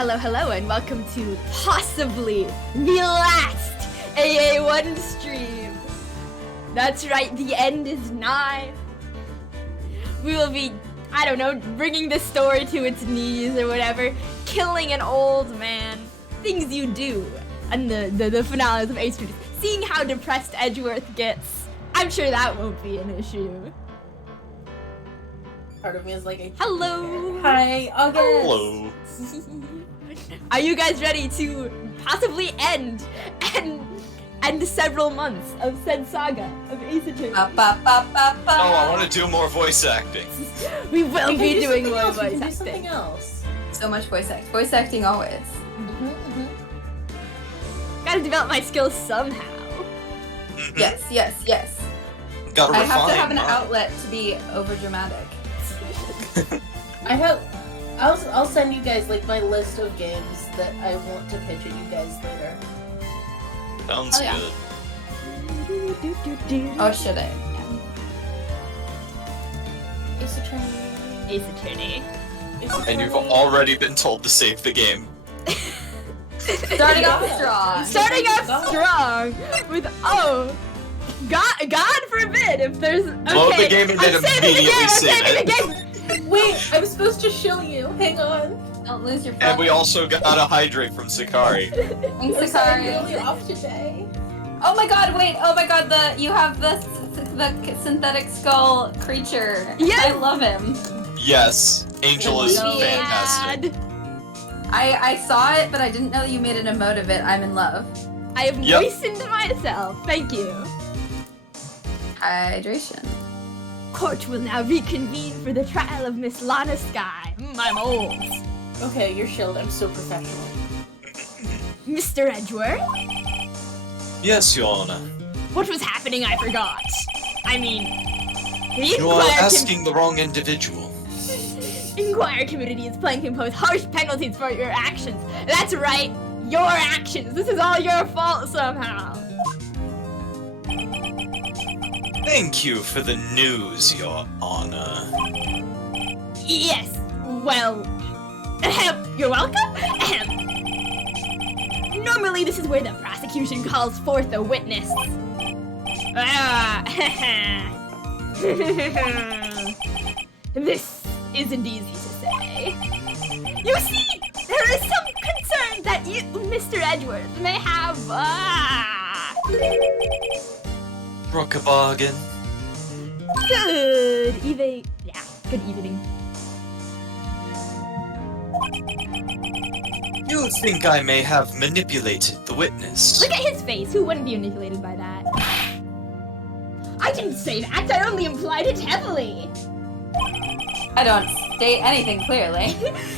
Hello, hello, and welcome to possibly the last AA1 stream. That's right, the end is nigh. We will be, I don't know, bringing the story to its knees or whatever, killing an old man, things you do, and the finales of A Street. Seeing how depressed Edgeworth gets, I'm sure that won't be an issue. Part of me is like, hello. Hi, August. Hello. Are you guys ready to possibly end several months of said saga of Ace Attorney? No, I want to do more voice acting. We will be doing more else. voice Do acting. something else. So much voice acting always. Gotta develop my skills somehow. Yes. Gotta I refine. have to have an outlet to be overdramatic. I'll send you guys like my list of games that I want to pitch at you guys later. Sounds Oh, yeah. good. Oh, should I? Ace Attorney. Ace Attorney. And you've already been told to save the game. Starting off strong. Starting off strong with God forbid if there's Load the game and then I'm saving the game. immediately I'm save saving it. the game. Wait, I was supposed to shill you. Hang on. Don't lose your And we focus. also got a hydrate from Sakari. Thanks, I'm sorry, Sakari. I'm really off today. Oh my god, wait. Oh my god, you have the synthetic skull creature. Yes. I love him. Yes, Angel is So fantastic. I saw it, but I didn't know you made an emote of it. I'm in love. I have Yep. moistened myself. Thank you. Hydration. Court will now reconvene for the trial of Miss Lana Sky. I'm old. Okay, you're shilled. I'm so professional. Mr. Edgeworth? Yes, Your Honor. What was happening? I forgot. I mean, the You are Inquirer asking the wrong individual. Inquirer Community is planning to impose harsh penalties for your actions. That's right, your actions. This is all your fault somehow. Thank you for the news, Your Honor. Yes, well, you're welcome. Normally, this is where the prosecution calls forth a witness. This isn't easy to say. You see, there is some concern that you, Mr. Edgeworth, may have, Struck a bargain. good evening. Yeah, good evening. You think I may have manipulated the witness? Look at his face. Who wouldn't be manipulated by that? I didn't say that. I only implied it heavily. I don't state anything clearly.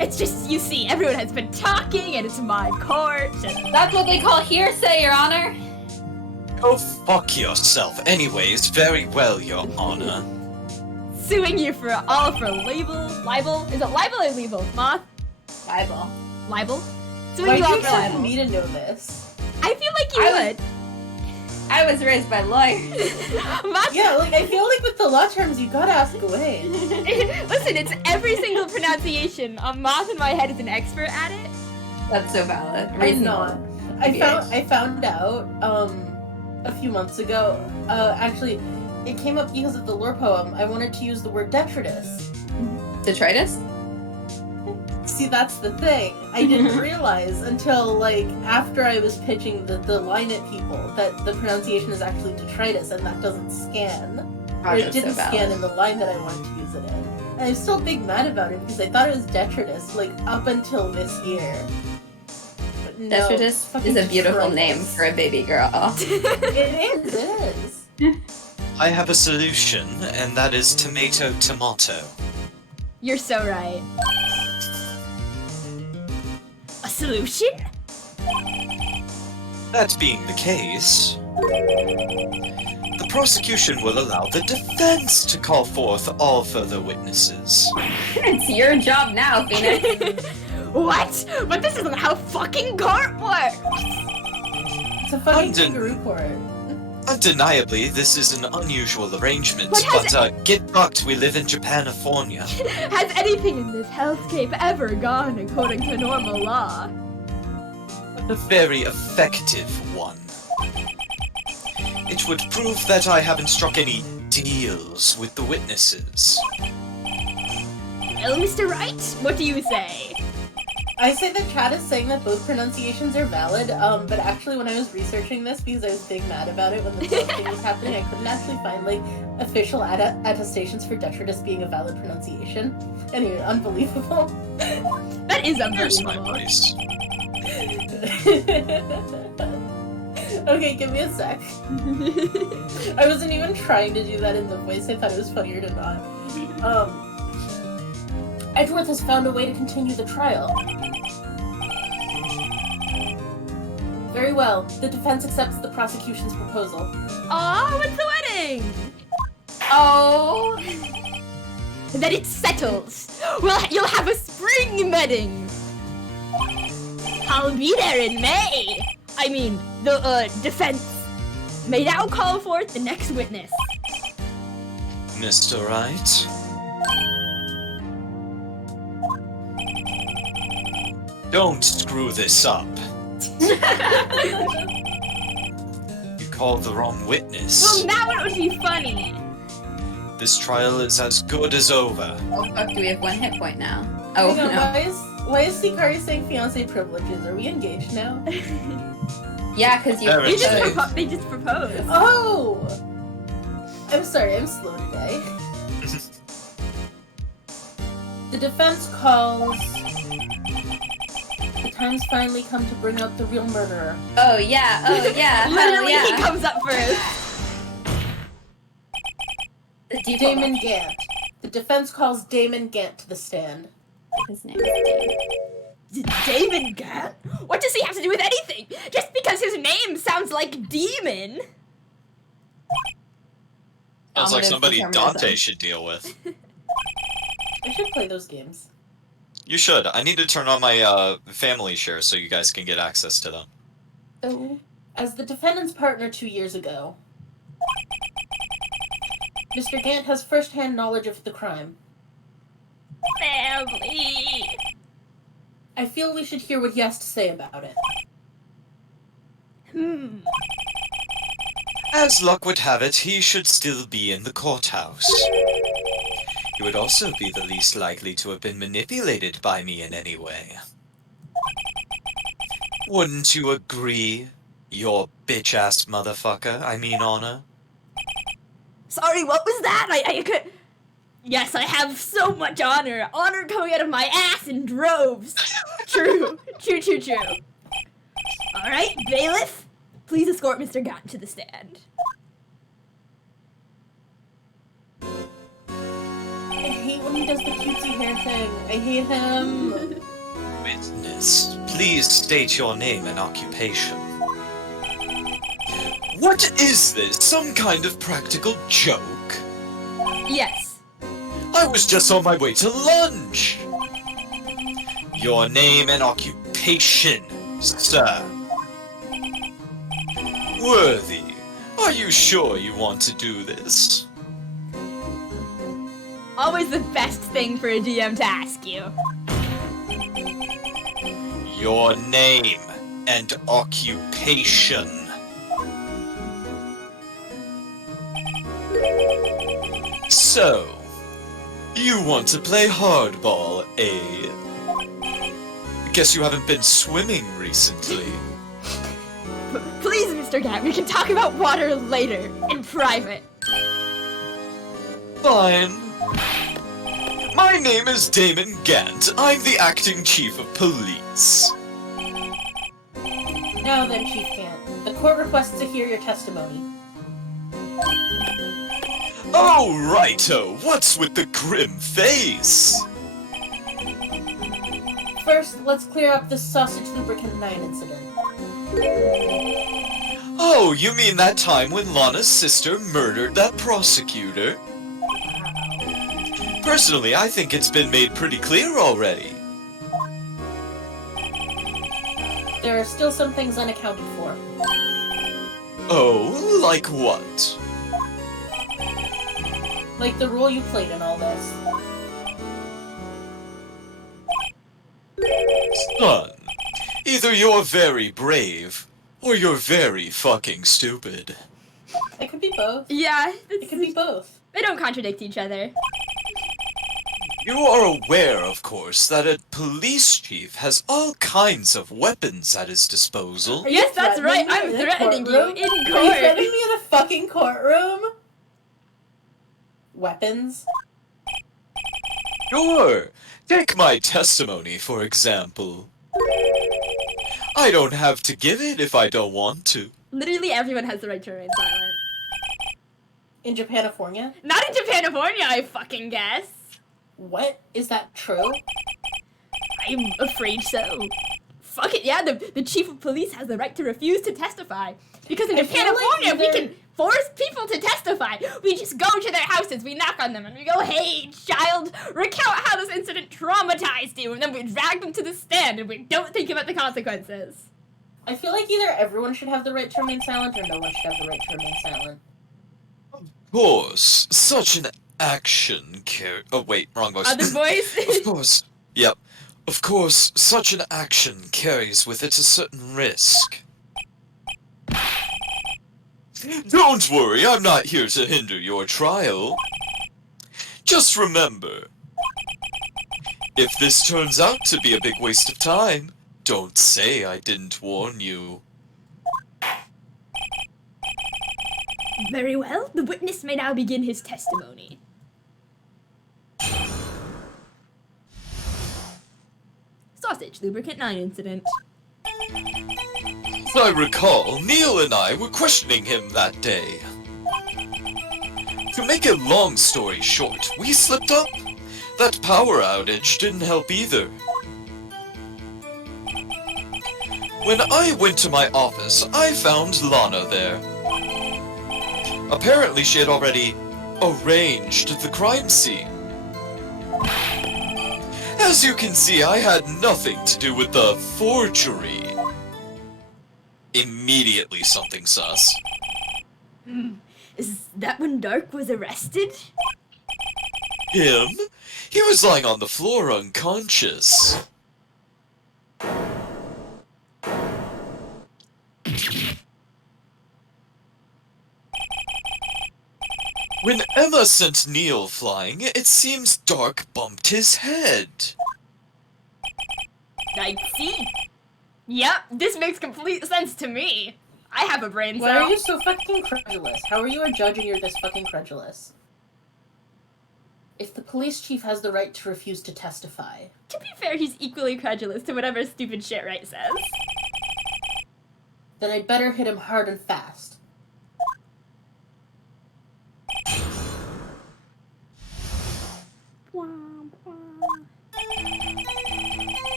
It's just, you see, everyone has been talking, and it's my court. And That's what they call hearsay, Your Honor. Go fuck yourself. Anyways, very well, Your Honor. suing you for libel. Is it libel or libel? Moth? Bible. Libel? Suing Why you do you all for expect libel. me to know this? I feel like you I would. I was raised by lawyers. Moth, Yeah, like I feel like with the law terms, you gotta ask Gawain. listen, it's every single pronunciation. Moth in my head is an expert at it. That's so valid. I'm Reasonable. not. TBH. I found out a few months ago. Actually, it came up because of the lore poem. I wanted to use the word detritus. Detritus? See, that's the thing. I didn't realize until like after I was pitching the line at people that the pronunciation is actually detritus, and that doesn't scan. Or it That's so didn't scan valid. in the line that I wanted to use it in. And I'm still big mad about it because I thought it was detritus like up until this year. But no, it's Detritus fucking is a beautiful detritus. name for a baby girl. It is. I have a solution, and that is tomato. You're so right. A solution? That being the case, the prosecution will allow the defense to call forth all further witnesses. It's your job now, Phoenix. What? But this isn't how fucking court works! It's a fucking London. kangaroo court. Undeniably, this is an unusual arrangement, What has but get fucked, we live in Japanifornia. Has anything in this hellscape ever gone according to normal law? A very effective one. It would prove that I haven't struck any deals with the witnesses. Well, Mr. Wright, what do you say? I say the chat is saying that both pronunciations are valid, but actually when I was researching this, because I was big mad about it when the thing was happening, I couldn't actually find, like, official attestations for Detritus being a valid pronunciation. Anyway, unbelievable. That is Here's my unbelievable. voice. Okay, give me a sec. I wasn't even trying to do that in the voice, I thought it was funnier to not. Edgeworth has found a way to continue the trial. Very well. The defense accepts the prosecution's proposal. Aw, when's the wedding? Oh. Then it settles. You'll have a spring wedding. I'll be there in May. I mean, the defense may now call forth the next witness. Mr. Wright? Don't screw this up. You called the wrong witness. Well, now it would be funny. This trial is as good as over. Oh fuck, do we have 1 hit point now? Oh Hang on, no. why is Sikari saying fiancé privileges? Are we engaged now? Yeah, because you Very They just proposed. Oh! I'm sorry, I'm slow today. The defense calls... The time's finally come to bring out the real murderer. Oh yeah, oh yeah, Literally, hell he yeah. comes up first. The default Damon Gant. The defense calls Damon Gant to the stand. His name is Damon. David Gant? What does he have to do with anything? Just because his name sounds like demon. Sounds like Ominous somebody determinism. Dante should deal with. I should play those games. You should. I need to turn on my family share so you guys can get access to them. Oh. As the defendant's partner 2 years ago, Mr. Gant has first-hand knowledge of the crime. Family. I feel we should hear what he has to say about it. As luck would have it, he should still be in the courthouse. He would also be the least likely to have been manipulated by me in any way. Wouldn't you agree, your bitch-ass motherfucker? I mean, Honor? Sorry, what was that? I could... Yes, I have so much honor. Honor coming out of my ass in droves. True. True. Alright, bailiff, please escort Mr. Gant to the stand. I hate when he does the cutesy hair thing. I hate him. Witness, please state your name and occupation. What is this? Some kind of practical joke? Yes. I was just on my way to lunch! Your name and occupation, sir. Worthy, are you sure you want to do this? Always the best thing for a DM to ask you. Your name and occupation. So, you want to play hardball, eh? Guess you haven't been swimming recently. Please, Mr. Gant, we can talk about water later, in private. Fine. My name is Damon Gant. I'm the acting chief of police. Now then, Chief Gant, the court requests to hear your testimony. Oh, righto. What's with the grim face? First, let's clear up this sausage lubricant 9 incident. Oh, you mean that time when Lana's sister murdered that prosecutor? Personally, I think it's been made pretty clear already. There are still some things unaccounted for. Oh, like what? Like the role you played in all this. Son, either you're very brave, or you're very fucking stupid. It could be both. Yeah, It could be both. they don't contradict each other. You are aware, of course, that a police chief has all kinds of weapons at his disposal. Are you Yes, that's right. threatening I'm me in a threatening you courtroom? in Are you court. threatening me in a fucking courtroom? Weapons? Sure. Take my testimony, for example. I don't have to give it if I don't want to. Literally everyone has the right to remain silent. In Japanifornia? Not in Japanifornia, I fucking guess. What? Is that true? I'm afraid so. Fuck it, yeah, the chief of police has the right to refuse to testify. Because in I feel like Japanifornia, we either- can force people to testify. We just go to their houses, we knock on them, and we go, hey, child, recount how this incident traumatized you, and then we drag them to the stand, and we don't think about the consequences. I feel like either everyone should have the right to remain silent or no one should have the right to remain silent. Of course, such an action Oh wait, wrong voice. Other voice? Of course. Yep. Of course, such an action carries with it a certain risk. Don't worry, I'm not here to hinder your trial. Just remember, if this turns out to be a big waste of time, don't say I didn't warn you. Very well, the witness may now begin his testimony. Sausage Lubricant 9 incident. As I recall, Neil and I were questioning him that day. To make a long story short, we slipped up. That power outage didn't help either. When I went to my office, I found Lana there. Apparently she had already arranged the crime scene. As you can see, I had nothing to do with the forgery. Immediately something sus. Is that when Dark was arrested? Him? He was lying on the floor unconscious. When Emma sent Neil flying, it seems Dark bumped his head. I see. Yep, this makes complete sense to me. I have a brain Why cell. are you so fucking credulous? How are you a judge and you're this fucking credulous? If the police chief has the right to refuse to testify, To be fair, he's equally credulous to whatever stupid shit Wright says. then I'd better hit him hard and fast.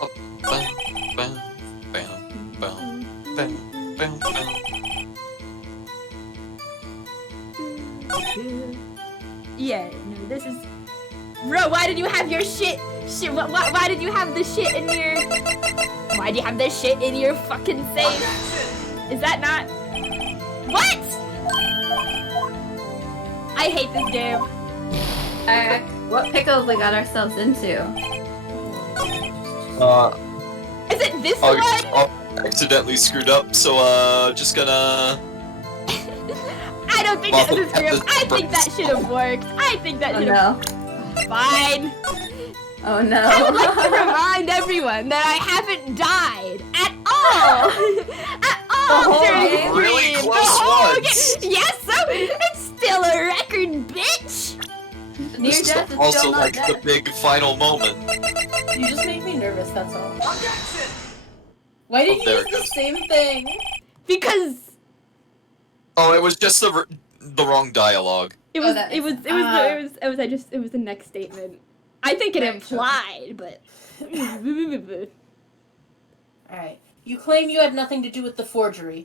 Oh, bam, bam, bam, bam, bam, bam, bam. Yeah, no, this is... Bro, why did you have your shit... Why did you have the shit in your... Why do you have this shit in your fucking safe? Is that not... What? I hate this game. What pickles we got ourselves into? Is it this I one? accidentally screwed up, so just gonna... I don't think that was a screw up. I think that should have worked. I think that Oh should have... no. Fine. Oh no. I would like to remind everyone that I haven't died at all. At all The whole during game? the Really stream. close The whole ones. game. Yes, so it's still a record, bitch. Near This is death is also still not like death. the big final moment. You just make me nervous, that's all. Why did Oh, you there use it the goes. same thing? Because Oh, it was just the wrong dialogue. it Oh, was that it was makes it was the next statement. I think it Right, implied, but Alright. You claim you had nothing to do with the forgery.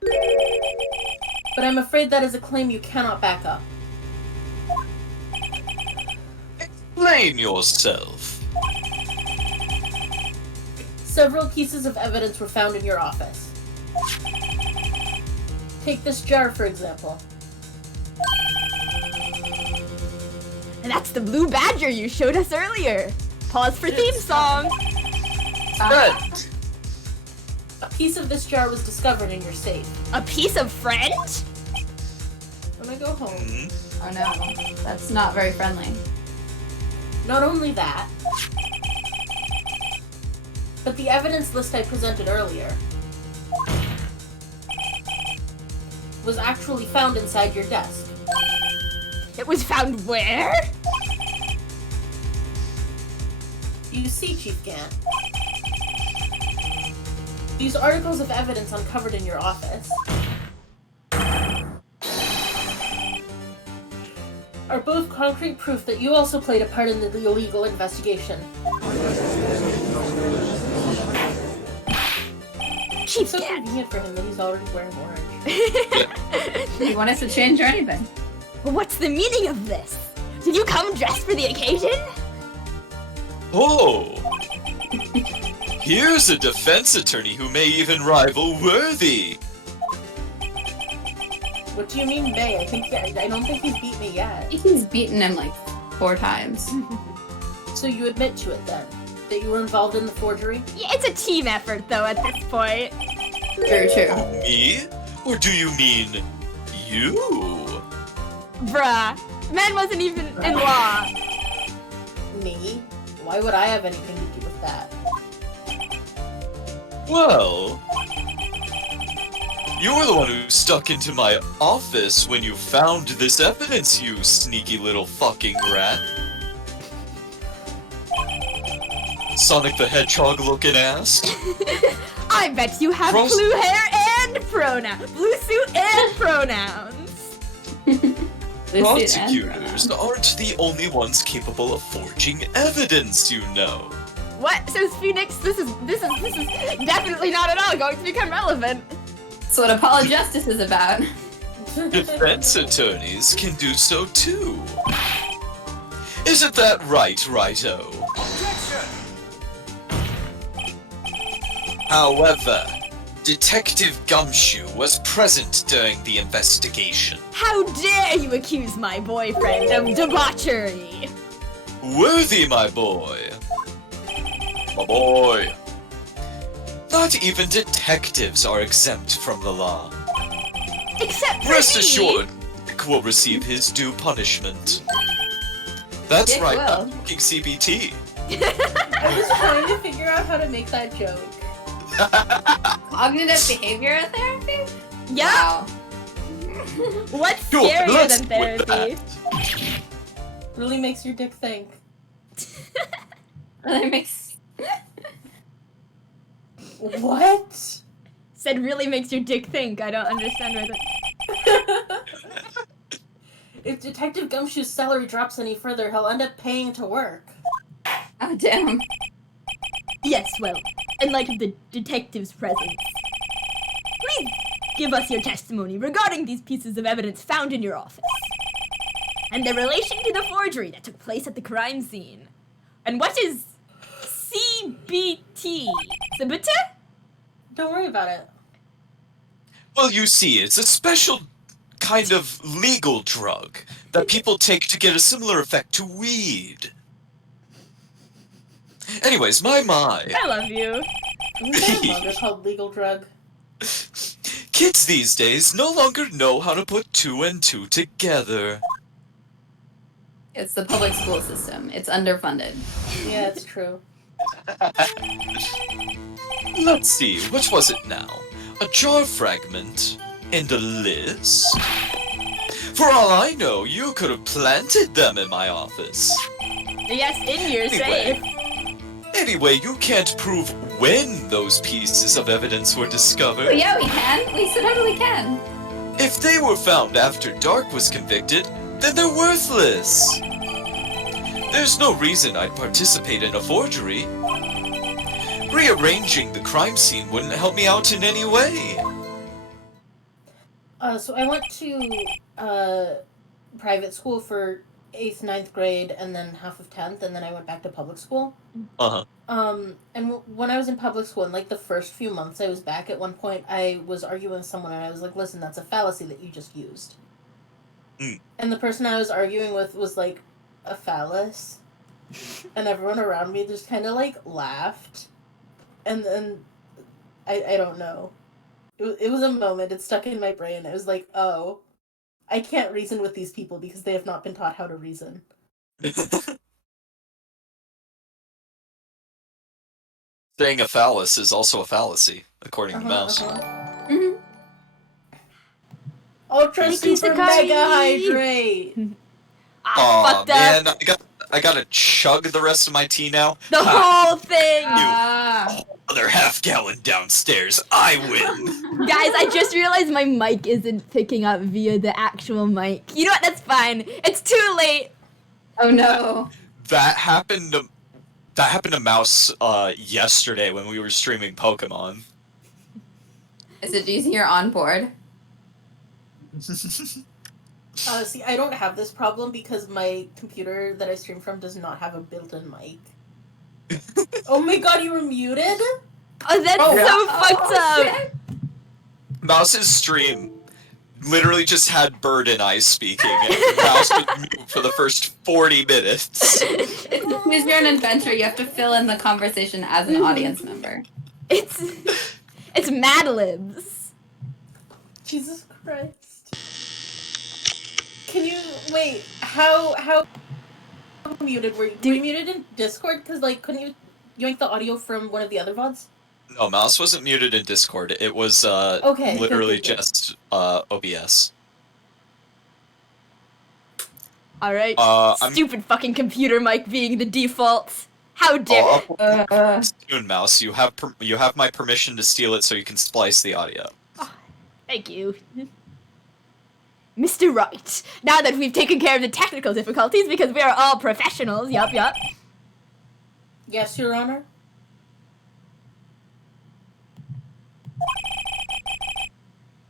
But I'm afraid that is a claim you cannot back up. Explain yourself. Several pieces of evidence were found in your office. Take this jar, for example. And that's the blue badger you showed us earlier. Pause for theme song. Good. A piece of this jar was discovered in your safe. A piece of friend? When I go home. Mhm. Oh no, that's not very friendly. Not only that, but the evidence list I presented earlier was actually found inside your desk. It was found where? You see, Chief Gant, these articles of evidence uncovered in your office are both concrete proof that you also played a part in the illegal investigation. Chief It's so Gant. convenient for him that he's already wearing orange. Do you want us to change or anything? What's the meaning of this? Did you come dressed for the occasion? Oh! Here's a defense attorney who may even rival Worthy! What do you mean, May? I don't think he's beat me I yet. think he's beaten him like 4 times. So you admit to it then? That you were involved in the forgery? Yeah, it's a team effort though at this point. True, true. Me? Or do you mean you? Bruh. Man wasn't even in law. Me? Why would I have anything to do with that? Well... You were the one who stuck into my office when you found this evidence, you sneaky little fucking rat. Sonic the Hedgehog looking ass. I bet you have Pros- blue hair and blue suit and pronouns. Prosecutors aren't the only ones capable of forging evidence, you know. What? Says Phoenix, this is definitely not at all going to become relevant. That's what apologistice is about. Defense attorneys can do so too. Isn't that right, Righto? However, Detective Gumshoe was present during the investigation. How dare you accuse my boyfriend of debauchery? Worthy, my boy. My boy. Not even detectives are exempt from the law. Except for Rest me. assured, Nick will receive his due punishment. That's Dick right, will. I'm talking CBT. I was trying to figure out how to make that joke. Cognitive behavioral therapy? Yeah. Wow. What's Sure, scarier let's than quit therapy? Really makes your dick think. Really makes... What? Said really makes your dick think. I don't understand where that. If Detective Gumshoe's salary drops any further, he'll end up paying to work. Oh, damn. Yes, well, in light of the detective's presence, please give us your testimony regarding these pieces of evidence found in your office and their relation to the forgery that took place at the crime scene. And what is CBT? CBT? Don't worry about it. Well, you see, it's a special kind of legal drug that people take to get a similar effect to weed. Anyways, my. I love you. Isn't there a manga called Legal Drug? Kids these days no longer know how to put 2 and 2 together. It's the public school system. It's underfunded. Yeah, it's true. Let's see, what was it now? A jar fragment and a list? For all I know, you could have planted them in my office. Yes, in your Anyway. safe. Anyway, you can't prove when those pieces of evidence were Oh, discovered. yeah, we can. We totally can. If they were found after Dark was convicted, then they're worthless. There's no reason I'd participate in a forgery. Rearranging the crime scene wouldn't help me out in any way. So I went to private school for 8th, 9th grade, and then half of 10th, and then I went back to public school. Uh-huh. And when I was in public school, in like the first few months I was back, at one point I was arguing with someone, and I was like, listen, that's a fallacy that you just used. And the person I was arguing with was like, a phallus? And everyone around me just kind of like laughed. And then, I don't know. It was a moment, it stuck in my brain. It was like, oh, I can't reason with these people because they have not been taught how to reason. Saying a phallus is also a fallacy, according to Mouse. Mhm. Ultra Thank you, super Sakari. mega hydrate! Aw, Fucked up. man, I gotta chug the rest of my tea now. The whole thing! Other half-gallon downstairs, I win! Guys, I just realized my mic isn't picking up via the actual mic. You know what? That's fine. It's too late. Oh no. That happened to Mouse, yesterday when we were streaming Pokemon. Is it using your onboard? See, I don't have this problem because my computer that I stream from does not have a built-in mic. Oh my god, you were muted? Oh, that's so fucked up. Shit. Mouse's stream literally just had Bird and I speaking, and Mouse was mute for the first 40 minutes. Because you're an adventurer, you have to fill in the conversation as an audience member. It's Mad Libs. Jesus Christ. Can you wait? How muted were you? Were you muted in Discord? Because like, couldn't you yoink the audio from one of the other VODs? No, Mouse wasn't muted in Discord. It was Okay, literally good. just OBS. Alright. I'm Stupid fucking computer mic being the default. How dare soon, Mouse. You have my permission to steal it, so you can splice the audio. Thank you. Mr. Wright, now that we've taken care of the technical difficulties because we are all professionals, yup. Yes, Your Honor.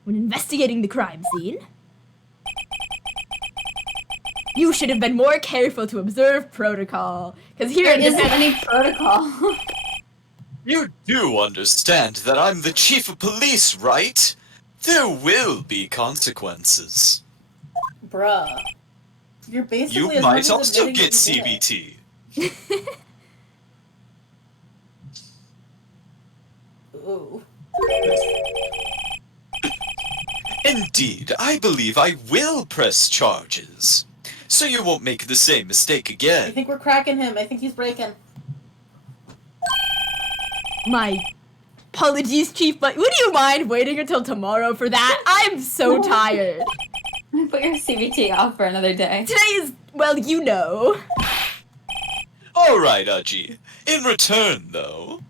When investigating the crime scene, you should have been more careful to observe protocol. Because here There in isn't defense, any protocol. You do understand that I'm the chief of police, right? There will be consequences. Bruh. You're basically You as much might as also admitting get that you did it. CBT. Ooh. Indeed, I believe I will press charges. So you won't make the same mistake I again. think we're cracking him. I think he's breaking. my apologies, Chief, but would you mind waiting until tomorrow for that? I'm so tired. Put your CBT off for another day. Today is, well, you know. Alright, Aji. In return, though...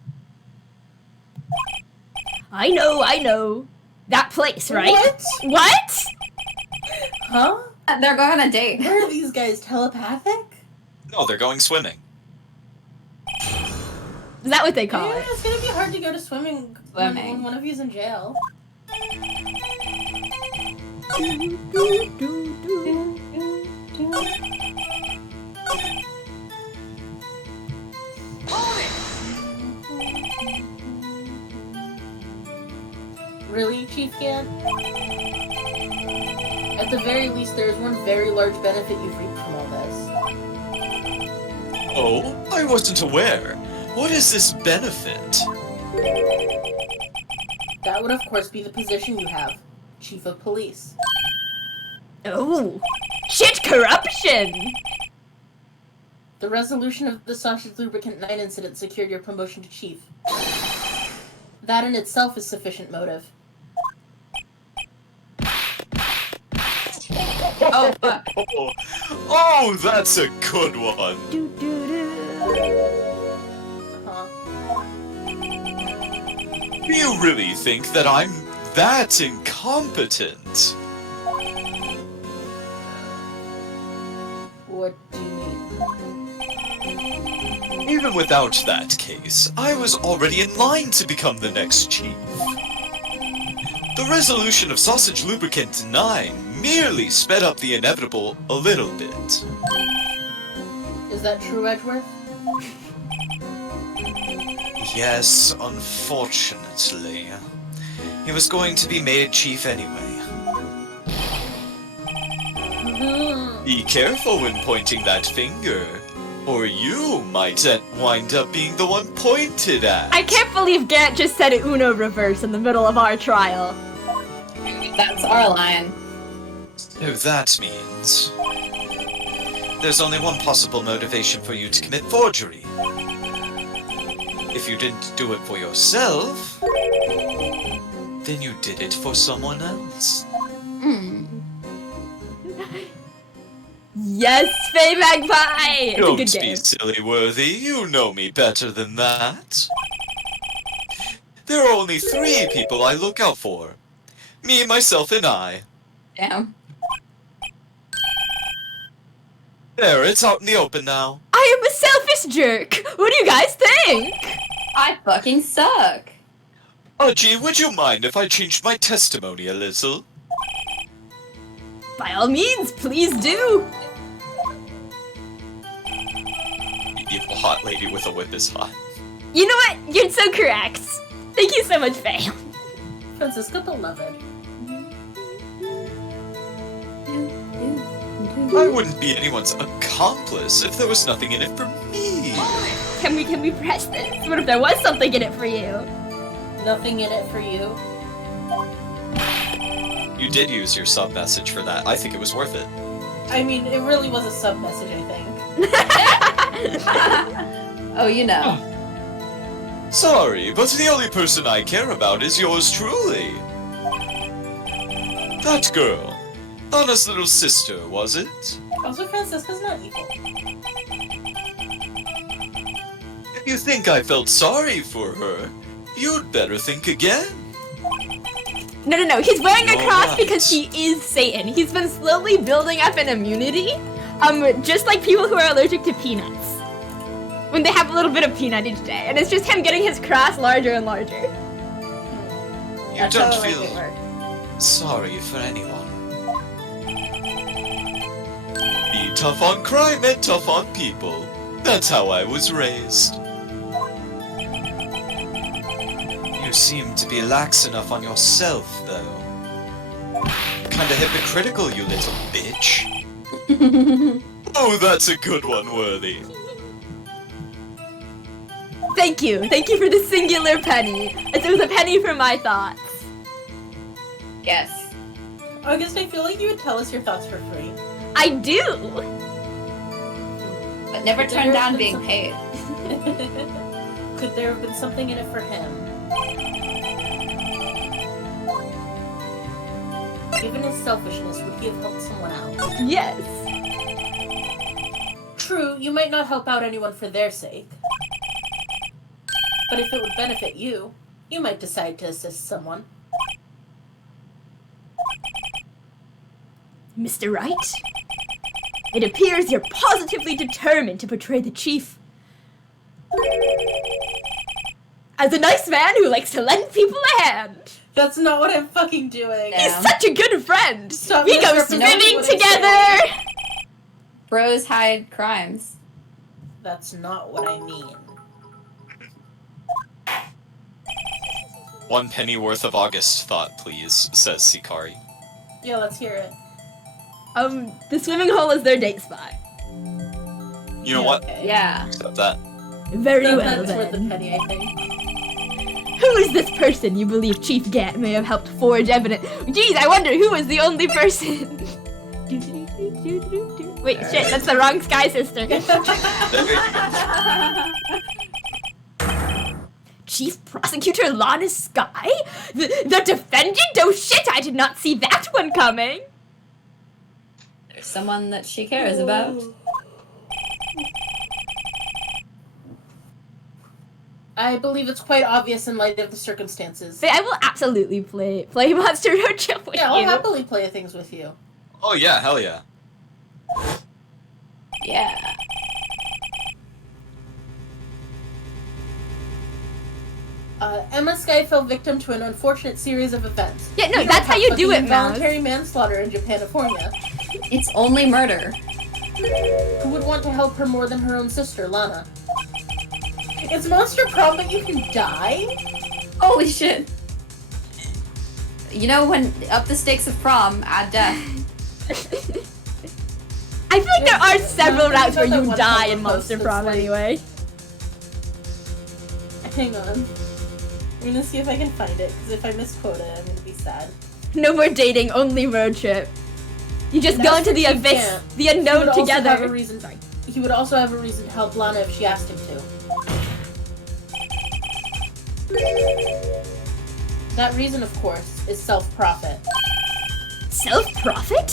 I know. That place, right? What? What? Huh? They're going on a date. Where are these guys? Telepathic? No, they're going swimming. Is that what they call Yeah, it? it's gonna be hard to go to swimming when Swimming. one of you's in jail. Really, Chief Gan? At the very least, there is one very large benefit you've reaped from all this. Oh, I wasn't aware. What is this benefit? That would, of course, be the position you have. Chief of Police. Oh, shit corruption! The resolution of the Sausage Lubricant 9 incident secured your promotion to Chief. That in itself is sufficient motive. Oh, fuck. Oh, that's a good one. Huh? Do you really think that I'm that incompetent? What do you mean? Even without that case, I was already in line to become the next chief. The resolution of Sausage Lubricant 9 merely sped up the inevitable a little bit. Is that true, Edgeworth? Yes, unfortunately. He was going to be made chief anyway. Be careful when pointing that finger, or you might wind up being the one pointed at. I can't believe Gant just said Uno reverse in the middle of our trial. That's our line. So that means there's only one possible motivation for you to commit forgery. If you didn't do it for yourself, then you did it for someone else. Yes, Faye Magpie! It's a Don't good be game. silly, Worthy. You know me better than that. There are only 3 people I look out for. Me, myself, and I. Damn. There, it's out in the open now. I am a selfish jerk! What do you guys think? I fucking suck. Archie, would you mind if I changed my testimony a little? By all means, please do! The evil hot lady with a whip is hot. You know what? You're so correct. Thank you so much, Faye. Francisca beloved. I wouldn't be anyone's accomplice if there was nothing in it for me. Can we press this? What if there was something in it for you? Nothing in it for you. You did use your sub message for that. I think it was worth it. I mean, it really was a sub message, I think. Oh, you know. Sorry, but the only person I care about is yours truly. That girl. Anna's little sister, was it? Also, Francisca's not evil. If you think I felt sorry for her, you'd better think again. No. He's wearing a cross Alright. because he is Satan. He's been slowly building up an immunity, just like people who are allergic to peanuts. When they have a little bit of peanut each day. And it's just him getting his cross larger and larger. You That's don't how I like feel it work. sorry for anyone. Be tough on crime and tough on people. That's how I was raised. You seem to be lax enough on yourself, though. Kinda hypocritical, you little bitch. Oh, that's a good one, Worthy. Thank you for the singular penny. It was a penny for my thoughts. Yes. August, I feel like you would tell us your thoughts for free. I do! But never turn down being paid. Could there have been something in it for him? Given his selfishness, would he have helped someone out? Yes. True, you might not help out anyone for their sake. But if it would benefit you, you might decide to assist someone. Mr. Wright? It appears you're positively determined to portray the chief as a nice man who likes to lend people a hand. That's not what I'm fucking doing. Yeah. He's such a good friend. Stop We go misrepresenting swimming what I'm together. Bros hide crimes. That's not what I mean. 1 penny worth of August thought, please, says Sikari. Yeah, let's hear it. The swimming hole is their date spot. You know what? Okay. Yeah. Accept that. Very well That's worth the then. penny, I think. Who is this person you believe Chief Gant may have helped forge evidence? Geez, I wonder who is the only person. Wait, shit, that's the wrong Sky Sister. Chief Prosecutor Lana Sky? The defendant? Oh shit, I did not see that one coming. There's someone that she cares about. I believe it's quite obvious in light of the circumstances. But I will absolutely play Monster Roadtrip with Yeah, I'll you. happily play things with you. Oh yeah, hell yeah. Yeah. Emma Sky fell victim to an unfortunate series of events. Yeah, no, We that's don't how have you do fucking it, Mouse. Involuntary manslaughter in Japanifornia. It's only murder. Who would want to help her more than her own sister, Lana? It's monster prom, but you can die? Holy shit. You know, when up the stakes of prom, add death. I feel like there are Yeah, several no, routes where that you one die Tumblr in post Monster that's Prom like- anyway. Hang on. I'm gonna see if I can find it, because if I misquote it, I'm gonna be sad. No more dating, only road trip. You just And go that's into the what you abyss, can't. the He would unknown also together. have a reason. He would also have a reason to help Lana if she asked him to. That reason, of course, is self-profit. Self-profit?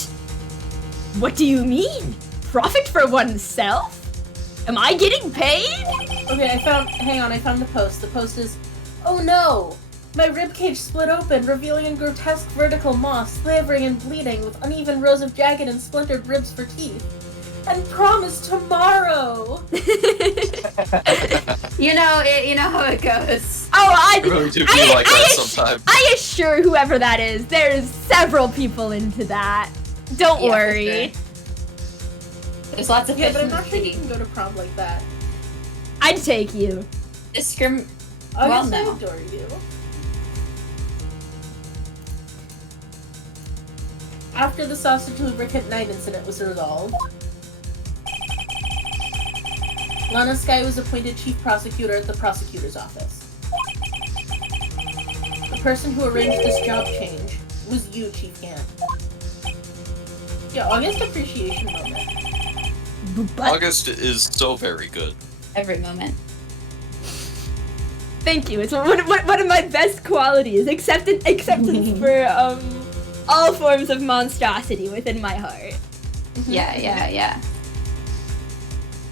What do you mean? Profit for oneself? Am I getting paid? Okay, hang on, I found the post. The post is, oh no! My ribcage split open, revealing a grotesque vertical maw, slavering and bleeding, with uneven rows of jagged and splintered ribs for teeth. And prom is tomorrow! You know how it goes. Oh, I really do feel like that sometimes. I assure whoever that is, there's several people into that. Don't Yeah, for worry. sure. There's lots of Yeah, fish but I'm in the not sure you sea. can go to prom like that. I'd take you. Well, August, I no. adore you. After the sausage lubricant night incident was resolved, Lana Sky was appointed chief prosecutor at the prosecutor's office. The person who arranged this job change was you, Chief Gant. Yeah, August appreciation moment. But August is so very good. Every moment. thank you. It's one of my best qualities. Acceptance for all forms of monstrosity within my heart. Yeah.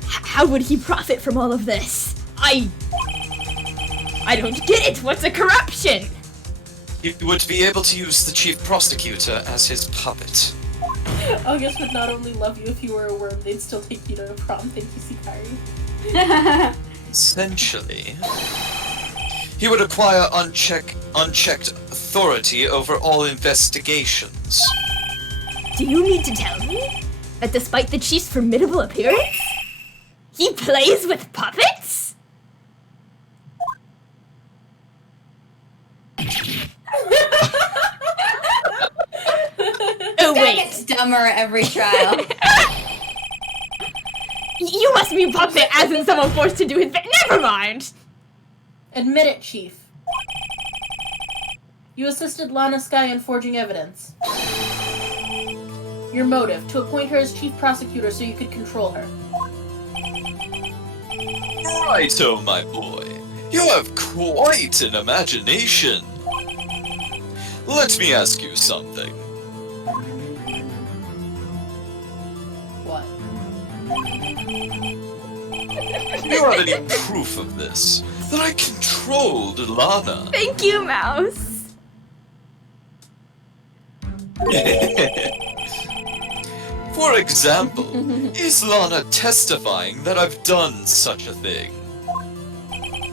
How would he profit from all of this? I don't get it. What's a corruption? He would be able to use the chief prosecutor as his puppet. August would not only love you if you were a worm, they'd still take you to prom. Thank you, Sikari. Essentially, he would acquire unchecked authority over all investigations. Do you mean to tell me that despite the chief's formidable appearance, he plays with puppets? Oh That wait, gets dumber every trial. you must mean puppet as in someone forced to do his never mind! Admit it, Chief. You assisted Lana Sky in forging evidence. Your motive, to appoint her as chief prosecutor so you could control her. Righto, my boy. You have quite an imagination. Let me ask you something. What? Do you have any proof of this? That I controlled Lana? Thank you, Mouse. For example, is Lana testifying that I've done such a thing?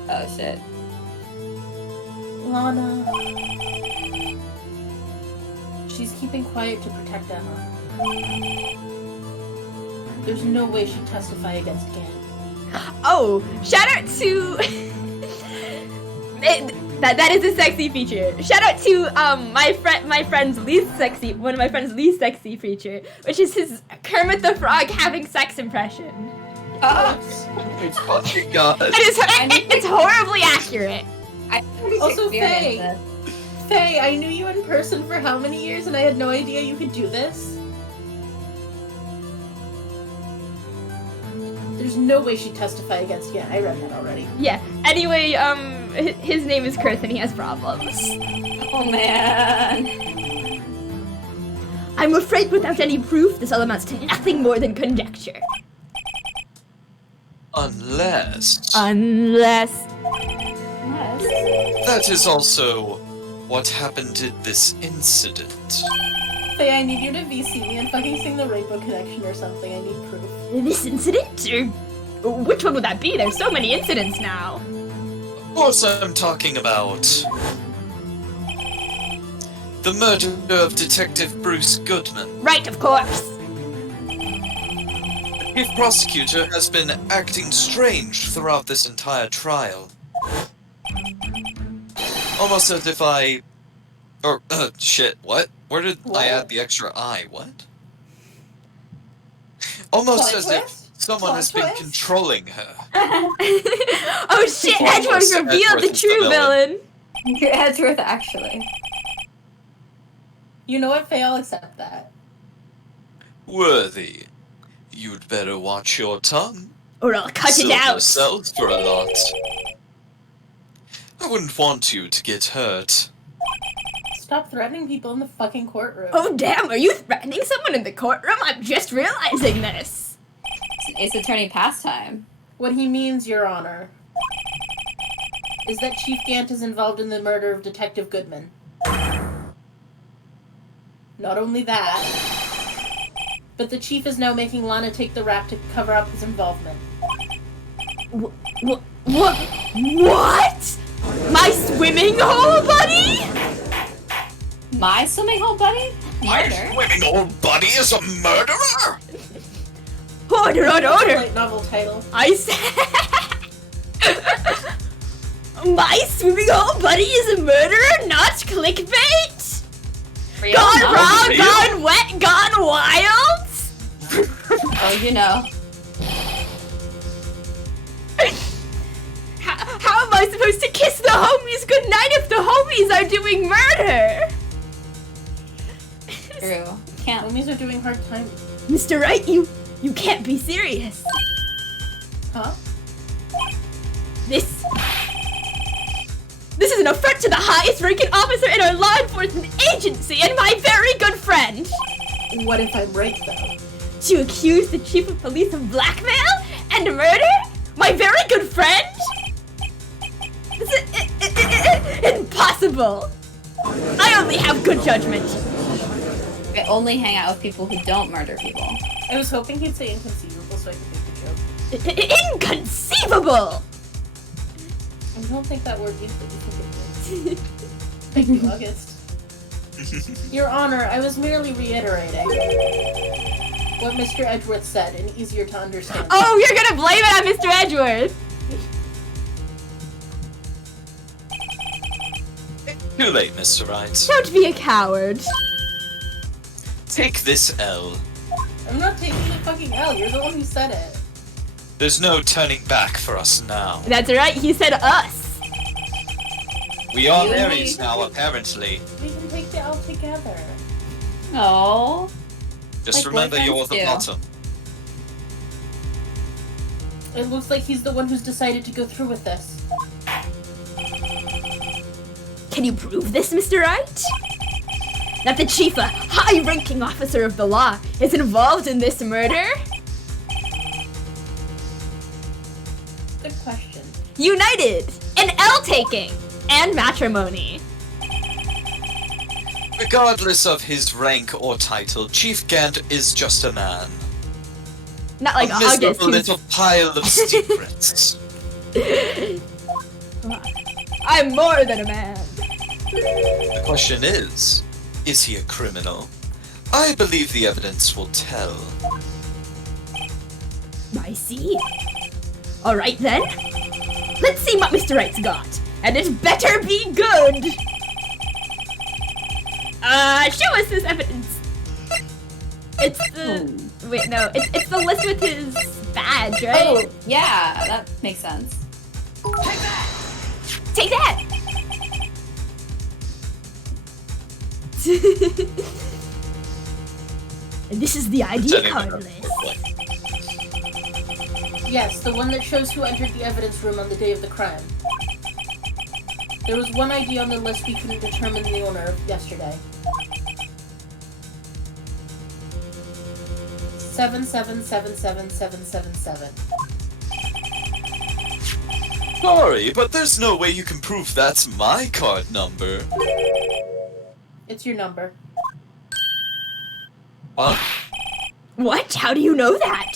Oh shit. Lana... She's keeping quiet to protect Emma. There's no way she'd testify against Gant. Oh, shout out to that is a sexy feature. Shout out to one of my friend's least sexy feature, which is his Kermit the Frog having sex impression. Oh, It's fucking god. It's horribly accurate. I Also, experienced Faye. this. Faye, I knew you in person for how many years and I had no idea you could do this? There's no way she'd testify against Gant. I read that already. Yeah. Anyway, his name is Chris and he has problems. Oh man. I'm afraid without any proof, this all amounts to nothing more than conjecture. Unless... Unless... Yes. That is also what happened in this incident. Faye, I need you to VC me and fucking sing the Rainbow Connection or something. I need proof. This incident? Or which one would that be? There's so many incidents now. Of course I'm talking about the murder of Detective Bruce Goodman. Right, of course. The chief prosecutor has been acting strange throughout this entire trial. Almost as if I... Or, shit, what? Where did I add the extra I? What? Almost Plot as if twist? someone Plot has been twist? controlling her. Oh shit, Edgeworth revealed the Edgeworth is the true villain. Edgeworth, actually. You know what, Faye? I'll accept that. Worthy. You'd better watch your tongue. Or I'll cut it Silver out. sells for a lot. I wouldn't want you to get hurt. Stop threatening people in the fucking courtroom. Oh damn, are you threatening someone in the courtroom? I'm just realizing this. It's Ace Attorney pastime. What he means, Your Honor, is that Chief Gant is involved in the murder of Detective Goodman. Not only that, but the Chief is now making Lana take the rap to cover up his involvement. What? What? My swimming hole, buddy? My swimming hole buddy? Murder? Swimming old buddy is a murderer? Order. Light novel title. I said... My swimming hole buddy is a murderer, not clickbait? Real? Gone No. wrong, real? gone wet, gone wild? Oh, you know. How am I supposed to kiss the homies goodnight if the homies are doing murder? True. Can't. Homies are doing hard time. Mr. Wright, you can't be serious. Huh? This is an affront to the highest ranking officer in our law enforcement agency and my very good friend. What if I'm right, though? To accuse the chief of police of blackmail and murder? My very good friend? This is impossible. I only have good judgment. I only hang out with people who don't murder people. I was hoping he'd say inconceivable so I could make the joke. Inconceivable! I don't think that word means what you think it means. Thank you, August. Your Honor, I was merely reiterating what Mr. Edgeworth said in easier to understand. Oh, you're gonna blame it on Mr. Edgeworth! Too late, Mr. Wright. Don't be a coward. Take this L. I'm not taking the fucking L, you're the one who said it. There's no turning back for us now. That's right, he said us. We are You and Aries me. now, apparently. We can take the L together. Oh. Just Like remember boyfriends you're the do. bottom. It looks like he's the one who's decided to go through with this. Can you prove this, Mr. Wright? That the chief, a high-ranking officer of the law, is involved in this murder? Good question. United in L-taking and matrimony. Regardless of his rank or title, Chief Gant is just a man. Not like a August, miserable who's... little pile of secrets. I'm more than a man. The question is he a criminal? I believe the evidence will tell. I see. Alright then. Let's see what Mr. Wright's got. And it better be good! Show us this evidence. It's the... Wait, no. It's the list with his badge, right? Oh, yeah, that makes sense. Take that! And this is the ID Pretending card they're list. Yes, the one that shows who entered the evidence room on the day of the crime. There was one ID on the list we couldn't determine the owner of yesterday. 7777777. Sorry, but there's no way you can prove that's my card number. It's your number. What? What? How do you know that?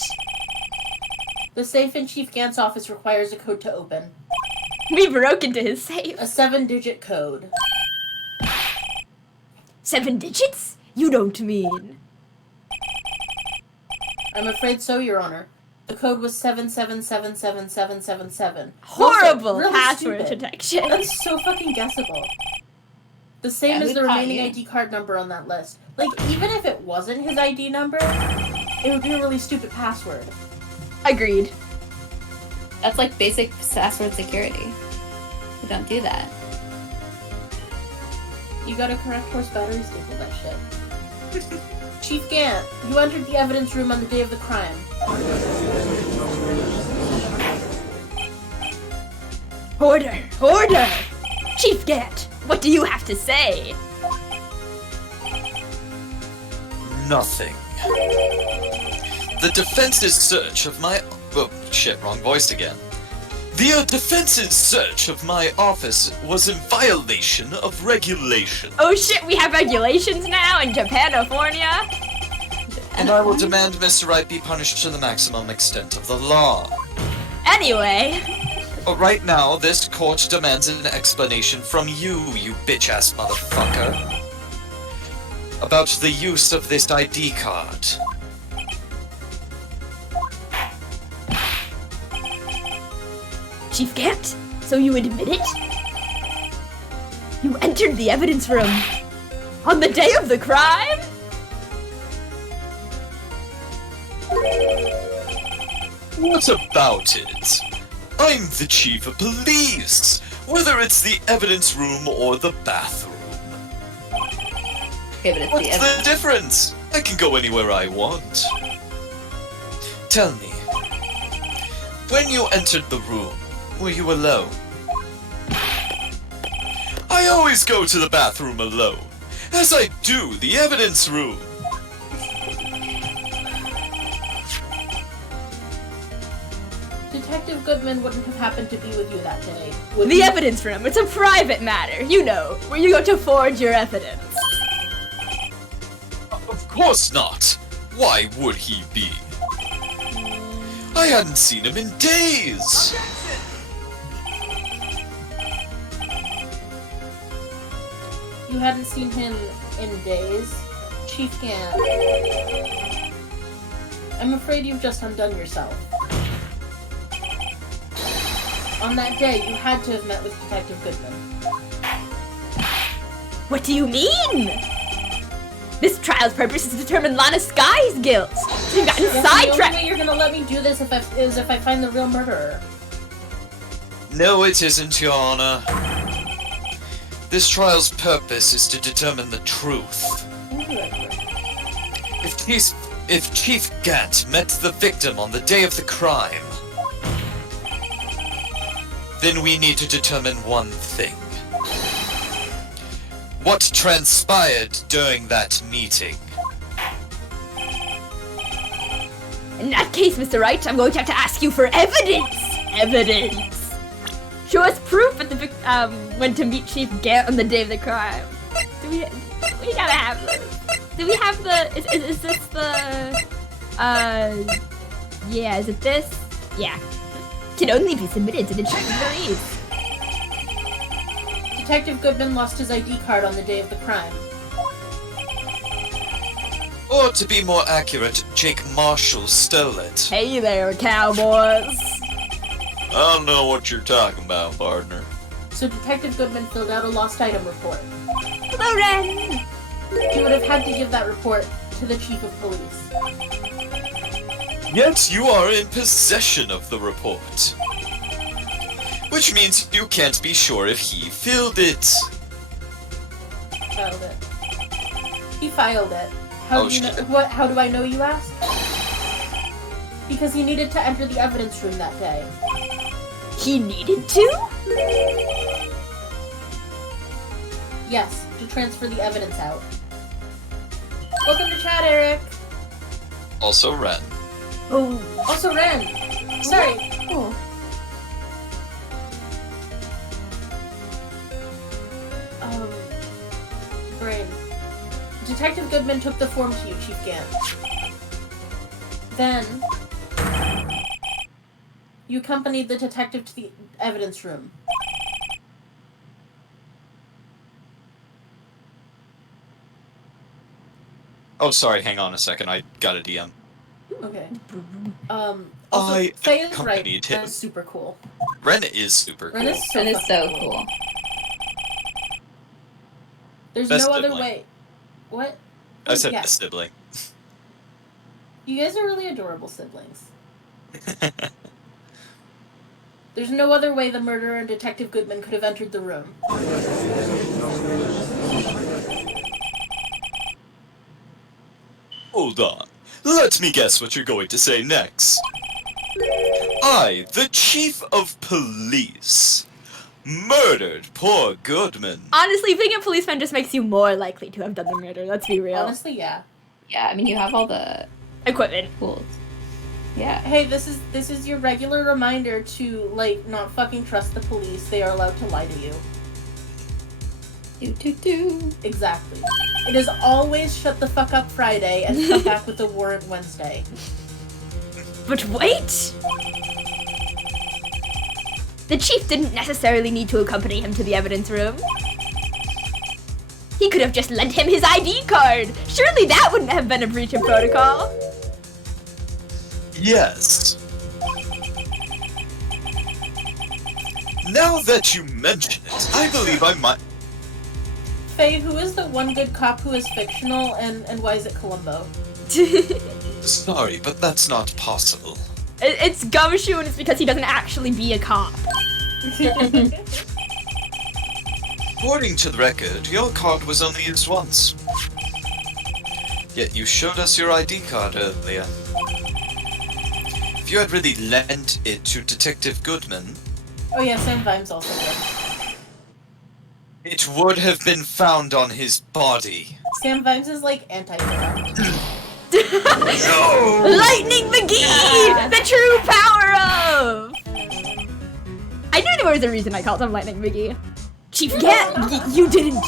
The safe in Chief Gant's office requires a code to open. We broke into his safe. A 7-digit code. 7 digits? You don't mean. I'm afraid so, Your Honor. The code was 7777777. Horrible Also, really password stupid. protection. That's so fucking guessable. The same Yeah, as who the taught remaining you? ID card number on that list. Like, even if it wasn't his ID number, it would be a really stupid password. Agreed. That's like basic password security. You don't do that. You gotta correct horse battery staple that shit. Chief Gant, you entered the evidence room on the day of the crime. Order! Order! Chief Gant, what do you have to say? Nothing. The defense's search of my... Oh, shit, wrong voice again. The defense's search of my office was in violation of regulation. Oh shit, we have regulations now in Japanifornia? And I will demand Mr. Wright be punished to the maximum extent of the law. Anyway, But right now, this court demands an explanation from you, you bitch-ass motherfucker. About the use of this ID card. Chief Gant, so you admit it? You entered the evidence room on the day of the crime? What about it? I'm the chief of police, whether it's the evidence room or the bathroom. Okay, but it's What's the evidence. the difference? I can go anywhere I want. Tell me, when you entered the room, were you alone? I always go to the bathroom alone, as I do the evidence room. Detective Goodman wouldn't have happened to be with you that day. Would The he? evidence room, it's a private matter, you know, where you go to forge your evidence. Of course not. Why would he be? I hadn't seen him in days. You hadn't seen him in days. Chief Gant. I'm afraid you've just undone yourself. On that day, you had to have met with Detective Goodman. What do you mean? This trial's purpose is to determine Lana Sky's guilt. You've gotten The only sidetracked. way you're gonna let me do this is if I find the real murderer. No, it isn't, Your Honor. This trial's purpose is to determine the truth. If Chief Gant met the victim on the day of the crime, then we need to determine one thing. What transpired during that meeting? In that case, Mr. Wright, I'm going to have to ask you for evidence! Evidence! Show us proof that the went to meet Chief Gant on the day of the crime. We gotta have those. Do we have the... Is this the... Yeah, is it this? Yeah. Can only be submitted to the chief of police. Detective Goodman lost his ID card on the day of the crime. Or to be more accurate, Jake Marshall stole it. Hey there, cowboys. I don't know what you're talking about, partner. So Detective Goodman filled out a lost item report. Hello, Ren. He would have had to give that report to the chief of police. Yet you are in possession of the report. Which means you can't be sure if he filled it. Filed it. He filed it. Oh, Do you know, shit. how do I know, you ask? Because he needed to enter the evidence room that day. He needed to? Yes, to transfer the evidence out. Welcome to chat, Eric! Also Ren. Oh. Also, Ren! Sorry. Cool. Brain. Detective Goodman took the form to you, Chief Gant. Then, you accompanied the detective to the evidence room. Oh, sorry, hang on a second, I got a DM. Okay. I Also, Faye is right. accompanied him. Ren is super cool. Ren is super cool. Ren is so, That is fucking so cool. There's Best no other sibling. way. What? I said Yeah. the sibling. You guys are really adorable siblings. There's no other way the murderer and Detective Goodman could have entered the room. Hold on. Let me guess what you're going to say next. I, the chief of police, murdered poor Goodman. Honestly, being a policeman just makes you more likely to have done the murder. Let's be real. Honestly, yeah. Yeah, I mean, you have all the Equipment. tools. Yeah. Hey, this is your regular reminder to, like, not fucking trust the police. They are allowed to lie to you. Do. Exactly. It is always shut the fuck up Friday and come back with a warrant Wednesday. But wait! The chief didn't necessarily need to accompany him to the evidence room. He could have just lent him his ID card. Surely that wouldn't have been a breach of protocol. Yes. Now that you mention it, I believe I might... Faye, who is the one good cop who is fictional, and why is it Columbo? Sorry, but that's not possible. It's Gumshoe, and it's because he doesn't actually be a cop. According to the record, your card was only used once. Yet you showed us your ID card earlier. If you had really lent it to Detective Goodman, Oh yeah, Sam Vimes also did. it would have been found on his body. Sam Vimes is like anti-hero. No! Lightning McGee! The true power of! I knew there was a reason I called him Lightning McGee. Chief Gant, you didn't.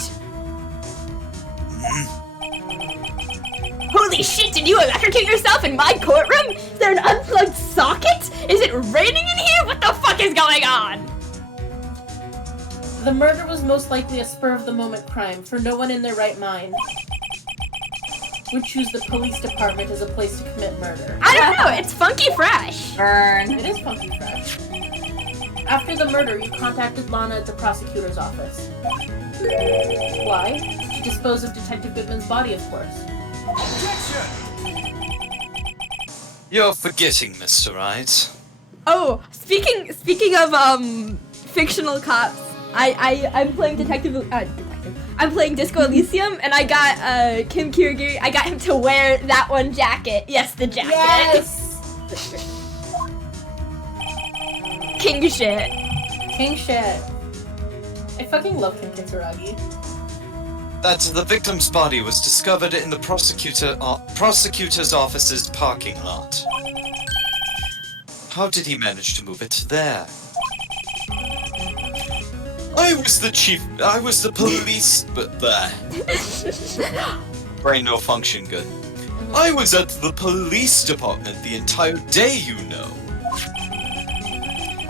Holy shit, did you electrocute yourself in my courtroom? Is there an unplugged socket? Is it raining in here? What the fuck is going on? The murder was most likely a spur-of-the-moment crime, for no one in their right mind would choose the police department as a place to commit murder. I don't know, it's funky fresh. Burn. It is funky fresh. After the murder, you contacted Lana at the prosecutor's office. Why? To dispose of Detective Goodman's body, of course. You're forgetting, Mr. Wright. Oh, speaking of fictional cops, I'm playing detective. I'm playing Disco Elysium, and I got Kim Kirigiri. I got him to wear that one jacket. Yes, the jacket. Yes! King shit. King shit. I fucking love Kim Kitsuragi. That the victim's body was discovered in the prosecutor's office's parking lot. How did he manage to move it there? I was the police, but brain no function good. I was at the police department the entire day, you know.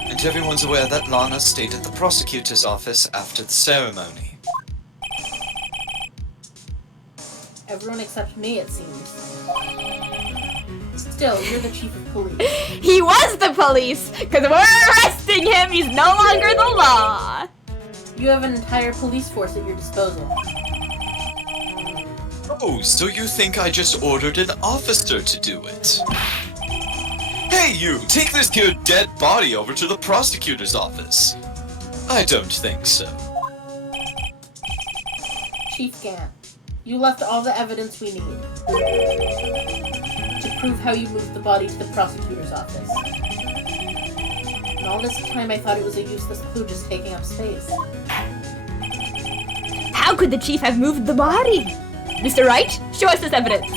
And everyone's aware that Lana stayed at the prosecutor's office after the ceremony. Everyone except me, it seems. Still, you're the chief of police. He was the police, because we're arresting him. He's no longer the law. You have an entire police force at your disposal. Oh, so you think I just ordered an officer to do it? Hey you, take this here dead body over to the prosecutor's office. I don't think so. Chief Gant, you left all the evidence we need to prove how you moved the body to the prosecutor's office. And all this time I thought it was a useless clue just taking up space. How could the chief have moved the body? Mr. Wright, show us this evidence.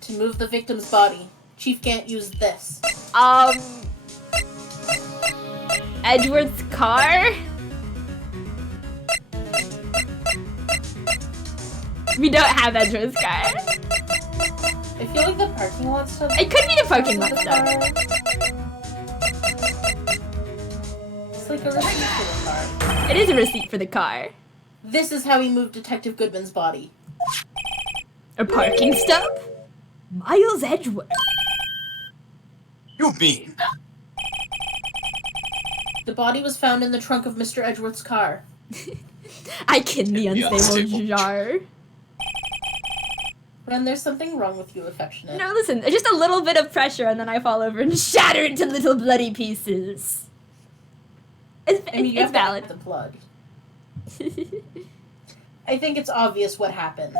To move the victim's body, Chief Gant used this. Edward's car? We don't have Edward's car. I feel like the parking lot stuff. It could be the parking lot stuff. It's like a receipt for the car. It is a receipt for the car. This is how he moved Detective Goodman's body. A parking stop? Miles Edgeworth. You mean? The body was found in the trunk of Mr. Edgeworth's car. I kin the unstable jar. Ren, there's something wrong with you, affectionate. No, listen, just a little bit of pressure and then I fall over and shatter into little bloody pieces. It's valid. The blood. I think it's obvious what happened.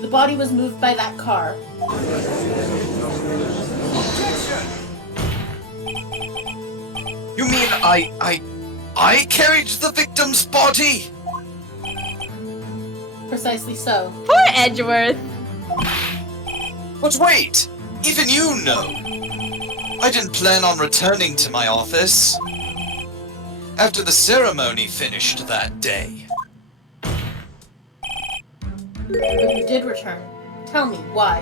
The body was moved by that car. You mean I carried the victim's body? Precisely so. Poor Edgeworth. But wait, even you know. I didn't plan on returning to my office after the ceremony finished that day. But you did return. Tell me, why?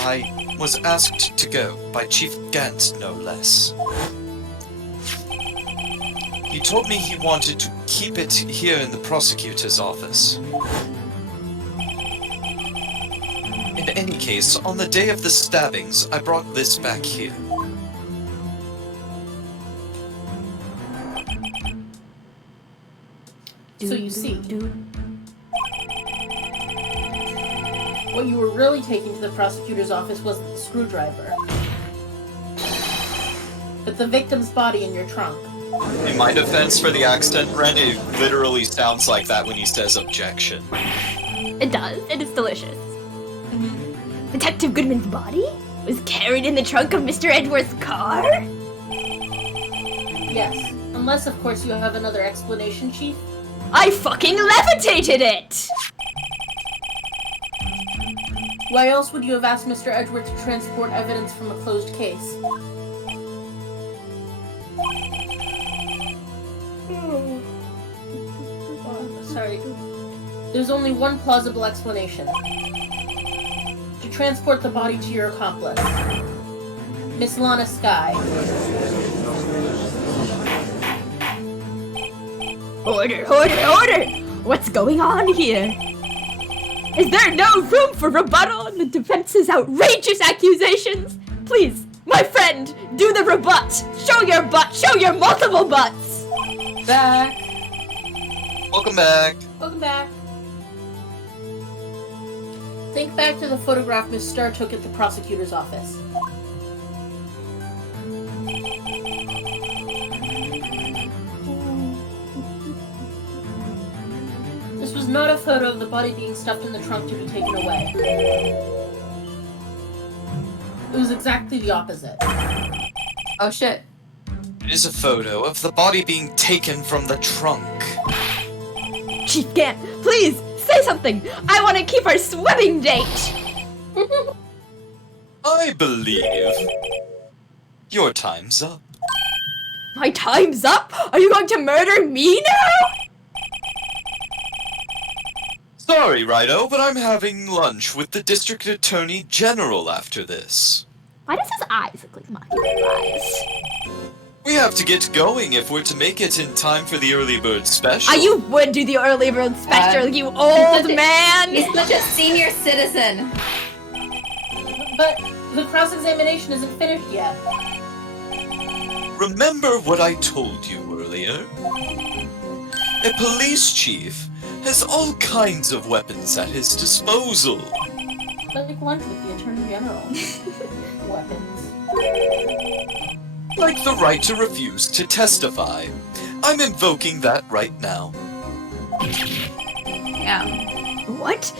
I was asked to go by Chief Gant, no less. He told me he wanted to keep it here in the prosecutor's office. In any case, on the day of the stabbings, I brought this back here. So you see, what you were really taking to the prosecutor's office wasn't the screwdriver, but the victim's body in your trunk. In my defense for the accent, Ren, it literally sounds like that when he says objection. It does. It is delicious. Detective Goodman's body was carried in the trunk of Mr. Edgeworth's car? Yes, unless of course you have another explanation, Chief. I fucking levitated it! Why else would you have asked Mr. Edgeworth to transport evidence from a closed case? Sorry. There's only one plausible explanation. To transport the body to your accomplice, Miss Lana Skye. Order, order, order! What's going on here? Is there no room for rebuttal in the defense's outrageous accusations? Please, my friend, do the rebut! Show your butt! Show your multiple butts! Back. Welcome back. Welcome back. Think back to the photograph Miss Starr took at the prosecutor's office. This was not a photo of the body being stuffed in the trunk to be taken away. It was exactly the opposite. Oh shit. It is a photo of the body being taken from the trunk. Chief Gant, please, say something! I want to keep our swimming date! I believe your time's up. My time's up? Are you going to murder me now? Sorry, Righto, but I'm having lunch with the District Attorney General after this. Why does his eyes look like mocking eyes? We have to get going if we're to make it in time for the early bird special. You would do the early bird special, you old man! He's such a senior citizen. But the cross-examination isn't finished yet. Remember what I told you earlier? A police chief has all kinds of weapons at his disposal. Like lunch with the Attorney General. Weapons. Like the right to refuse to testify. I'm invoking that right now. Yeah. What?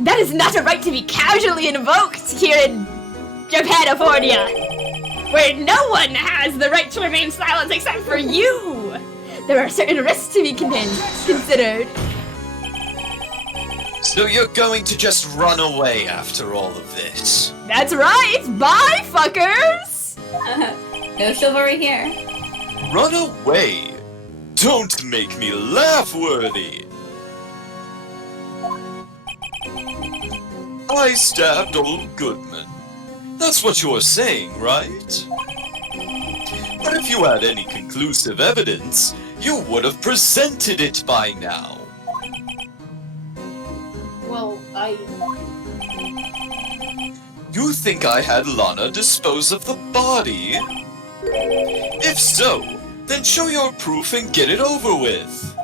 That is not a right to be casually invoked here in Japanifornia, where no one has the right to remain silent except for you. There are certain risks to be considered. So you're going to just run away after all of this? That's right. Bye, fuckers. No chivalry here. Run away? Don't make me laugh, Worthy! I stabbed old Goodman. That's what you're saying, right? But if you had any conclusive evidence, you would have presented it by now. Well, You think I had Lana dispose of the body? If so, then show your proof and get it over with.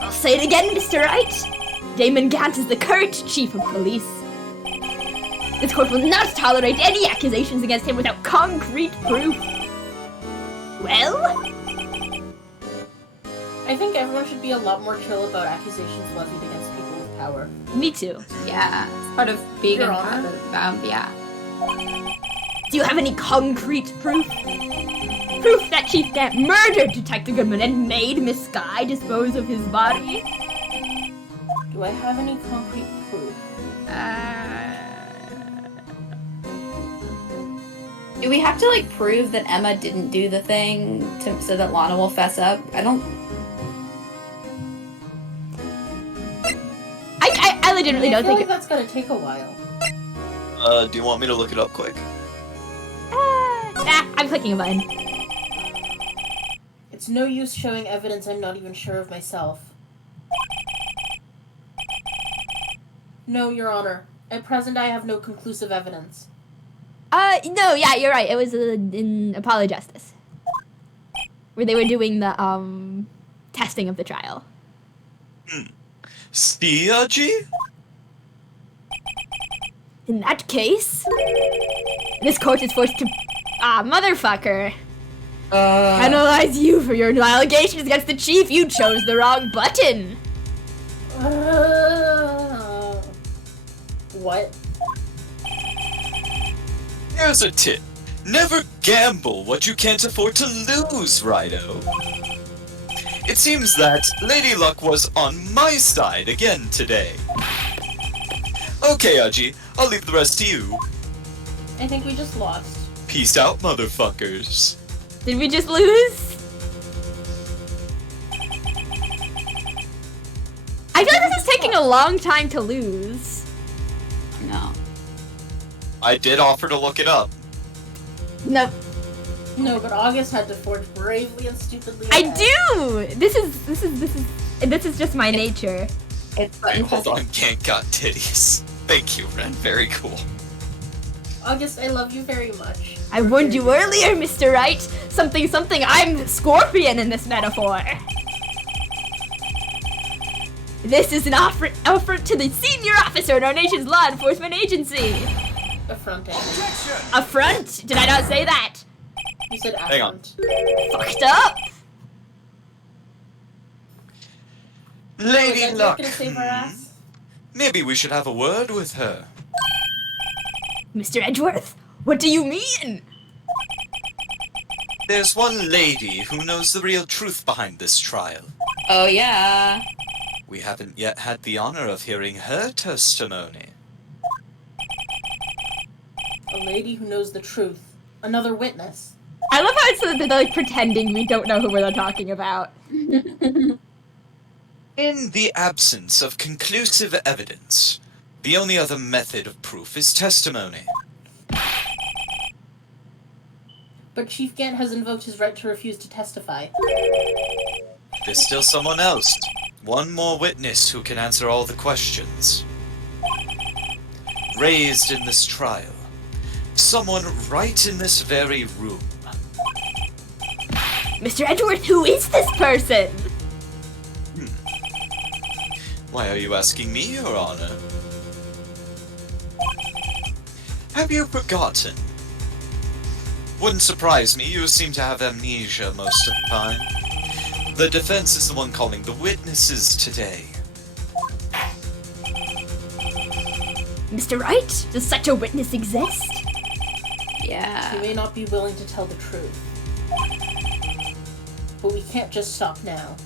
I'll say it again, Mr. Wright. Damon Gant is the current chief of police. This court will not tolerate any accusations against him without concrete proof. Well? I think everyone should be a lot more chill about accusations levied against people with power. Me too. Yeah, it's part of being Your in Honor? power. Yeah. Do you have any concrete proof? Proof that Chief Gant murdered Detective Goodman and made Miss Sky dispose of his body? Do I have any concrete proof? Do we have to like prove that Emma didn't do the thing so that Lana will fess up? I legitimately I don't feel think like that's gonna take a while. Do you want me to look it up quick? I'm clicking a button. It's no use showing evidence I'm not even sure of myself. No, Your Honor. At present, I have no conclusive evidence. No, yeah, you're right. It was in Apollo Justice. Where they were doing the, testing of the trial. See, G? In that case, this court is forced to, motherfucker. Analyze you for your allegations against the chief. You chose the wrong button. What? Here's a tip. Never gamble what you can't afford to lose, Righto. It seems that Lady Luck was on my side again today. Okay, Aji, I'll leave the rest to you. I think we just lost. Peace out, motherfuckers. Did we just lose? I feel like this is taking a long time to lose. No. I did offer to look it up. No, No, but August had to forge bravely and stupidly I ahead. do. This is just my nature. It's Wait, hold on, Gank got titties. Thank you, Ren. Very cool. August, I love you very much. I warned you earlier, Mr. Wright. Something. I'm Scorpion in this metaphor. This is an affront to the senior officer in our nation's law enforcement agency. Affronting. Affront? Did I not say that? You said Hang on. affront. Fucked up. Lady Is that Luck. gonna save our ass? Maybe we should have a word with her. Mr. Edgeworth, what do you mean? There's one lady who knows the real truth behind this trial. Oh yeah. We haven't yet had the honor of hearing her testimony. A lady who knows the truth. Another witness. I love how it's they're like pretending we don't know who we're talking about. In the absence of conclusive evidence, the only other method of proof is testimony. But Chief Gant has invoked his right to refuse to testify. There's still someone else. One more witness who can answer all the questions. Raised in this trial. Someone right in this very room. Mr. Edgeworth, who is this person? Why are you asking me, Your Honor? Have you forgotten? Wouldn't surprise me, you seem to have amnesia most of the time. The defense is the one calling the witnesses today. Mr. Wright, does such a witness exist? He Yeah. may not be willing to tell the truth. But we can't just stop now.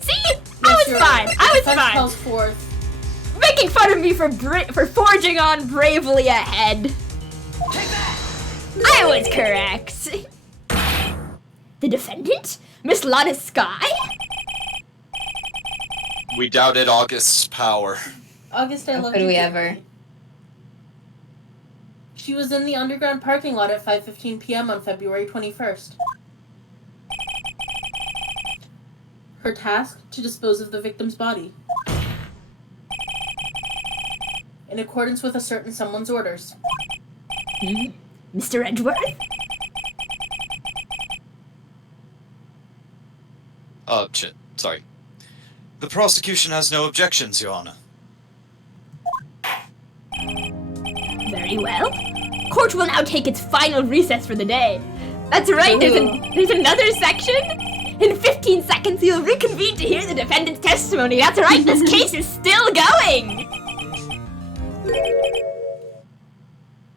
See? I was fine. I was Defense fine. calls forth. Making fun of me for forging on bravely ahead. I was correct. The defendant? Miss Lana Sky? We doubted August's power. August, I love Could you. we dearly. ever? She was in the underground parking lot at 5:15 p.m. on February 21st. Her task, to dispose of the victim's body. In accordance with a certain someone's orders. Mr. Edgeworth? Shit. Sorry. The prosecution has no objections, Your Honor. Very well. Court will now take its final recess for the day. That's right, there's another section. In 15 seconds, you'll reconvene to hear the defendant's testimony. That's right, this case is still going.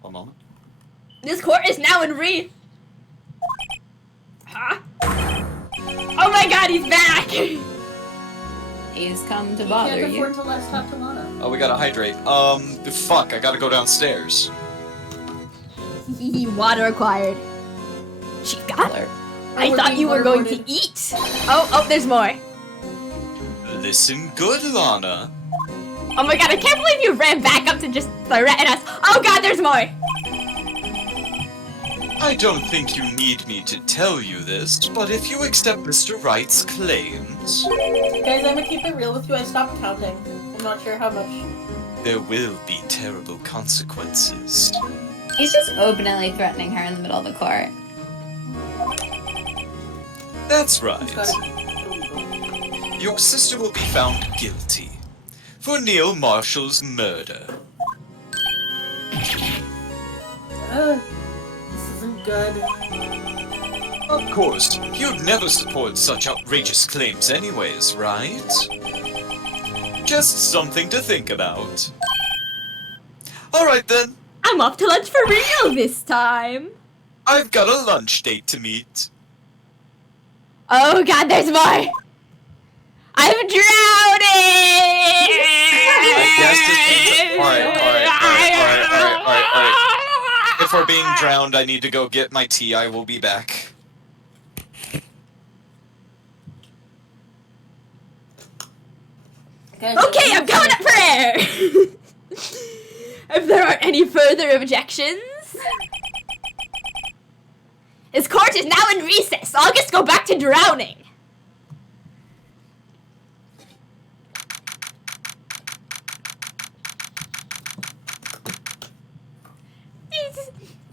One moment. This court is now in Huh? Oh my god, he's back! He's come to You bother can't you. afford to let talk to Lana. Oh, we gotta hydrate. Fuck, I gotta go downstairs. Water acquired. Chief God? I we're thought being you were going to waterboarded. eat. Oh, there's more. Listen good, Lana. Oh my god, I can't believe you ran back up to just threaten us. Oh god, there's more. I don't think you need me to tell you this, but if you accept Mr. Wright's claims, Guys, I'm gonna keep it real with you. I stopped counting. I'm not sure how much. there will be terrible consequences. He's just openly threatening her in the middle of the court. That's It's right. gotta be illegal. Your sister will be found guilty for Neil Marshall's murder. This isn't good. Of course, you'd never support such outrageous claims anyways, right? Just something to think about. Alright then, I'm off to lunch for real this time. I've got a lunch date to meet. Oh god, there's more. I'm drowning! Alright. If we're being drowned, I need to go get my tea. I will be back. Guys, Okay, I'm going up for air! If there aren't any further objections... This court is now in recess. I'll just go back to drowning.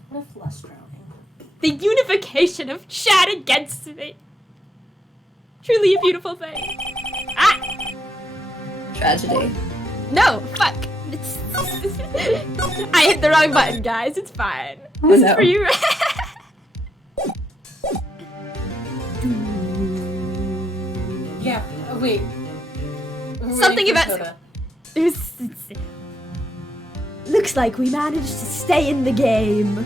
What if less drowning? The unification of chat against me. Truly a beautiful thing. Ah! Tragedy. No, fuck. I hit the wrong button, guys. It's fine. Oh, This is no. for you. Yeah, wait. We're Something waiting for about- soda. Looks like we managed to stay in the game.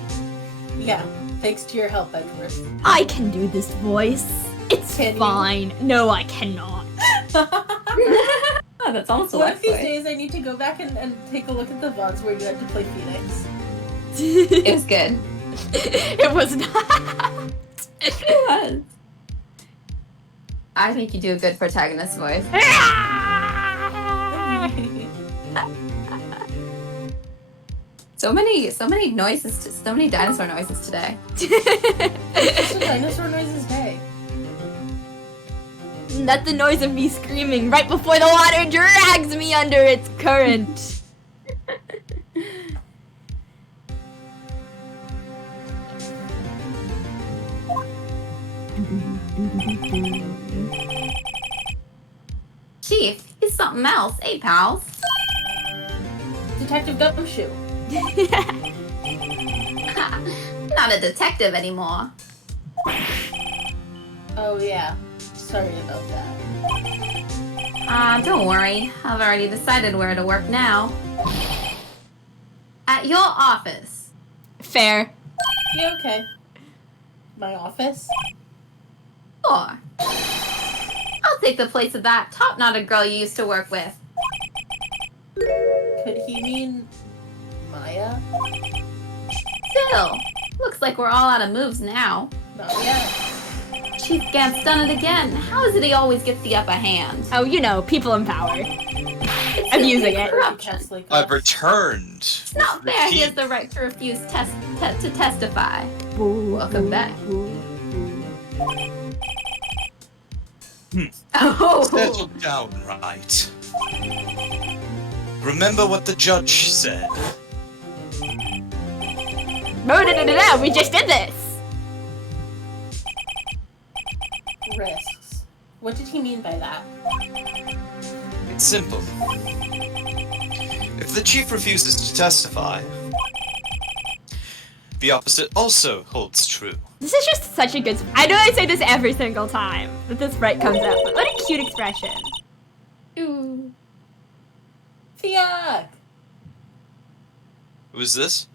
Yeah, thanks to your help, Edgeworth. I can do this voice. It's Can you? fine. No, I cannot. Oh, that's almost a One life of these voice. days, I need to go back and take a look at the VODs where you had to play Phoenix. It was good. It was not. It was. I think you do a good protagonist voice. So many noises, so many dinosaur noises today. It's a dinosaur noises day. That's the noise of me screaming right before the water drags me under its current. Chief, he's something else. Hey, pals. Detective Gumshoe. Not a detective anymore. Oh yeah. Sorry about that. Don't worry. I've already decided where to work now. At your office. Fair. Yeah, okay. My office? Sure. I'll take the place of that top-knotted girl you used to work with. Could he mean Maya? Still, looks like we're all out of moves now. Not yet. Chief Gamp's done it again. How is it he always gets the upper hand? Oh, you know, people in power. It's I'm using it. Cats like I've us. returned. It's not fair. He has the right to refuse to testify. Welcome back. Oh. Settle down, Wright. Remember what the judge said. No, we just did this. Risks. What did he mean by that? It's simple. If the chief refuses to testify, the opposite also holds true. This is just such a good. I know I say this every single time that this Wright comes out, but what a cute expression. Ooh. Fiak! Who's this?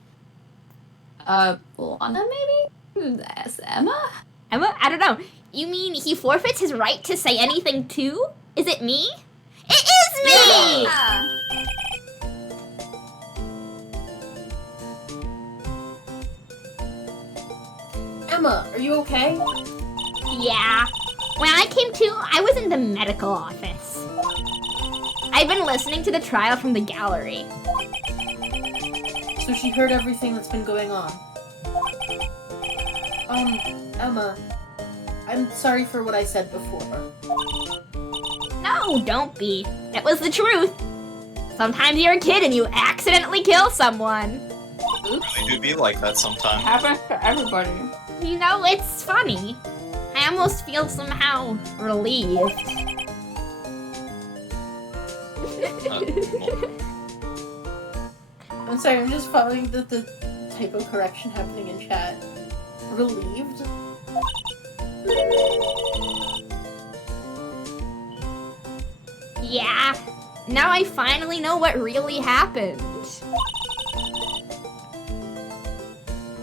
Lana maybe? That's Emma? Emma? I don't know. You mean he forfeits his right to say anything too? Is it me? It is me! Yeah. Emma, are you okay? Yeah. When I came to, I was in the medical office. I've been listening to the trial from the gallery. So she heard everything that's been going on. Emma, I'm sorry for what I said before. No, don't be. It was the truth. Sometimes you're a kid and you accidentally kill someone. Oops. I do be like that sometimes. Happens to everybody. You know, it's funny. I almost feel somehow relieved. I'm sorry, I'm just following the typo correction happening in chat. Relieved? Yeah. Now I finally know what really happened.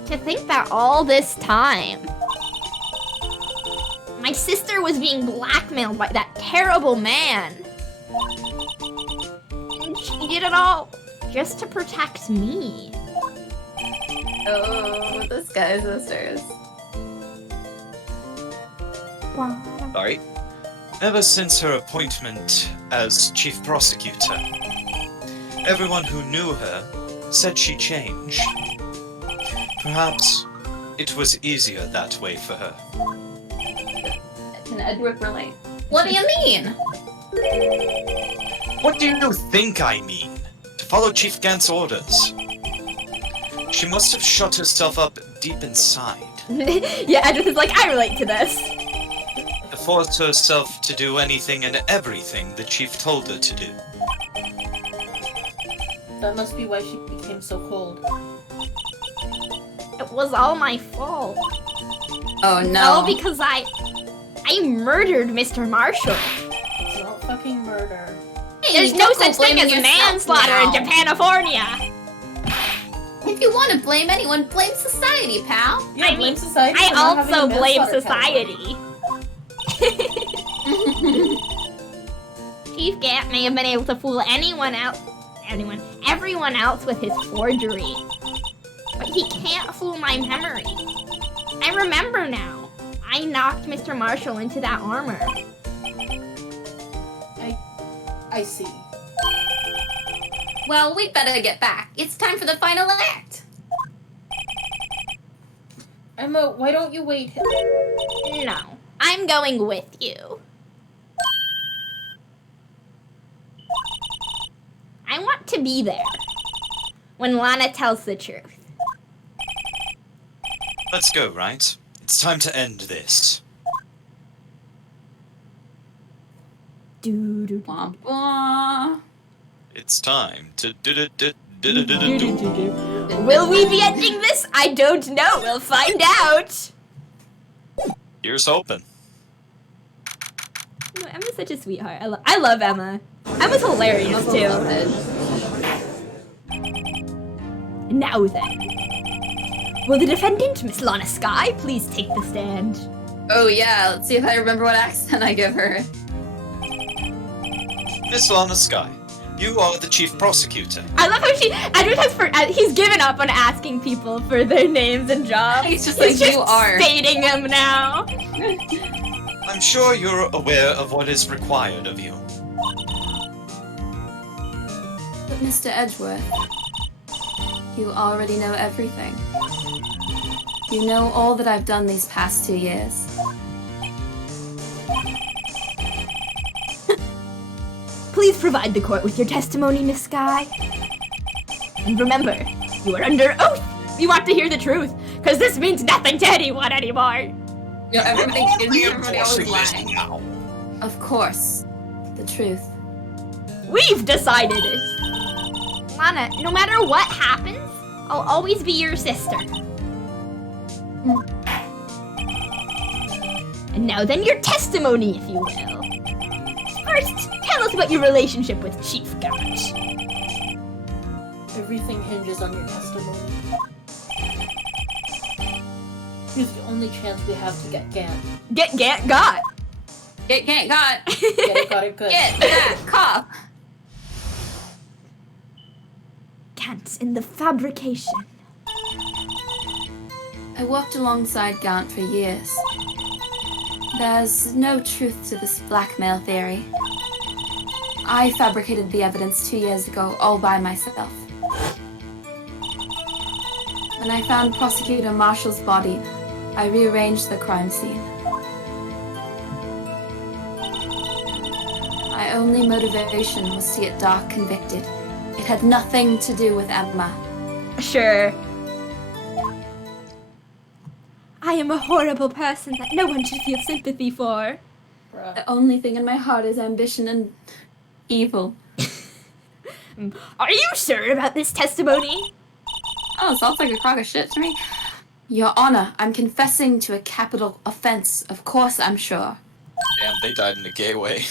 To think that all this time, my sister was being blackmailed by that terrible man. And she did it all just to protect me. Oh, this guy's sisters. Sorry. Ever since her appointment as chief prosecutor, everyone who knew her said she changed. Perhaps it was easier that way for her. Can Edward relate? What do you mean? What do you think I mean? To follow Chief Gant's orders. She must have shut herself up deep inside. Yeah, Edward is like, I relate to this. To force herself to do anything and everything the chief told her to do. That must be why she became so cold. It was all my fault. Oh no. All because I murdered Mr. Marshall. It's not fucking murder. There's no such thing as manslaughter in Japan. Japanifornia. If you want to blame anyone, blame society, pal. Yeah, I blame mean, society I for not having also a blame manslaughter society. Chief Gant may have been able to fool everyone else with his forgery. But he can't fool my memory. I remember now. I knocked Mr. Marshall into that armor. I see. Well, we'd better get back. It's time for the final act. Emma, why don't you wait? No, I'm going with you. I want to be there when Lana tells the truth. Let's go, right? It's time to end this. Wah, wah. It's time to do. Will we be ending this? I don't know. We'll find out. Here's hoping. No, Emma's such a sweetheart. I love Emma. Emma's hilarious too. Now then, will the defendant, Miss Lana Sky, please take the stand? Oh yeah, let's see if I remember what accent I give her. Miss Lana Sky, you are the chief prosecutor. I love how Edward has he's given up on asking people for their names and jobs. He's just like, you are. Stating them now. I'm sure you're aware of what is required of you. But Mr. Edgeworth, you already know everything. You know all that I've done these past 2 years. Please provide the court with your testimony, Miss Sky. And remember, you are under oath. You want to hear the truth, because this means nothing to anyone anymore. You know, everybody Reinforcing always this lying. now. Of course, the truth. We've decided it. Lana, no matter what happens, I'll always be your sister. And now then, your testimony, if you will. First, tell us about your relationship with Chief Gotch. Everything hinges on your testimony. Here's the only chance we have to get Gant. Got. Got. Get it, got it, good. Get that cop. Gant's in the fabrication. I worked alongside Gant for years. There's no truth to this blackmail theory. I fabricated the evidence 2 years ago all by myself. When I found Prosecutor Marshall's body, I rearranged the crime scene. My only motivation was to get Doc convicted. It had nothing to do with Emma. Sure. I am a horrible person that no one should feel sympathy for. Bruh. The only thing in my heart is ambition and evil. Are you sure about this testimony? Oh, sounds like a crock of shit to me. Your Honor, I'm confessing to a capital offense. Of course I'm sure. Damn, they died in a gay way.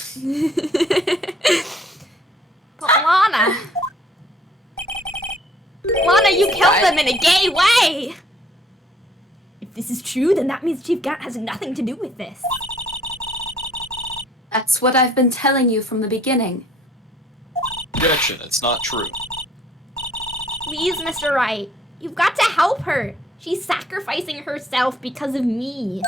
But Lana, you killed them in a gay way! If this is true, then that means Chief Gant has nothing to do with this. That's what I've been telling you from the beginning. Objection, it's not true. Please, Mr. Wright, you've got to help her. She's sacrificing herself because of me.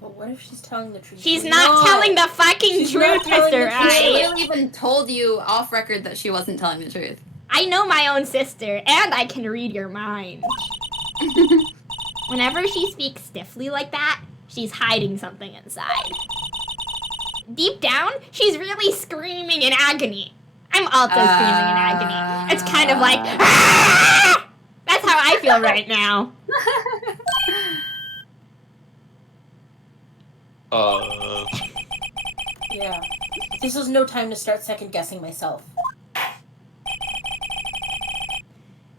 But what if she's telling the truth? She's not telling the fucking She's not truth, telling the Mr. truth. Wright. Lily even told you off record that she wasn't telling the truth. I know my own sister, and I can read your mind. Whenever she speaks stiffly like that, she's hiding something inside. Deep down, she's really screaming in agony. I'm also screaming in agony. It's kind of like, "Ah!" That's how I feel right now. Yeah. This is no time to start second-guessing myself.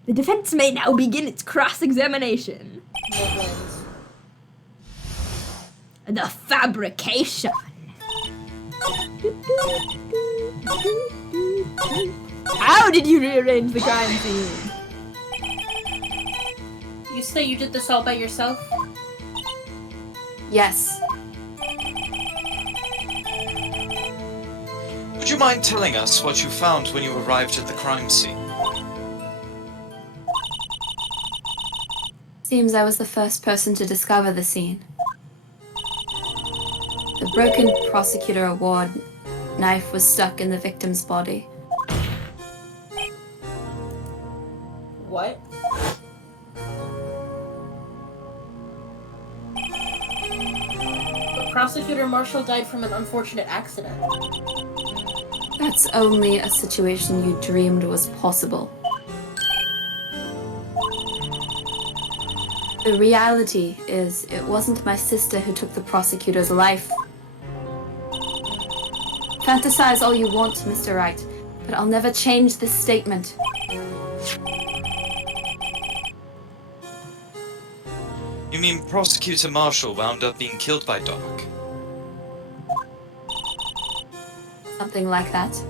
The defense may now begin its cross-examination. Midlands. The fabrication. How did you rearrange the crime scene? You say you did this all by yourself? Yes. Would you mind telling us what you found when you arrived at the crime scene? Seems I was the first person to discover the scene. The broken prosecutor award knife was stuck in the victim's body. What? But Prosecutor Marshall died from an unfortunate accident. That's only a situation you dreamed was possible. The reality is, it wasn't my sister who took the prosecutor's life. Fantasize all you want, Mr. Wright, but I'll never change this statement. You mean Prosecutor Marshall wound up being killed by Doc? Something like that.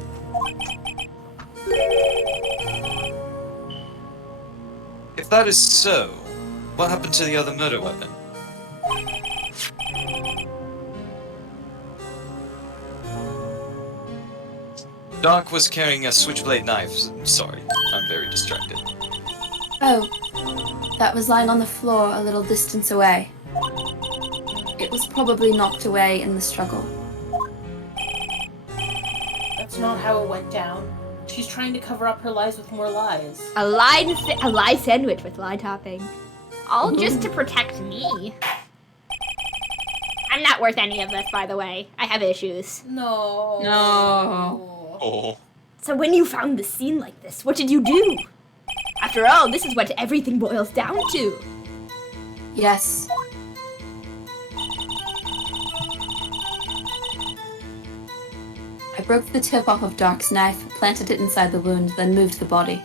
If that is so, what happened to the other murder weapon? Doc was carrying a switchblade knife. Sorry, I'm very distracted. Oh, that was lying on the floor a little distance away. It was probably knocked away in the struggle. That's That's not how it went down. She's trying to cover up her lies with more lies. A lie sandwich with lie topping. All just to protect me. I'm not worth any of this, by the way. I have issues. No. No. Oh. So when you found the scene like this, what did you do? After all, this is what everything boils down to. Yes. I broke the tip off of Dark's knife, planted it inside the wound, then moved the body.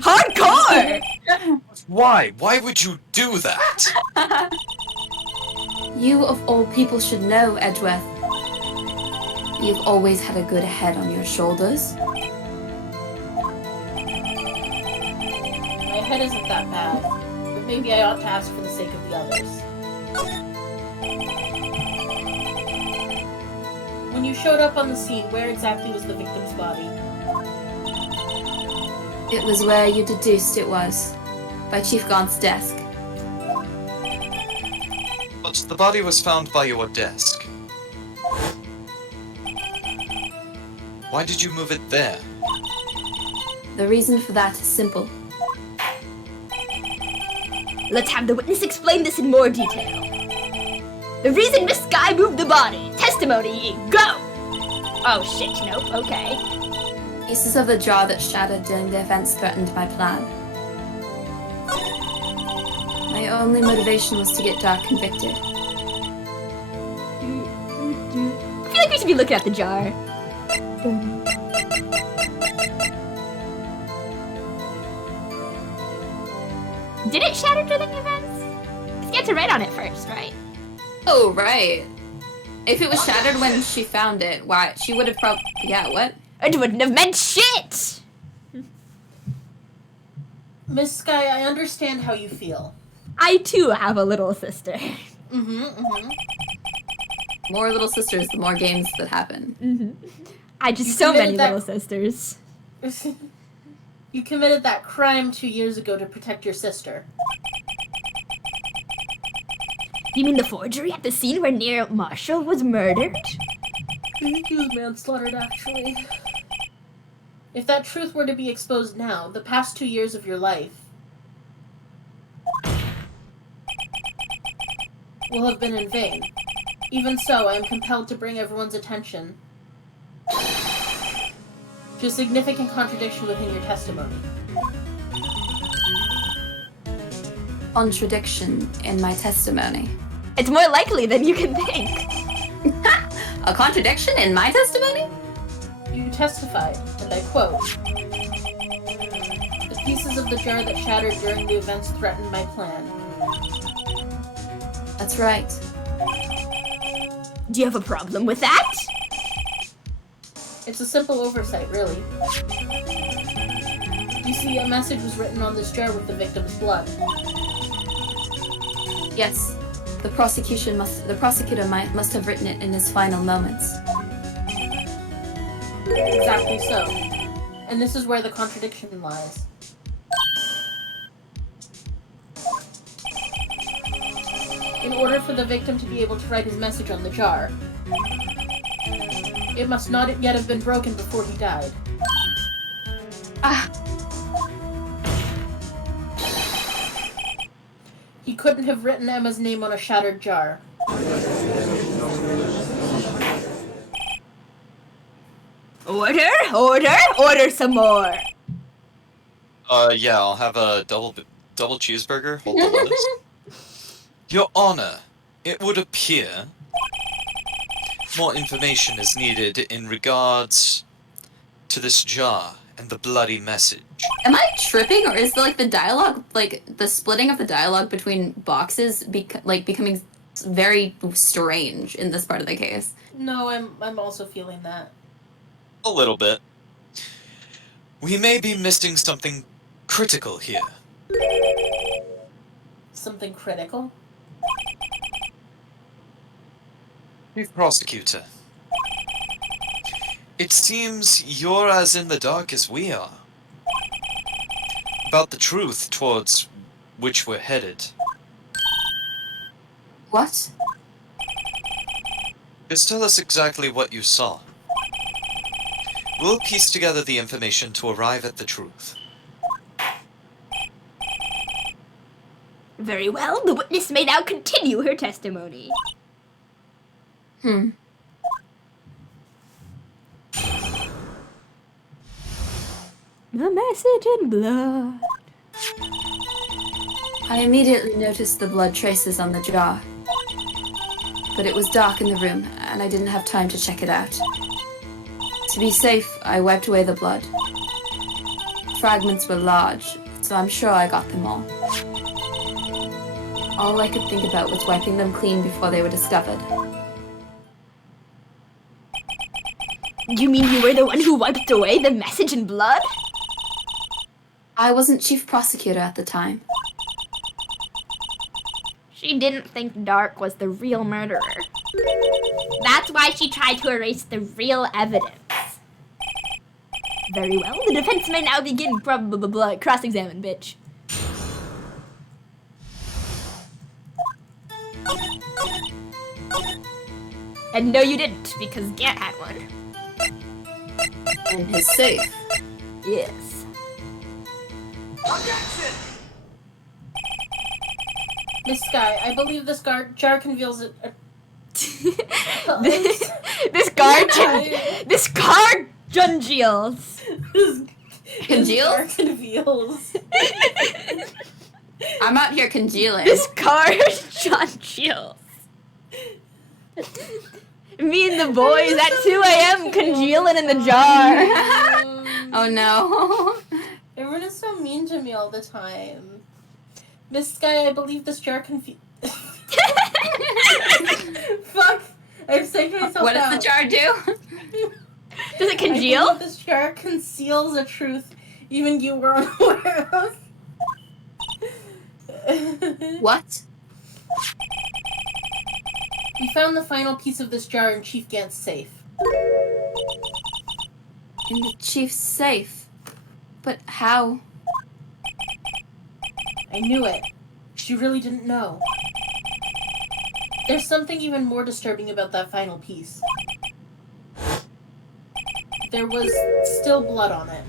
Hardcore! Why? Why would you do that? You of all people should know, Edgeworth. You've always had a good head on your shoulders. My head isn't that bad, but maybe I ought to ask for the sake of the others. When you showed up on the scene, where exactly was the victim's body? It was where you deduced it was, by Chief Gaunt's desk. But the body was found by your desk. Why did you move it there? The reason for that is simple. Let's have the witness explain this in more detail. The reason Miss Sky moved the body. Testimony, go! Oh shit, nope, okay. Pieces of the jar that shattered during the events threatened my plan. My only motivation was to get Dark convicted. I feel like we should be looking at the jar. Did it shatter during the events? Because you had to write on it first, right? Oh, right. If it was shattered when she found it, why, she would have probably... Yeah, what? It wouldn't have meant shit! Miss Sky, I understand how you feel. I too have a little sister. More little sisters, the more games that happen. I just You so many committed that- little sisters. You committed that crime 2 years ago to protect your sister. You mean the forgery at the scene where Neil Marshall was murdered? I think he was manslaughtered, actually. If that truth were to be exposed now, the past 2 years of your life will have been in vain. Even so, I am compelled to bring everyone's attention to a significant contradiction within your testimony. Contradiction in my testimony. It's more likely than you can think. A contradiction in my testimony? You testified, and I quote, "The pieces of the jar that shattered during the events threatened my plan." That's right. Do you have a problem with that? It's a simple oversight, really. You see, a message was written on this jar with the victim's blood. Yes, the prosecutor must have written it in his final moments. Exactly so. And this is where the contradiction lies. In order for the victim to be able to write his message on the jar, it must not yet have been broken before he died. Ah, He couldn't have written Emma's name on a shattered jar. Order some more. Yeah, I'll have a double cheeseburger. Hold the lettuce. Your Honor, it would appear more information is needed in regards to this jar and the bloody message. am I tripping, or is the dialogue, the splitting of the dialogue between boxes becoming very strange in this part of the case? No, I'm also feeling that. A little bit. We may be missing something critical here. Something critical? Chief Prosecutor. It seems you're as in the dark as we are. About the truth towards which we're headed. What? Just tell us exactly what you saw. We'll piece together the information to arrive at the truth. Very well, the witness may now continue her testimony. Hmm. The message in blood. I immediately noticed the blood traces on the jar. But it was dark in the room, and I didn't have time to check it out. To be safe, I wiped away the blood. Fragments were large, so I'm sure I got them all. All I could think about was wiping them clean before they were discovered. You mean you were the one who wiped away the message in blood? I wasn't chief prosecutor at the time. She didn't think Dark was the real murderer. That's why she tried to erase the real evidence. Very well, the defense may now begin cross-examine, bitch. And no, you didn't, because Gant had one. In his safe. Yes. Miss Sky, I believe this jar conceals it. This card congeals. This jar conceals. I'm out here congealing. This card congeals. Me and the boys at 2 a.m. congealing in the jar. Oh no. Everyone is so mean to me all the time. Miss Sky, I believe this jar Fuck! I've saved myself What does out. the jar do? Does it I congeal? believe this jar conceals a truth even you were unaware of. What? We found the final piece of this jar in Chief Gant's safe. In the chief's safe. But how? I knew it. She really didn't know. There's something even more disturbing about that final piece. There was still blood on it.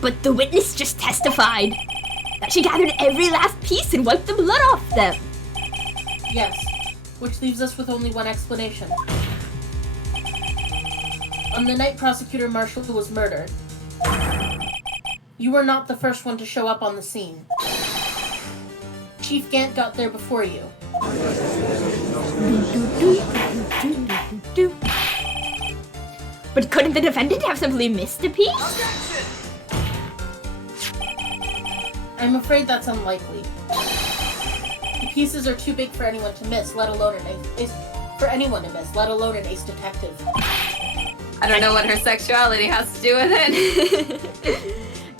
But the witness just testified that she gathered every last piece and wiped the blood off them. Yes, which leaves us with only one explanation. On the night Prosecutor Marshall was murdered, you were not the first one to show up on the scene. Chief Gant got there before you. But couldn't the defendant have simply missed a piece? I'm afraid that's unlikely. The pieces are too big for anyone to miss, let alone an ace detective. I don't know what her sexuality has to do with it.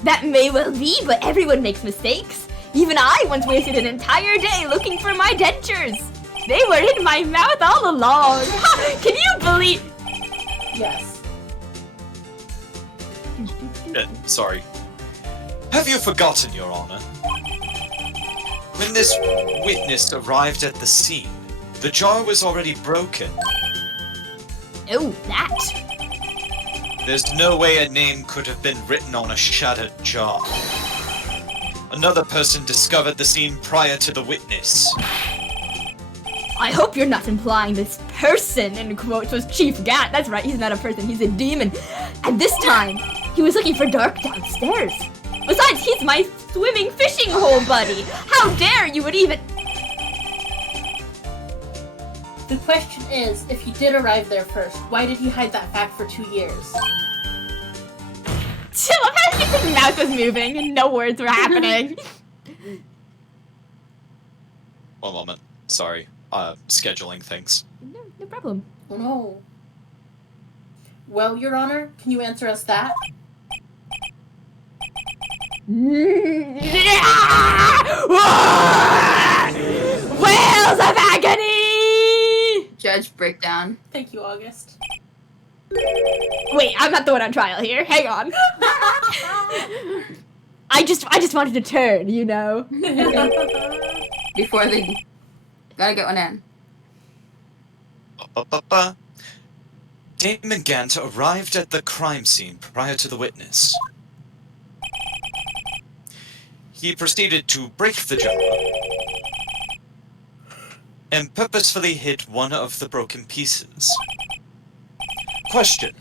That may well be, but everyone makes mistakes. Even I once wasted an entire day looking for my dentures. They were in my mouth all along. Can you believe? Yes. Sorry. Have you forgotten, Your Honor? When this witness arrived at the scene, the jar was already broken. Oh, that. There's no way a name could have been written on a shattered jar. Another person discovered the scene prior to the witness. I hope you're not implying this person, in quotes, was Chief Gant. That's right, he's not a person, he's a demon. And this time, he was looking for Dark downstairs. Besides, he's my swimming fishing hole buddy. How dare you would even... The question is, if he did arrive there first, why did he hide that fact for 2 years? Chill, I'm happy his mouth was moving and no words were happening. One moment. Sorry. Scheduling things. No problem. Oh no. Well, Your Honor, can you answer us that? Whales of agony! Judge breakdown. Thank you, August. Wait, I'm not the one on trial here. Hang on. I just wanted to turn, you know. Before they Gotta get one in. Ba-ba-ba-ba. Damon Gant arrived at the crime scene prior to the witness. He proceeded to break the jar and purposefully hit one of the broken pieces. Question.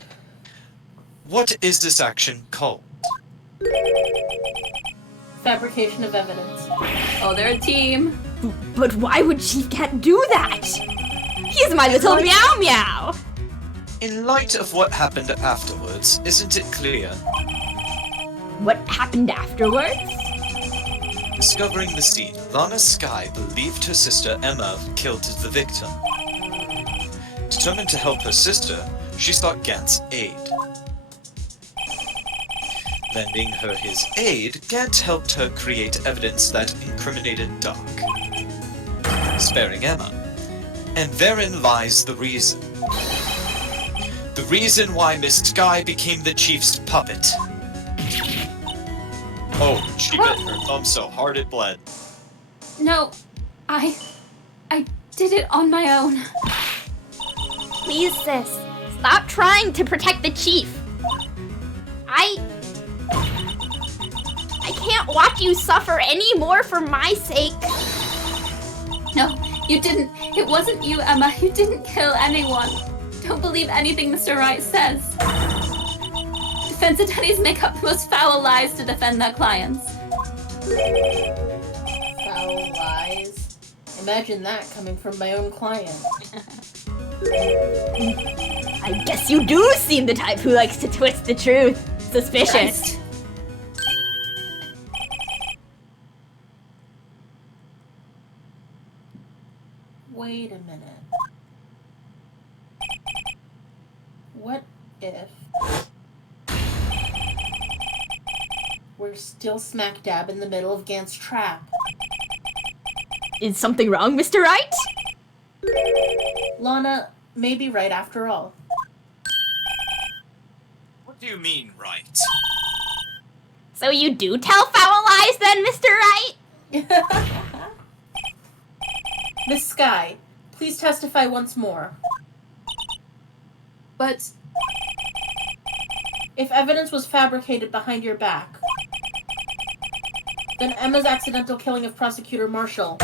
What is this action called? Fabrication of evidence. Oh, they're a team. But why would Chief Cat do that? He's my little meow meow. In light of what happened afterwards, isn't it clear? What happened afterwards? Discovering the scene, Lana Skye believed her sister Emma killed the victim. Determined to help her sister, she sought Gant's aid. Lending her his aid, Gant helped her create evidence that incriminated Doc, sparing Emma. And therein lies the reason. The reason why Miss Skye became the Chief's puppet. Oh, she bit her thumb so hard it bled. No, I did it on my own. Please, sis, stop trying to protect the Chief. I can't watch you suffer any more for my sake. No, you didn't. It wasn't you, Emma. You didn't kill anyone. Don't believe anything Mr. Wright says. Defense attorneys make up the most foul lies to defend their clients. Foul lies. Imagine that coming from my own client. I guess you do seem the type who likes to twist the truth. Suspicious. Christ. Wait a minute. What if we're still smack dab in the middle of Gant's trap? Is something wrong, Mr. Wright? Lana may be right after all. What do you mean, right? So you do tell foul lies then, Mr. Wright? Miss Skye, please testify once more. But If evidence was fabricated behind your back, then Emma's accidental killing of Prosecutor Marshall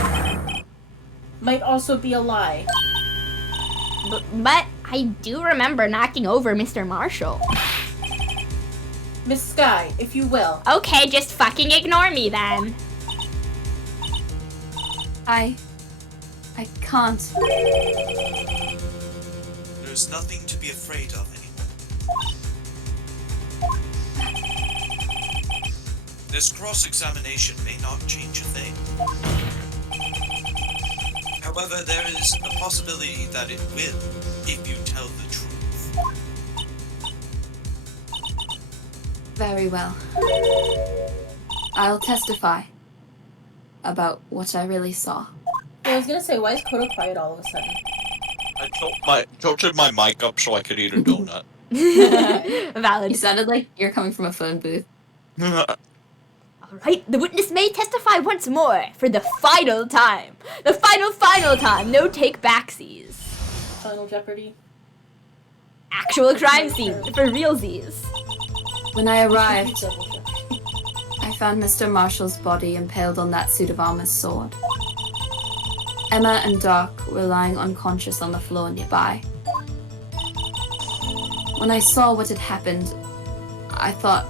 might also be a lie. But I do remember knocking over Mr. Marshall. Miss Skye, if you will. Okay, just fucking ignore me then. I can't. There's nothing to be afraid of anymore. This cross-examination may not change a thing. However, there is a possibility that it will, if you tell the truth. Very well. I'll testify about what I really saw. Yeah, I was gonna say, why is Kodo quiet all of a sudden? I tilted my mic up so I could eat a donut. Valid. You sounded like you're coming from a phone booth. Alright, the witness may testify once more for the final time. The final time. No take backsies. Final Jeopardy. Actual crime scene for realsies. When I arrived, Double Jeopardy. I found Mr. Marshall's body impaled on that suit of armor's sword. Emma and Doc were lying unconscious on the floor nearby. When I saw what had happened, I thought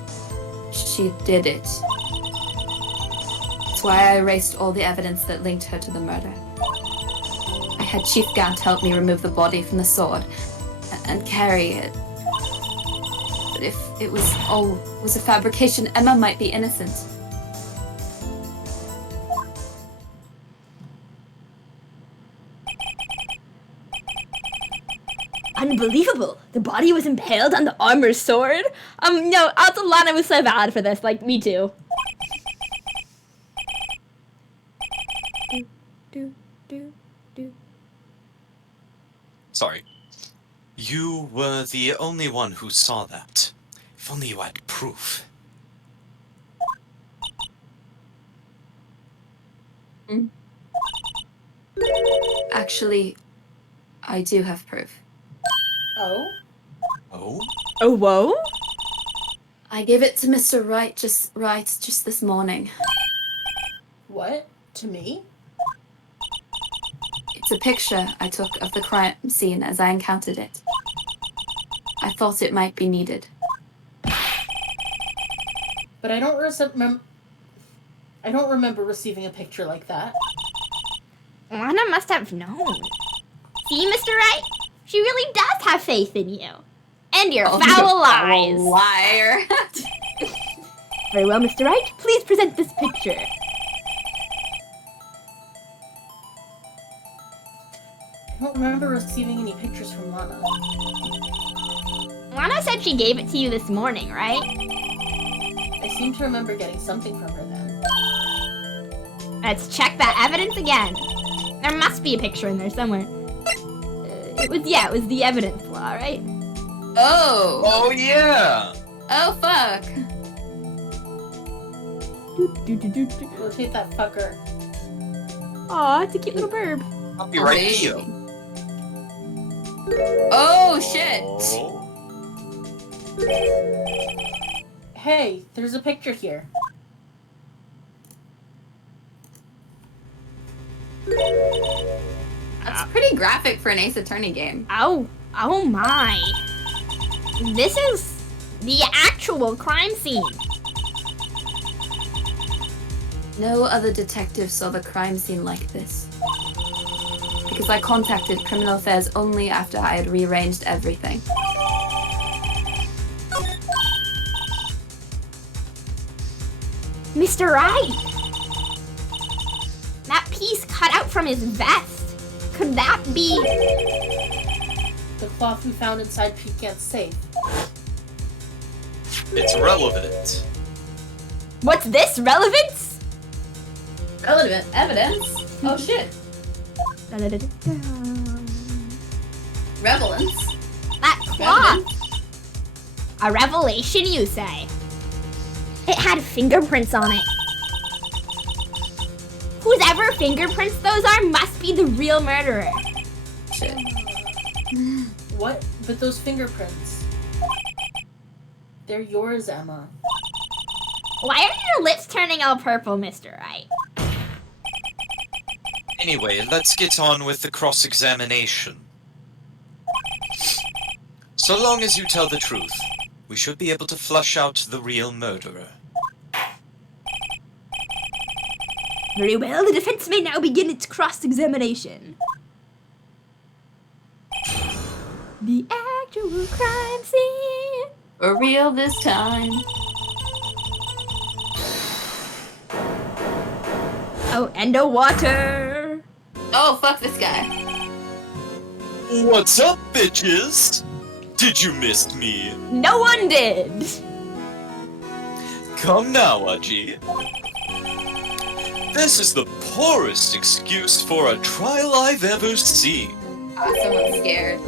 she did it. That's why I erased all the evidence that linked her to the murder. I had Chief Gant help me remove the body from the sword and carry it. But if it was a fabrication, Emma might be innocent. Unbelievable! The body was impaled on the armor's sword? No, also Lana was so bad for this, like, me too. Sorry. You were the only one who saw that. If only you had proof. Actually, I do have proof. Oh? Oh? Oh, whoa? I gave it to Mr. Wright just this morning. What? To me? It's a picture I took of the crime scene as I encountered it. I thought it might be needed. But I don't remember receiving a picture like that. Lana must have known. See, Mr. Wright? She really does have faith in you. And your foul lies. Liar. Very well, Mr. Wright. Please present this picture. I don't remember receiving any pictures from Lana. Lana said she gave it to you this morning, right? I seem to remember getting something from her then. Let's check that evidence again. There must be a picture in there somewhere. It was the evidence law, right? Oh. Oh, yeah! Oh, fuck. Rotate that fucker. Aw, it's a cute little bird. I'll be right here. Oh, shit. Oh. Hey, there's a picture here. That's pretty graphic for an Ace Attorney game. Oh my. This is the actual crime scene. No other detective saw the crime scene like this. Because I contacted Criminal Affairs only after I had rearranged everything. Mr. Wright! That piece cut out from his vest. Could that be... The cloth we found inside Pekant's safe. It's relevant. What's this? Relevance? Relevant evidence? Oh shit. Relevance? That cloth. A revelation, you say? It had fingerprints on it. Whoever fingerprints those are must be the real murderer. Shit. What? But those fingerprints. They're yours, Emma. Why are your lips turning all purple, Mr. Wright? Anyway, let's get on with the cross-examination. So long as you tell the truth, we should be able to flush out the real murderer. Very well, the defense may now begin its cross-examination. The actual crime scene. For real this time. Oh, and a water. Oh, fuck this guy. What's up, bitches? Did you miss me? No one did. Come now, Aji. This is the poorest excuse for a trial I've ever seen. Someone's scared.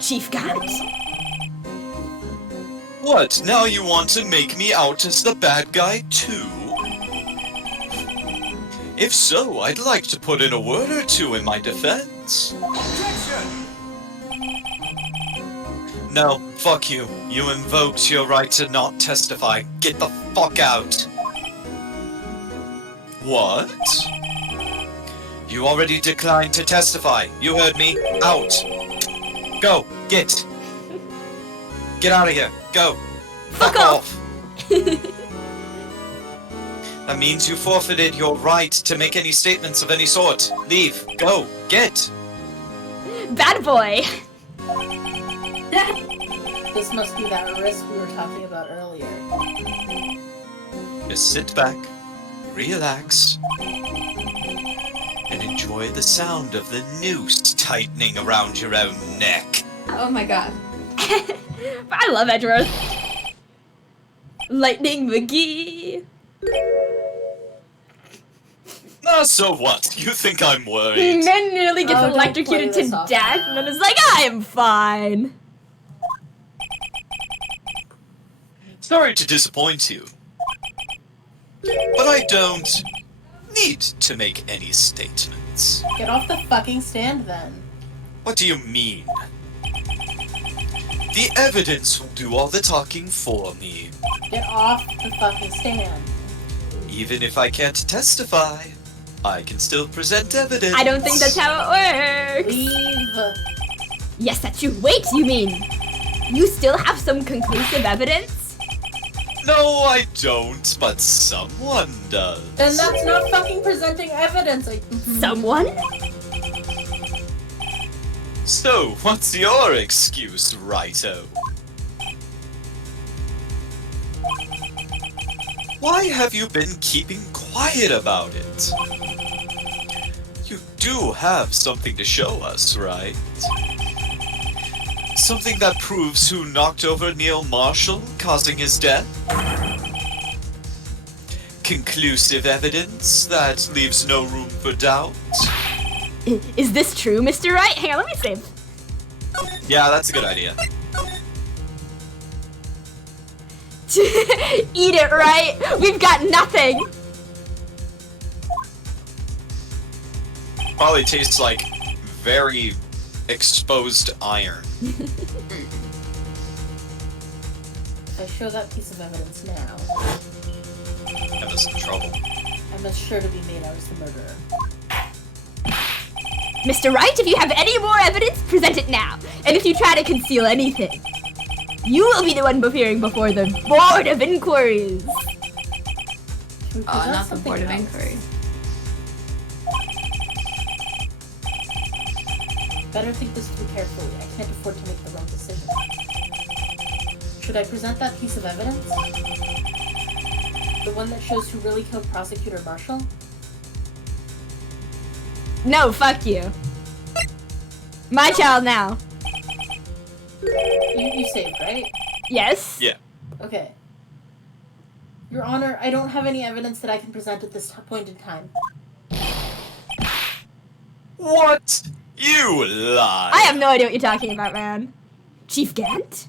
Chief Gant. What, now you want to make me out as the bad guy too? If so, I'd like to put in a word or two in my defense. Objection! No, fuck you. You invoked your right to not testify. Get the fuck out. What? You already declined to testify. You heard me. Out. Go. Get. Get out of here. Go. Fuck off. That means you forfeited your right to make any statements of any sort. Leave. Go. Get. Bad boy. This must be that risk we were talking about earlier. Just sit back, relax, and enjoy the sound of the noose tightening around your own neck. Oh my god. I love Edgeworth. Lightning McGee. So what? You think I'm worried? Man nearly gets Oh, don't electrocuted play to this off death now. and then is like, I am fine. Sorry to disappoint you, but I don't need to make any statements. Get off the fucking stand then. What do you mean? The evidence will do all the talking for me. Get off the fucking stand. Even if I can't testify, I can still present evidence. I don't think that's how it works. Leave. Yes, that's true. Wait, you mean you still have some conclusive evidence? No, I don't, but someone does. Then that's not fucking presenting evidence. Someone? So, what's your excuse, Righto? Why have you been keeping quiet about it? You do have something to show us, right? Something that proves who knocked over Neil Marshall, causing his death? Conclusive evidence that leaves no room for doubt? Is this true, Mr. Wright? Hang on, let me save. Yeah, that's a good idea. Eat it, right? We've got nothing. Probably tastes like very exposed iron. If I show that piece of evidence now, Have us in trouble. I'm as sure to be made out as the murderer. Mr. Wright, if you have any more evidence, present it now. And if you try to conceal anything, you will be the one appearing before the Board of Inquiries. Should we present Not the something Board of else? Inquiry. Better think this through carefully. I can't afford to make the wrong decision. Should I present that piece of evidence? The one that shows who really killed Prosecutor Marshall? No, fuck you. My child now. You saved, right? Yes? Yeah. Okay. Your Honor, I don't have any evidence that I can present at this point in time. What? You lie! I have no idea what you're talking about, man. Chief Gant?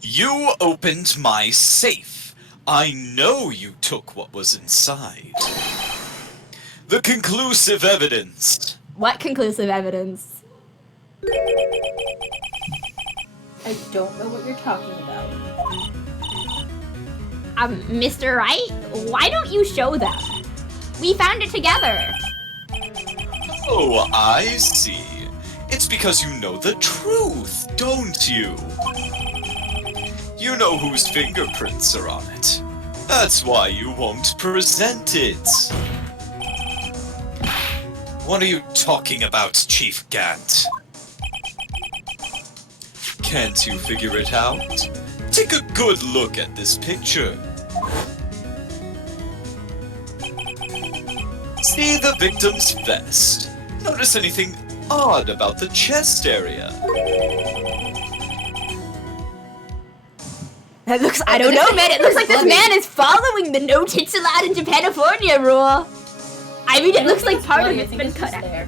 You opened my safe. I know you took what was inside. The conclusive evidence. What conclusive evidence? I don't know what you're talking about. Mr. Wright, why don't you show them? We found it together. Oh, I see. It's because you know the truth, don't you? You know whose fingerprints are on it. That's why you won't present it. What are you talking about, Chief Gant? Can't you figure it out? Take a good look at this picture. See the victim's vest. Notice anything odd about the chest area? That looks, I don't know, man. It looks like this man is following the no tits allowed in Japanifornia rule. I mean, it looks like part of it's been cut out.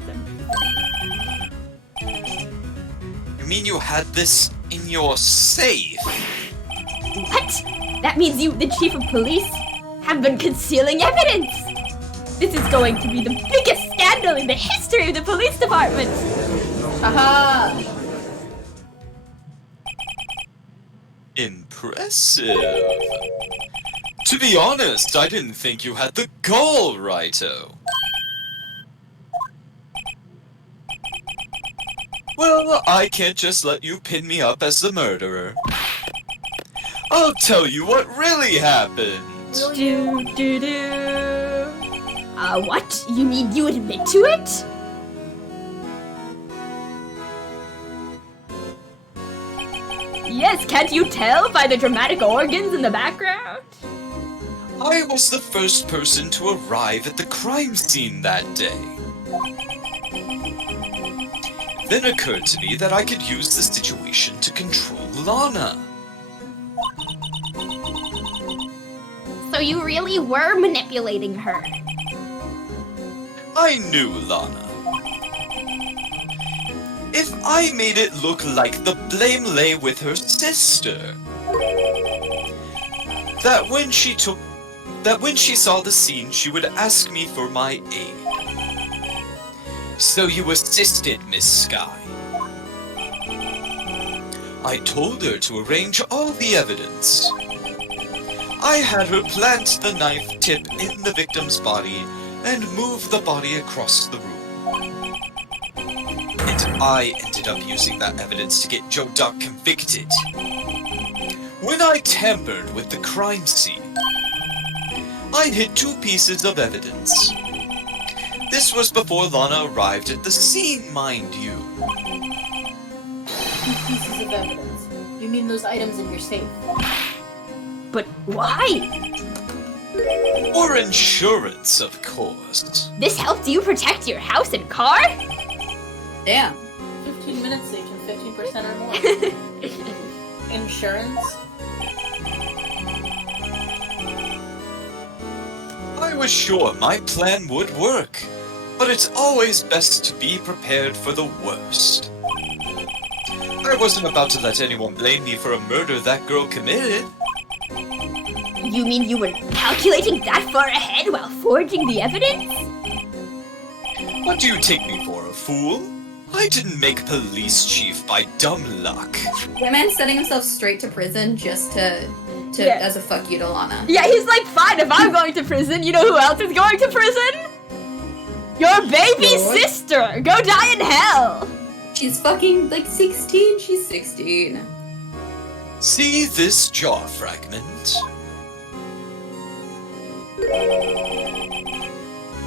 You mean you had this in your safe? What? That means you, the chief of police, have been concealing evidence. This is going to be the biggest scandal in the history of the police department. Aha! Impressive. To be honest, I didn't think you had the gall, Righto. Well, I can't just let you pin me up as the murderer. I'll tell you what really happened. What? You mean you admit to it? Yes, can't you tell by the dramatic organs in the background? I was the first person to arrive at the crime scene that day. Then occurred to me that I could use the situation to control Lana. So you really were manipulating her. I knew Lana. If I made it look like the blame lay with her sister, that when she took that when she saw the scene, she would ask me for my aid. So you assisted, Miss Sky. I told her to arrange all the evidence. I had her plant the knife tip in the victim's body and move the body across the room. And I ended up using that evidence to get Joe Duck convicted. When I tampered with the crime scene, I hid 2 pieces of evidence. This was before Lana arrived at the scene, mind you. 2 pieces of evidence. You mean those items in your safe? But why? For insurance, of course. This helped you protect your house and car? Damn. 15 minutes saved him 15% or more. Insurance? I was sure my plan would work, but it's always best to be prepared for the worst. I wasn't about to let anyone blame me for a murder that girl committed. You mean you were calculating that far ahead while forging the evidence? What do you take me for, a fool? I didn't make police chief by dumb luck. That man's setting himself straight to prison just to Yeah. as a fuck you to Lana. Yeah, he's like, fine, if I'm going to prison, you know who else is going to prison? Your baby sister! Go die in hell! She's fucking like 16. She's 16. See this jaw fragment?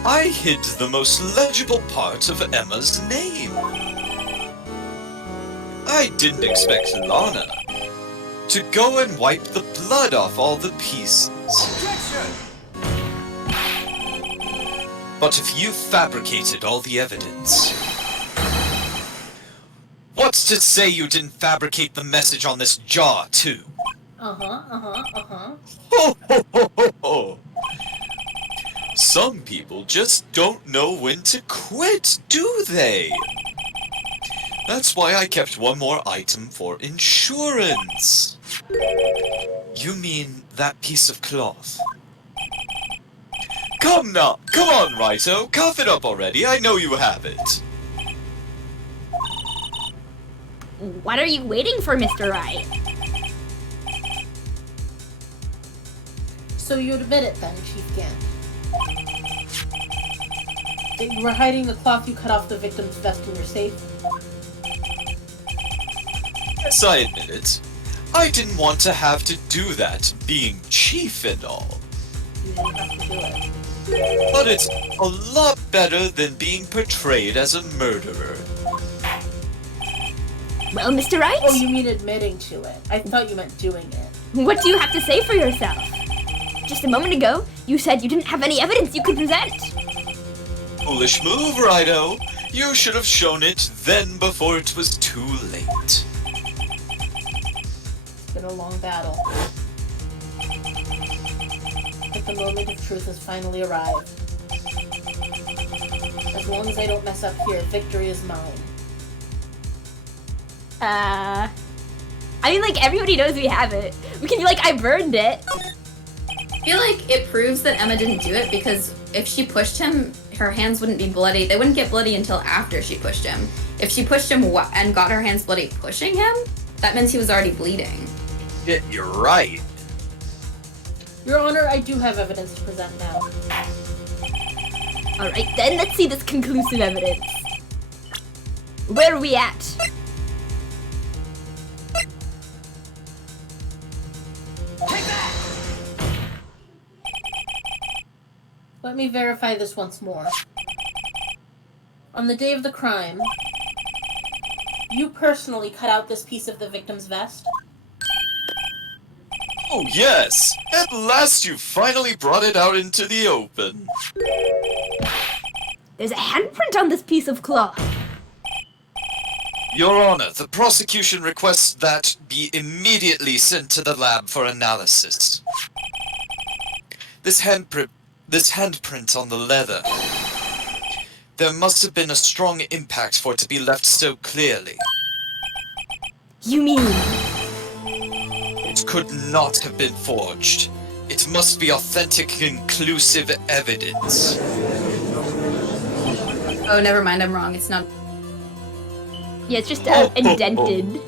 I hid the most legible part of Emma's name. I didn't expect Lana to go and wipe the blood off all the pieces. But if you fabricated all the evidence, what's to say you didn't fabricate the message on this jaw, too? Uh-huh. Ho, ho, ho, ho, ho. Some people just don't know when to quit, do they? That's why I kept one more item for insurance. You mean that piece of cloth? Come now, come on, Righto, cough it up already, I know you have it. What are you waiting for, Mr. Wright? So you admit it then, Chief Gant. That you were hiding the cloth you cut off the victim's vest in your safe? Yes, I admit it. I didn't want to have to do that, being chief and all. You didn't have to do it. But it's a lot better than being portrayed as a murderer. Well, Mr. Wright, Oh, you mean admitting to it. I thought you meant doing it. what do you have to say for yourself? Just a moment ago, you said you didn't have any evidence you could present. Foolish move, Righto. You should have shown it then before it was too late. It's been a long battle. But the moment of truth has finally arrived. As long as I don't mess up here, victory is mine. I mean, like, everybody knows we have it. We can be like, I burned it. I feel like it proves that Emma didn't do it because if she pushed him, her hands wouldn't be bloody. They wouldn't get bloody until after she pushed him. If she pushed him and got her hands bloody pushing him, that means he was already bleeding. Yeah, you're right. Your Honor, I do have evidence to present now. Alright, then let's see this conclusive evidence. Where are we at? Let me verify this once more. On the day of the crime, you personally cut out this piece of the victim's vest? Oh yes! At last you finally brought it out into the open. There's a handprint on this piece of cloth. Your Honor, the prosecution requests that be immediately sent to the lab for analysis. This handprint on the leather. There must have been a strong impact for it to be left so clearly. You mean... It could not have been forged. It must be authentic, conclusive evidence. Oh, never mind, I'm wrong. It's not. Yeah, it's just indented.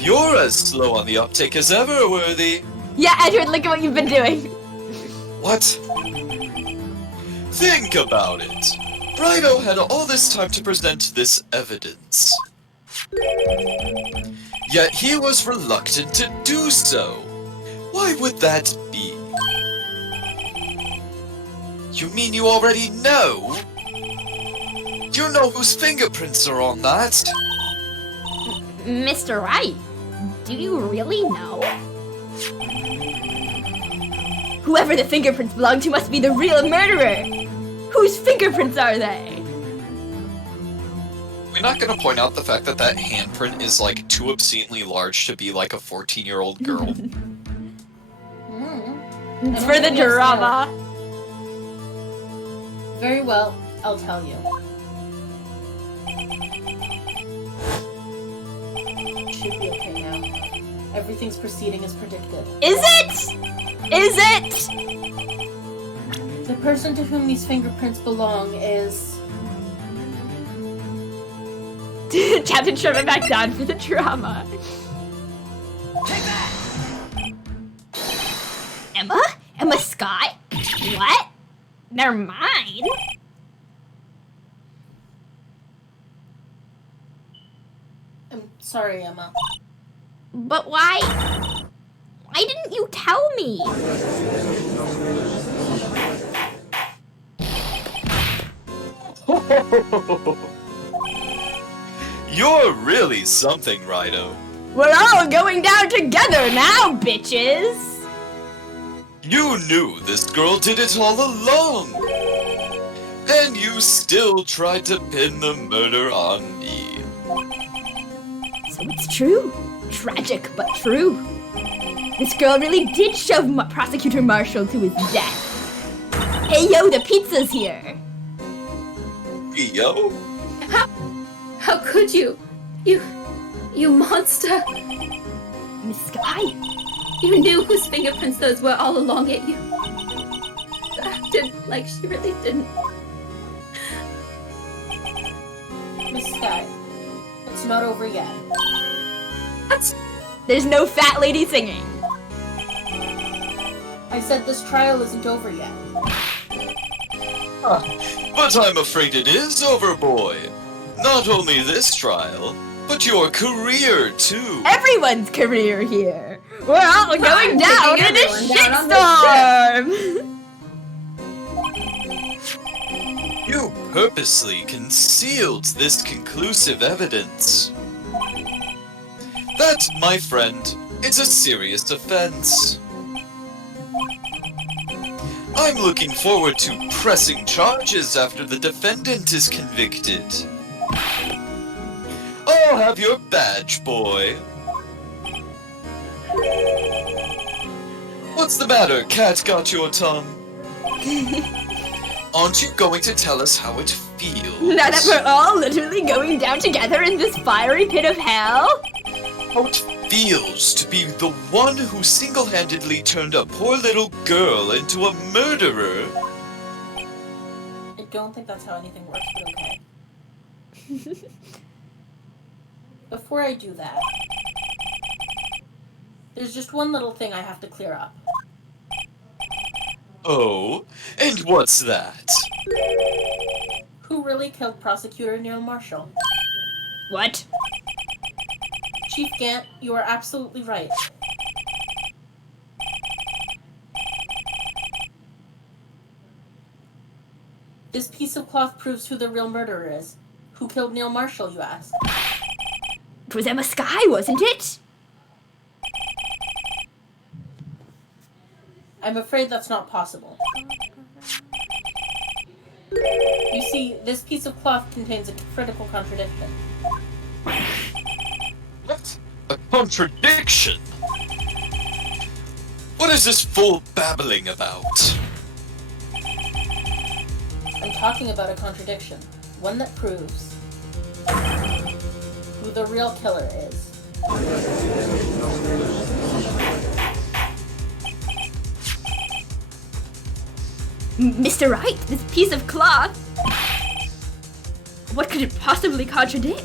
You're as slow on the uptake as ever, Worthy. Yeah, Edward, look at what you've been doing. What? Think about it. Wright had all this time to present this evidence. Yet he was reluctant to do so. Why would that be? You mean you already know? You know whose fingerprints are on that? Mr. Wright, do you really know? Whoever the fingerprints belong to must be the real murderer! Whose fingerprints are they? We're not gonna point out the fact that that handprint is like too obscenely large to be like a 14-year-old girl. It's for the drama. Very well, I'll tell you. Should be okay now. Everything's proceeding as predicted. Is it? Is it? The person to whom these fingerprints belong is... Captain Trevor back down for the drama. Emma? Emma Scott? What? They're mine? I'm sorry, Emma. But why? Why didn't you tell me? You're really something, Rhino. We're all going down together now, bitches! You knew this girl did it all along! And you still tried to pin the murder on me. So it's true. Tragic, but true. This girl really did shove Prosecutor Marshall to his death. Hey yo, the pizza's here! Yo? How could you? You monster! Miss Sky? You knew whose fingerprints those were all along, yet you acted like she really didn't. Miss Sky, it's not over yet. That's... There's no fat lady singing. I said this trial isn't over yet. But I'm afraid it is over, boy. Not only this trial, but your career, too. Everyone's career here. We're all going down in a everyone down on shitstorm! You purposely concealed this conclusive evidence. That, my friend, is a serious offense. I'm looking forward to pressing charges after the defendant is convicted. I'll have your badge, boy. What's the matter, cat got your tongue? Aren't you going to tell us how it feels? Now that we're all literally going down together in this fiery pit of hell? How it feels to be the one who single-handedly turned a poor little girl into a murderer? I don't think that's how anything works, but okay. Before I do that, there's just one little thing I have to clear up. Oh, and what's that? Who really killed Prosecutor Neil Marshall? What? Chief Gant, you are absolutely right. This piece of cloth proves who the real murderer is. Who killed Neil Marshall, you ask? It was Emma Sky, wasn't it? I'm afraid that's not possible. You see, this piece of cloth contains a critical contradiction. What? A contradiction? What is this fool babbling about? I'm talking about a contradiction. One that proves who the real killer is. Mr. Wright, this piece of cloth. What could it possibly contradict?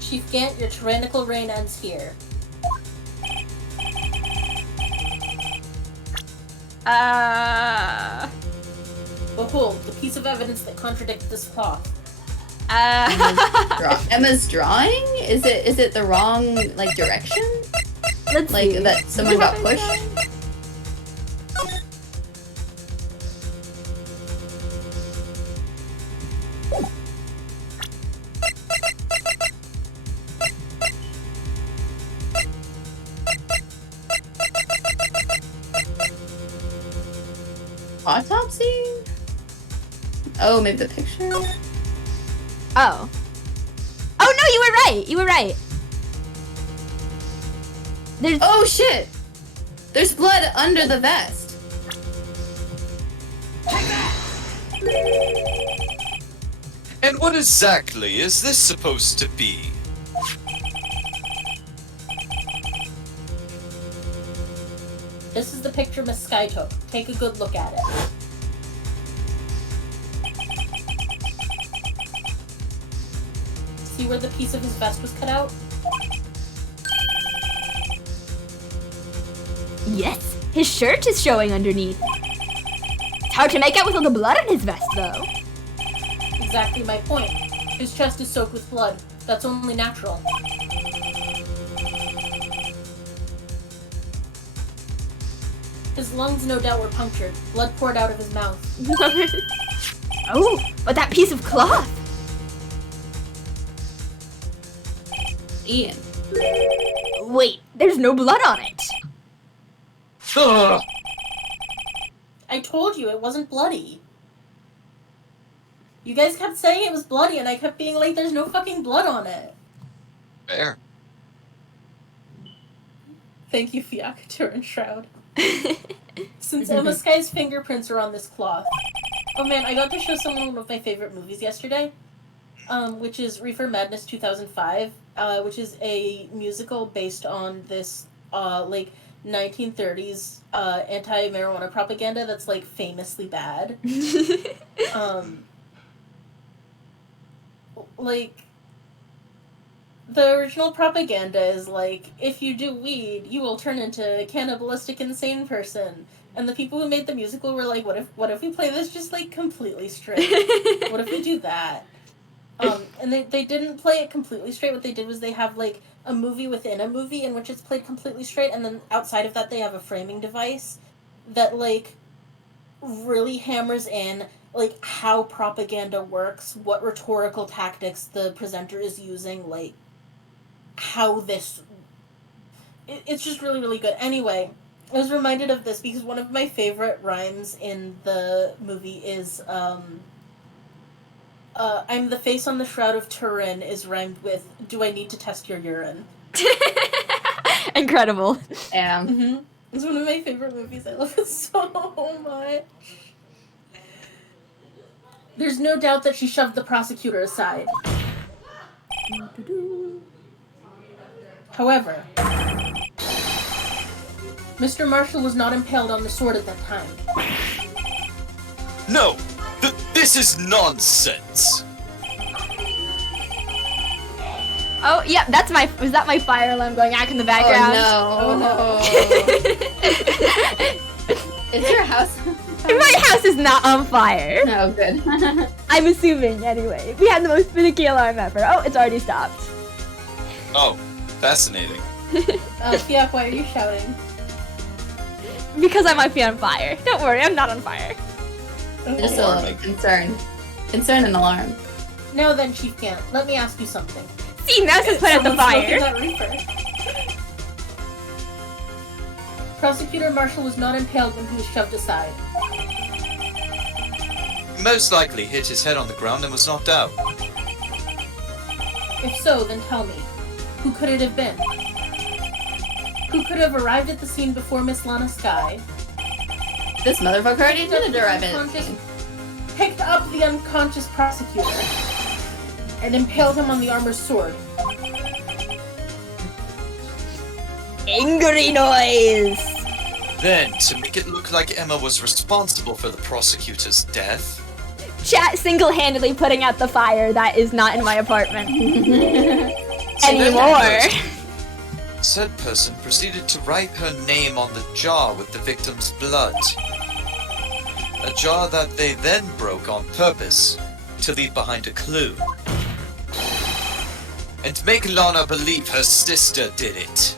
Chief Gant, your tyrannical reign ends here. Behold, the piece of evidence that contradicts this cloth. Emma's drawing? Is it the wrong like direction? Let's Like see. that someone got pushed? Autopsy? Oh, maybe the picture? Oh. Oh no, you were right. You were right. There's Oh shit! There's blood under the vest. And what exactly is this supposed to be? This is the picture Miss Sky took. Take a good look at it. See where the piece of his vest was cut out? Yes, his shirt is showing underneath. It's hard to make out with all the blood on his vest, though. Exactly my point. His chest is soaked with blood. That's only natural. His lungs no doubt were punctured. Blood poured out of his mouth. Oh, but that piece of cloth. Ian. Wait, there's no blood on it. Ugh. I told you it wasn't bloody. You guys kept saying it was bloody and I kept being like, there's no fucking blood on it. Fair. Thank you, Fiacatur and Shroud. Since Emma Sky's fingerprints are on this cloth. Oh man, I got to show someone one of my favorite movies yesterday. Which is Reefer Madness 2005, which is a musical based on this, like, 1930s, anti-marijuana propaganda that's, like, famously bad. Like, the original propaganda is, like, if you do weed, you will turn into a cannibalistic insane person. And the people who made the musical were like, what if we play this just, like, completely straight? What if we do that? And they didn't play it completely straight. What they did was they have, like, a movie within a movie in which it's played completely straight, and then outside of that they have a framing device that, like, really hammers in, like, how propaganda works, what rhetorical tactics the presenter is using, like, how this... It's just really, really good. Anyway, I was reminded of this because one of my favorite rhymes in the movie is, I'm the face on the Shroud of Turin is rhymed with, do I need to test your urine? Incredible. Yeah. Mm-hmm. It's one of my favorite movies. I love it so much. There's no doubt that she shoved the prosecutor aside. However, Mr. Marshall was not impaled on the sword at that time. No! This is nonsense! Oh, yeah, that's my. Was that my fire alarm going off in the background? Oh no. Is your house on fire? My house is not on fire. No, good. I'm assuming, anyway. We had the most finicky alarm ever. Oh, it's already stopped. Oh, fascinating. Fiac, why are you shouting? Because I might be on fire. Don't worry, I'm not on fire. Just a little concern. Concern and alarm. Now then, Chief Gant, let me ask you something. See, now just put out the Someone's smoking fire. that reefer. Prosecutor Marshall was not impaled when he was shoved aside. He most likely hit his head on the ground and was knocked out. If so, then tell me, who could it have been? Who could have arrived at the scene before Miss Lana Sky, This motherfucker already did a drive in. unconscious- picked up the unconscious prosecutor, and impaled him on the armor's sword? Angry noise. Then, to make it look like Emma was responsible for the prosecutor's death, Chat single-handedly putting out the fire that is not in my apartment anymore. Said person proceeded to write her name on the jar with the victim's blood. A jar that they then broke on purpose to leave behind a clue. And make Lana believe her sister did it.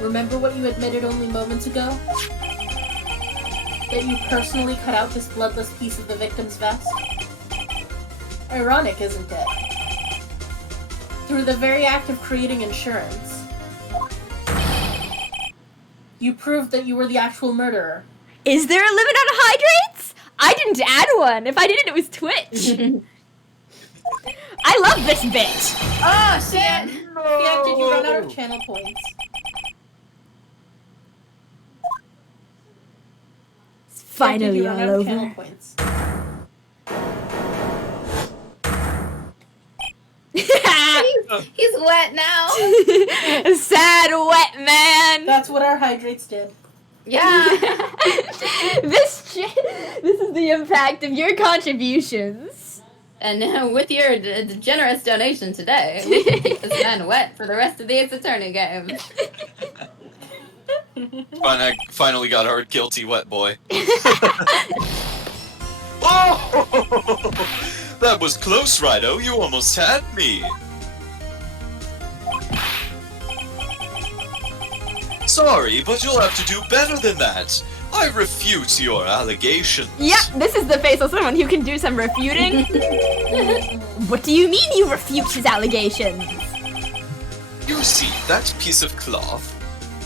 Remember what you admitted only moments ago? That you personally cut out this bloodless piece of the victim's vest? Ironic, isn't it? Through the very act of creating insurance, you proved that you were the actual murderer. Is there a limit on hydrates? I didn't add one. If I didn't, it was Twitch. I love this bit. Oh shit! Yeah, did you run out of channel points? It's Did finally you run all out of channel over. points? He's wet now. Sad wet man. That's what our hydrates did. Yeah. This is the impact of your contributions. And with your generous donation today, we can keep this man wet for the rest of the Ace Attorney game. Finally got our guilty wet boy. Oh! That was close, Rido. You almost had me. Sorry, but you'll have to do better than that. I refute your allegations. Yep, this is the face of someone who can do some refuting. What do you mean you refute his allegations? You see, that piece of cloth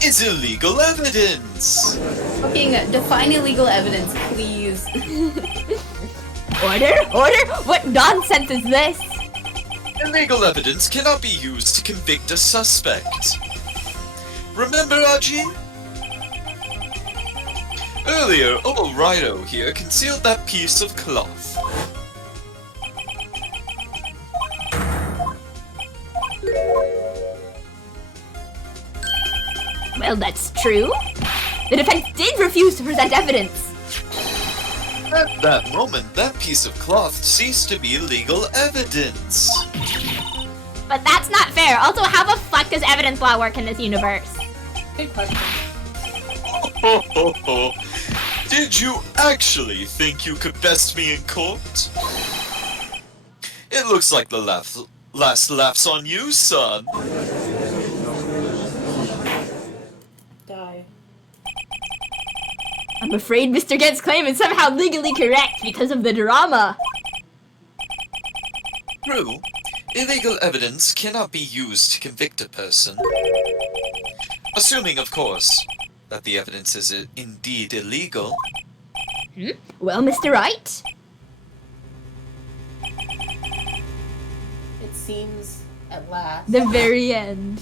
is illegal evidence. Fucking define illegal evidence, please. Order? Order? What nonsense is this? Illegal evidence cannot be used to convict a suspect. Remember, Aji? Earlier, old Rido here concealed that piece of cloth. Well, that's true. The defense did refuse to present evidence. At that moment, that piece of cloth ceased to be legal evidence. But that's not fair. Also, how the fuck does evidence law work in this universe? Good question. Did you actually think you could best me in court? It looks like the last laugh's on you, son. Die. I'm afraid Mr. Gent's claim is somehow legally correct because of the drama. True. Illegal evidence cannot be used to convict a person. Assuming, of course, that the evidence is indeed illegal. Well, Mr. Wright? It seems, at last, The very end.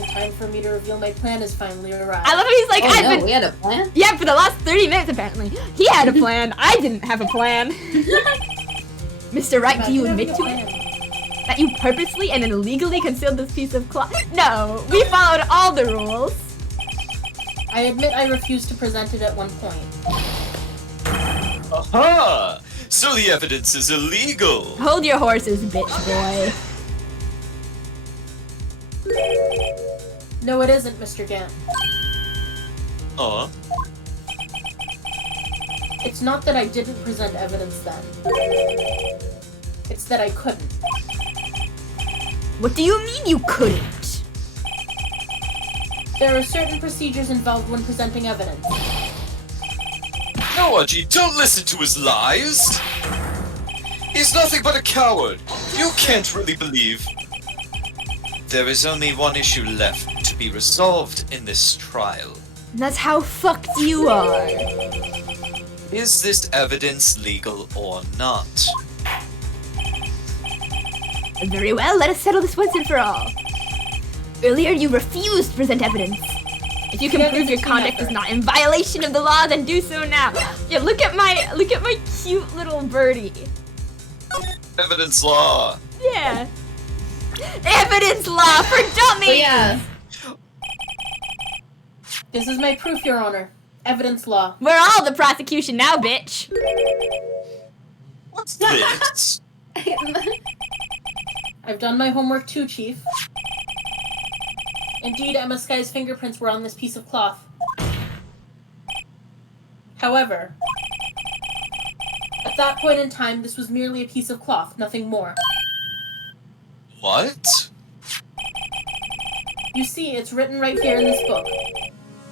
the time for me to reveal my plan has finally arrived. I love how he's like, Oh I've no, been... we had a plan? Yeah, for the last 30 minutes, apparently. He had a plan. I didn't have a plan. Mr. Wright, do you Imagine admit to having a it? plan. That you purposely and then illegally concealed this piece of cloth? No, we followed all the rules. I admit I refused to present it at one point. Aha! So the evidence is illegal. Hold your horses, bitch boy. No, it isn't, Mr. Gant. It's not that I didn't present evidence then. It's that I couldn't. What do you mean you couldn't? There are certain procedures involved when presenting evidence. No, Aji, don't listen to his lies. He's nothing but a coward. You can't really believe. There is only one issue left to be resolved in this trial. And that's how fucked you are. Is this evidence legal or not? Very well, let us settle this once and for all. Earlier, you refused to present evidence. If you can prove your conduct is not in violation of the law, then do so now. Yeah, look at my cute little birdie. Evidence law. Yeah. Evidence law for dummies! So yeah, This is my proof, Your Honor. Evidence law. We're all the prosecution now, bitch. What's this? I've done my homework too, Chief. Indeed, Emma Sky's fingerprints were on this piece of cloth. However, at that point in time, this was merely a piece of cloth, nothing more. What? You see, it's written right here in this book.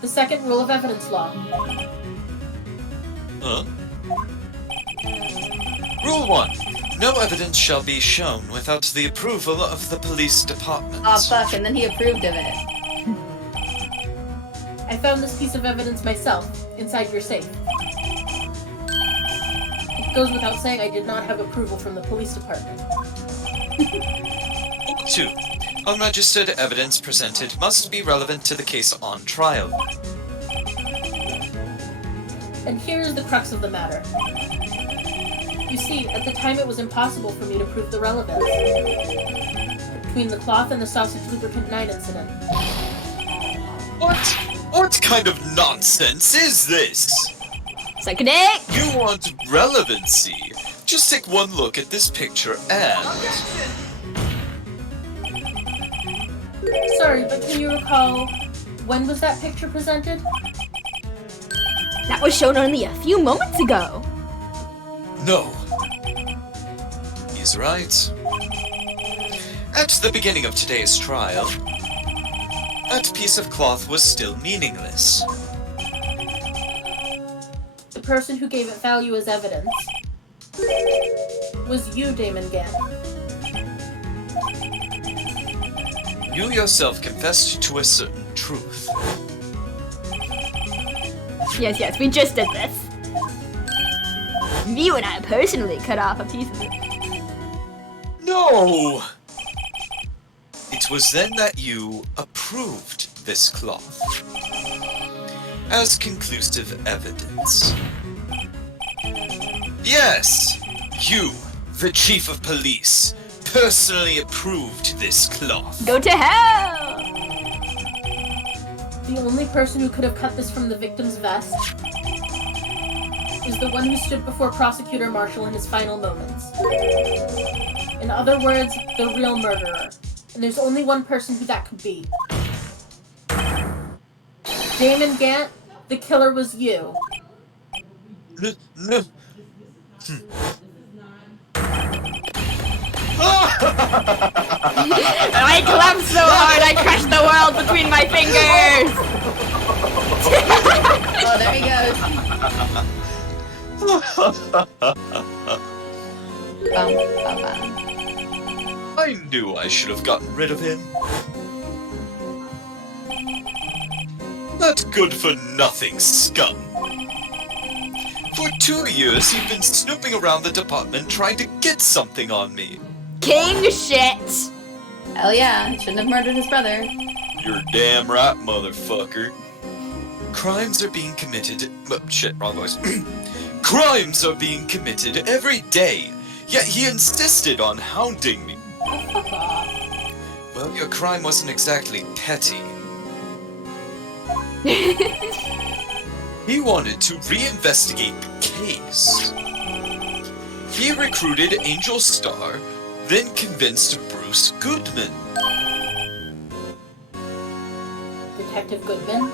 The second rule of evidence law. Huh? Rule 1. No evidence shall be shown without the approval of the police department. oh fuck, and then he approved of it. I found this piece of evidence myself, inside your safe. It goes without saying I did not have approval from the police department. 2. Unregistered evidence presented must be relevant to the case on trial. And here's the crux of the matter. You see, at the time it was impossible for me to prove the relevance between the cloth and the sausage lubricant 9 incident. What kind of nonsense is this? Suck a dick. You want relevancy? Just take one look at this picture and... Sorry, but can you recall, when was that picture presented? That was shown only a few moments ago. No. He's right. At the beginning of today's trial, that piece of cloth was still meaningless. The person who gave it value as evidence was you, Damon Gant. You yourself confessed to a certain truth. Yes, we just did this. You and I personally cut off a piece of it. No! It was then that you approved this cloth as conclusive evidence. Yes, you, the chief of police, personally approved this cloth. Go to hell! The only person who could have cut this from the victim's vest is the one who stood before Prosecutor Marshall in his final moments. In other words, the real murderer. And there's only one person who that could be. Damon Gant, the killer was you. No. I clapped so hard I crushed the world between my fingers! Oh, there he goes. Bum, bum, bum. I knew I should have gotten rid of him. That good-for-nothing scum. For 2 years, you've been snooping around the department trying to get something on me. King shit! Hell yeah, shouldn't have murdered his brother. You're damn right, motherfucker. Crimes are being committed... shit, wrong voice. Crimes are being committed every day, yet he insisted on hounding me. Oh, fuck off. Well, your crime wasn't exactly petty. He wanted to reinvestigate the case. He recruited Angel Star, then convinced Bruce Goodman. Detective Goodman?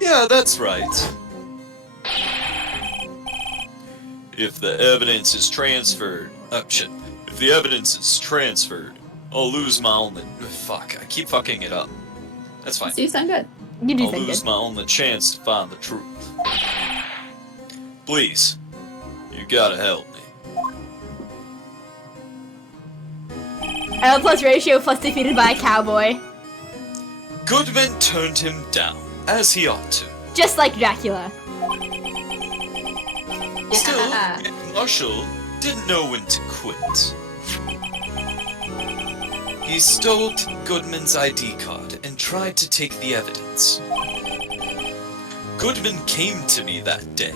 Yeah, that's right. If the evidence is transferred... shit. If the evidence is transferred, I'll lose my only... Fuck, I keep fucking it up. That's fine. So you sound good. You do I'll think lose good. my only chance to find the truth. Please, you gotta help me. L plus ratio plus defeated by a cowboy. Goodman turned him down, as he ought to. Just like Dracula. Still, Marshall didn't know when to quit. He stole Goodman's ID card and tried to take the evidence. Goodman came to me that day,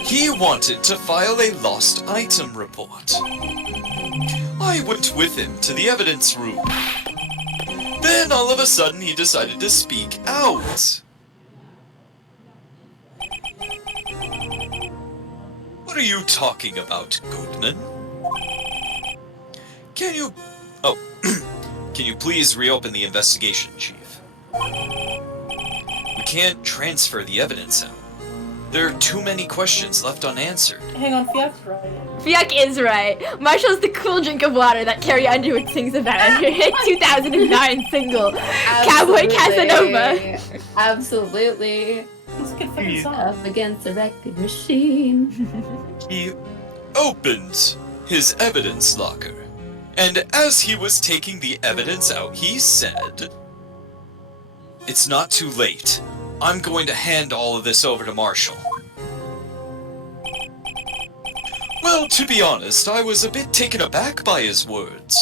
He wanted to file a lost item report. I went with him to the evidence room. Then all of a sudden he decided to speak out. What are you talking about, Goodman? Can you... Oh, can you please reopen the investigation, Chief? We can't transfer the evidence out. There are too many questions left unanswered. Hang on, Fiak's right. Fiak is right. Marshall's the cool drink of water that Carrie Underwood sings about in her 2009 single, Cowboy Casanova. Absolutely. It's a good fucking song. Up against a record machine. He opened his evidence locker, and as he was taking the evidence out, he said, "It's not too late. I'm going to hand all of this over to Marshall." Well, to be honest, I was a bit taken aback by his words.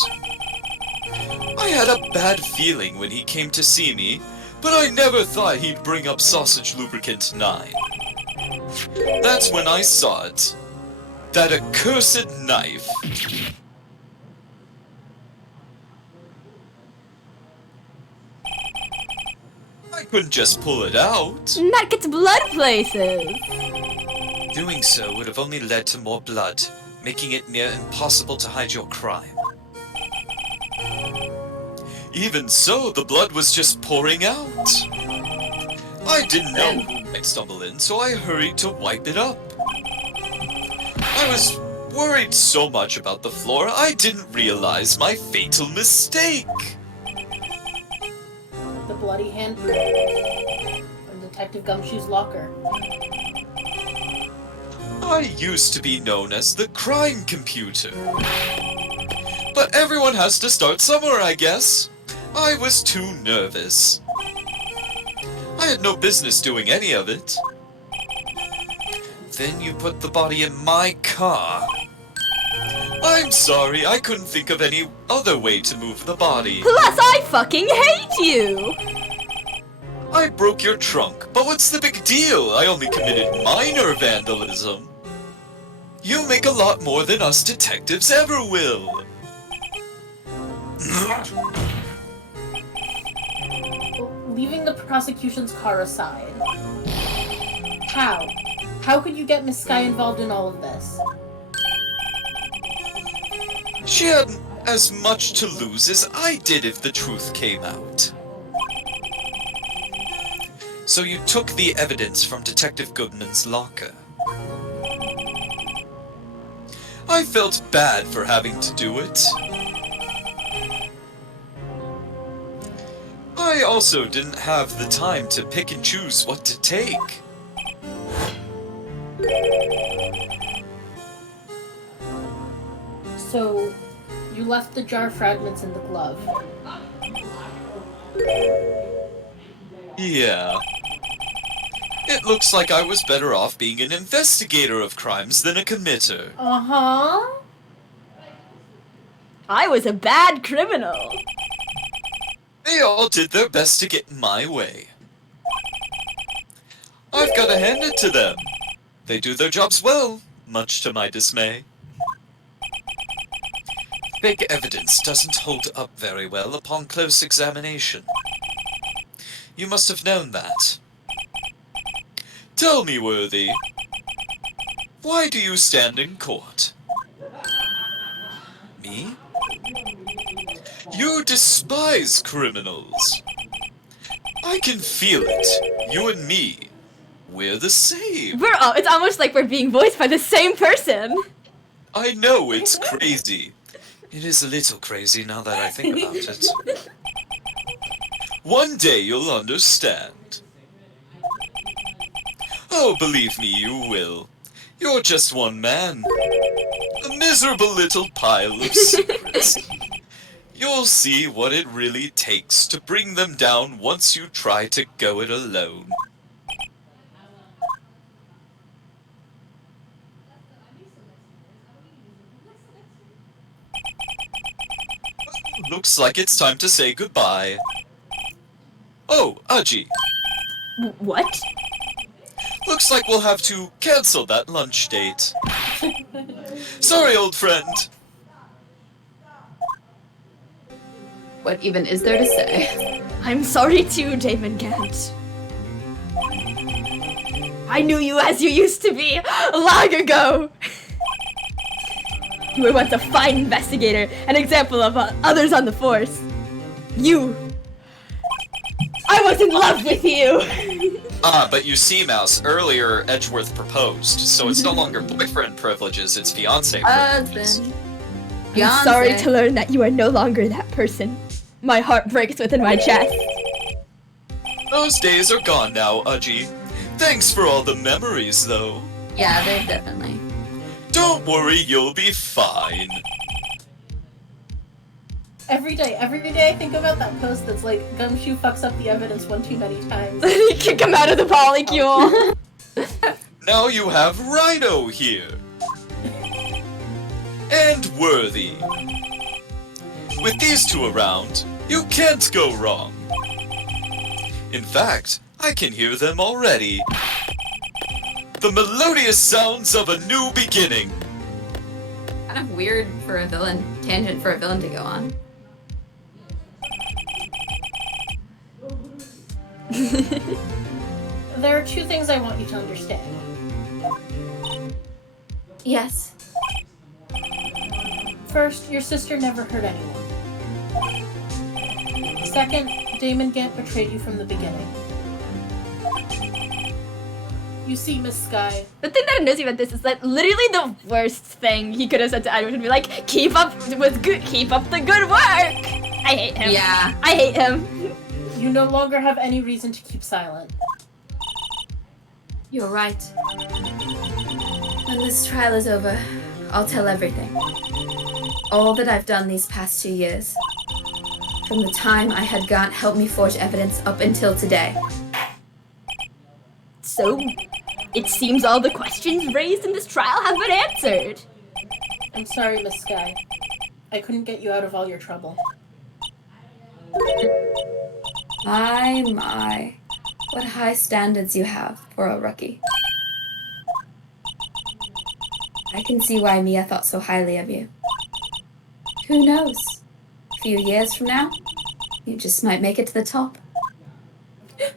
I had a bad feeling when he came to see me, but I never thought he'd bring up Sausage Lubricant 9. That's when I saw it. That accursed knife. I couldn't just pull it out. That gets blood places. Doing so would have only led to more blood, making it near impossible to hide your crime. Even so, the blood was just pouring out. I didn't know who might stumble in, so I hurried to wipe it up. I was worried so much about the floor, I didn't realize my fatal mistake. The bloody handprint from Detective Gumshoe's locker. I used to be known as the crime computer. But everyone has to start somewhere, I guess. I was too nervous. I had no business doing any of it. Then you put the body in my car. I'm sorry, I couldn't think of any other way to move the body. Plus, I fucking hate you. I broke your trunk, but what's the big deal? I only committed minor vandalism. You make a lot more than us detectives ever will. Leaving the prosecution's car aside. How? How could you get Miss Sky involved in all of this? She had as much to lose as I did if the truth came out. So you took the evidence from Detective Goodman's locker. I felt bad for having to do it. I also didn't have the time to pick and choose what to take. So, you left the jar fragments in the glove. Yeah. It looks like I was better off being an investigator of crimes than a committer. Uh-huh. I was a bad criminal. They all did their best to get in my way. I've got to hand it to them. They do their jobs well, much to my dismay. Fake evidence doesn't hold up very well upon close examination. You must have known that. Tell me, Worthy, why do you stand in court? Me? You despise criminals. I can feel it. You and me, we're the same. It's almost like we're being voiced by the same person. I know it's crazy. It is a little crazy now that I think about it. One day you'll understand. Oh, believe me, you will. You're just one man. A miserable little pile of secrets. You'll see what it really takes to bring them down once you try to go it alone. Looks like it's time to say goodbye. Oh, Aji. What? looks like we'll have to cancel that lunch date. Sorry, old friend. What even is there to say? I'm sorry too, Damon Gant. I knew you as you used to be long ago. You were once a fine investigator, an example of others on the force. I was in love with you! But you see, Mouse, earlier Edgeworth proposed, so it's no longer boyfriend privileges, it's fiancé privileges. Husband. I'm sorry to learn that you are no longer that person. My heart breaks within my chest. Those days are gone now, Udgy. Thanks for all the memories, though. Yeah, they're definitely. Don't worry, you'll be fine. Every day I think about that post that's like, Gumshoe fucks up the evidence one too many times. Kick him out of the polycule. Now you have Rhino here. And Worthy. With these two around, you can't go wrong. In fact, I can hear them already. The melodious sounds of a new beginning. Kind of weird for a villain, tangent for a villain to go on. There are two things I want you to understand. Yes. First, your sister never hurt anyone. Second, Damon Gant betrayed you from the beginning. You see, Miss Sky, The thing that annoys me about this is that literally the worst thing he could have said to Edward would be like, keep up the good work! I hate him. Yeah. I hate him. you no longer have any reason to keep silent. You're right. When this trial is over, I'll tell everything. All that I've done these past 2 years. From the time I had Gant help me forge evidence up until today. So, it seems all the questions raised in this trial have been answered. I'm sorry, Miss Sky. I couldn't get you out of all your trouble. My. What high standards you have for a rookie. I can see why Mia thought so highly of you. Who knows? A few years from now, you just might make it to the top.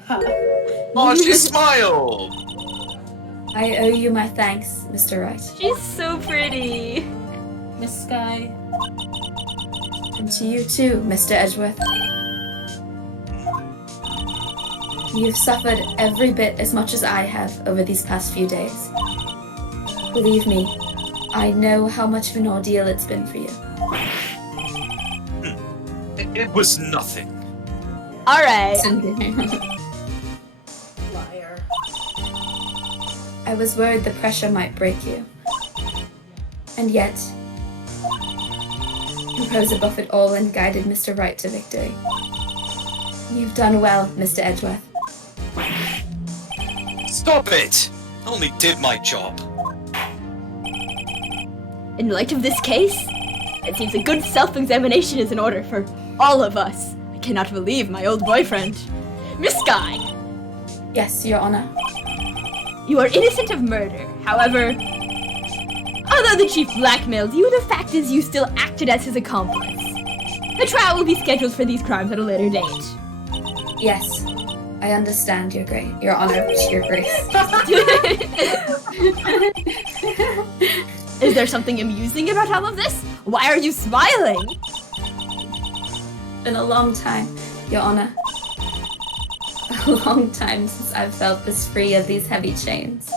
Oh, she smiled! I owe you my thanks, Mr. Wright. She's so pretty. Miss Sky, And to you too, Mr. Edgeworth. You've suffered every bit as much as I have over these past few days. Believe me, I know how much of an ordeal it's been for you. It was nothing. Alright. liar. I was worried the pressure might break you. And yet, you rose above it all and guided Mr. Wright to victory. You've done well, Mr. Edgeworth. Stop it! I only did my job. In light of this case, it seems a good self-examination is in order for all of us. I cannot believe my old boyfriend. Miss Sky, Yes, Your Honor. you are innocent of murder. However, although the chief blackmailed you, the fact is you still acted as his accomplice. The trial will be scheduled for these crimes at a later date. Yes, I understand, Your Honor, Your Grace. Is there something amusing about all of this? Why are you smiling? Been a long time, Your Honor. A long time since I've felt this free of these heavy chains.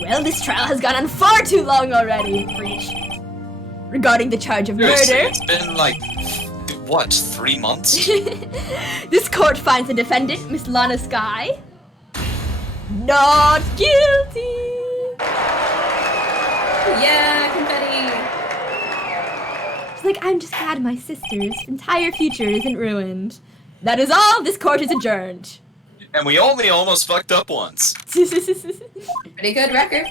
Well, this trial has gone on far too long already, Breach. Regarding the charge of Seriously, murder, it's been like, what, 3 months? this court finds the defendant, Miss Lana Sky, not guilty. Yeah, confetti. She's like, I'm just glad my sister's entire future isn't ruined. That is all. This court is adjourned. And we only almost fucked up once. Pretty good record.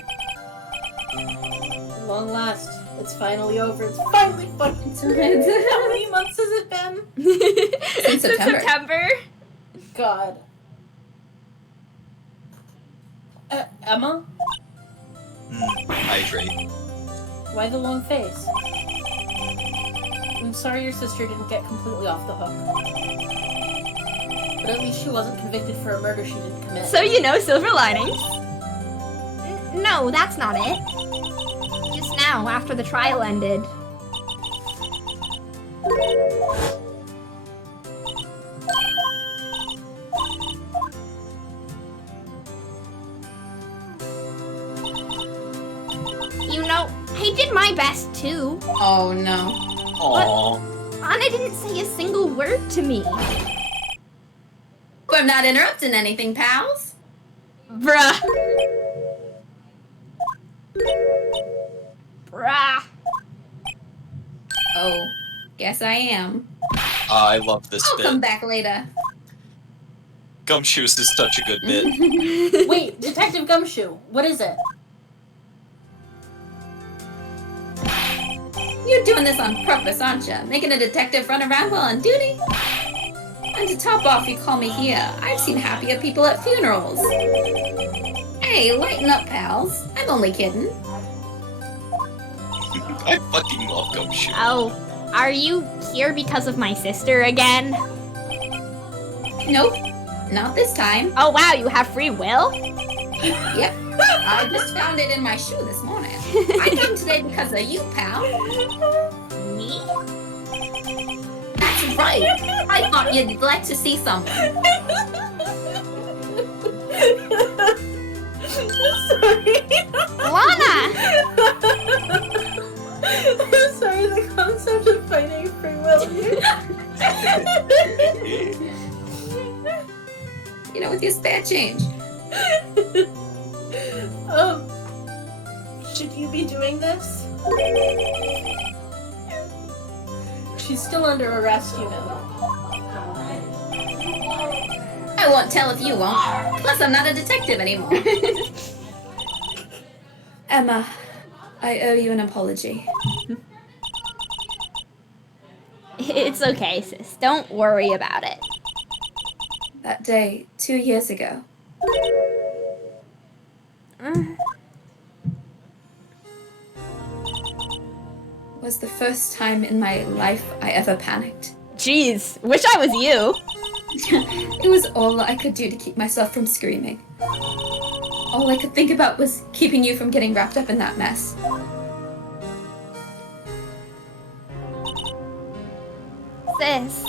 At long last, It's finally over. It's finally fucking How many months has it been? Since September. September. God. Emma? Hydrate. Why the long face? I'm sorry your sister didn't get completely off the hook. But at least she wasn't convicted for a murder she didn't commit. So you know silver linings. No, that's not it. Just now, after the trial ended. You know, I did my best too. Oh no. Aww. Anna didn't say a single word to me. But I'm not interrupting anything, pals. Bruh. Bruh. Oh, guess I am. I love this I'll bit. come back later. Gumshoes is such a good bit. Wait, Detective Gumshoe, what is it? You're doing this on purpose, aren't you? Making a detective run around while on duty? And to top off, you call me here. I've seen happier people at funerals. Hey, lighten up, pals. I'm only kidding. I fucking love Gumshoe. Oh, are you here because of my sister again? Nope, not this time. Oh wow, you have free will? Yep, I just found it in my shoe this morning. I came today because of you, pal. Me? That's right. I thought you'd like to see someone. Sorry. Lana! I'm sorry, the concept of finding free will here. You know, with your spare change. Should you be doing this? She's still under arrest, you know. I won't tell if you won't. Plus, I'm not a detective anymore. Emma, I owe you an apology. It's okay, sis. Don't worry about it. That day, 2 years ago. Was the first time in my life I ever panicked. Jeez, wish I was you. It was all I could do to keep myself from screaming. All I could think about was keeping you from getting wrapped up in that mess. Sis.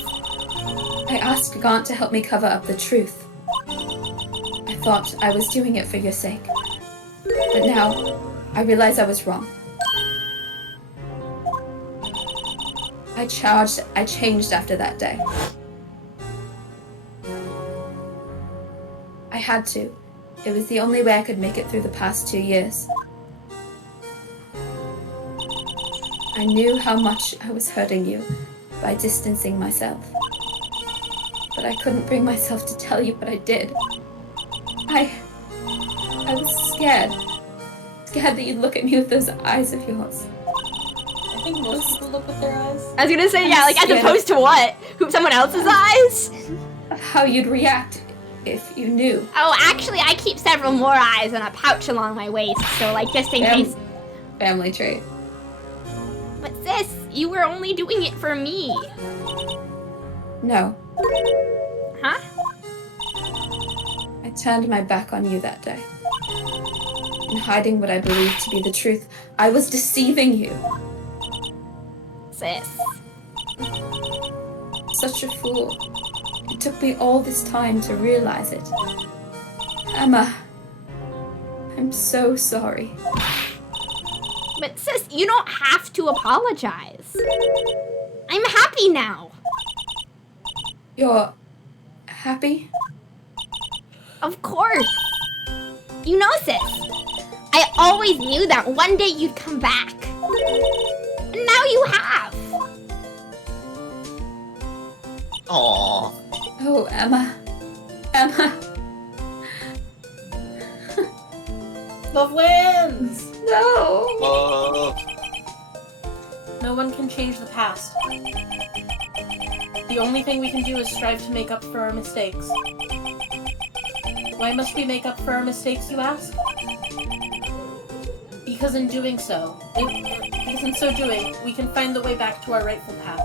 I asked Gaunt to help me cover up the truth. I thought I was doing it for your sake. But now, I realize I was wrong. I changed after that day. I had to. It was the only way I could make it through the past 2 years. I knew how much I was hurting you by distancing myself. But I couldn't bring myself to tell you what I did. I was scared. Scared that you'd look at me with those eyes of yours. I think most people look with their eyes. I was gonna say, yeah, like, as opposed to what? Who, someone else's eyes? Of how you'd react if you knew. Oh, actually, I keep several more eyes in a pouch along my waist, so, like, just in case. Family trait. But sis, you were only doing it for me. No. Huh? I turned my back on you that day. In hiding what I believed to be the truth, I was deceiving you. Sis. Such a fool. It took me all this time to realize it. Emma, I'm so sorry. But sis, you don't have to apologize. I'm happy now. You're happy? Of course. You know, sis, I always knew that one day you'd come back. And now you have. Aww. Oh, Emma. Emma. Love wins! No. Love. No one can change the past. The only thing we can do is strive to make up for our mistakes. Why must we make up for our mistakes, you ask? Because in doing so, because in so doing, we can find the way back to our rightful path.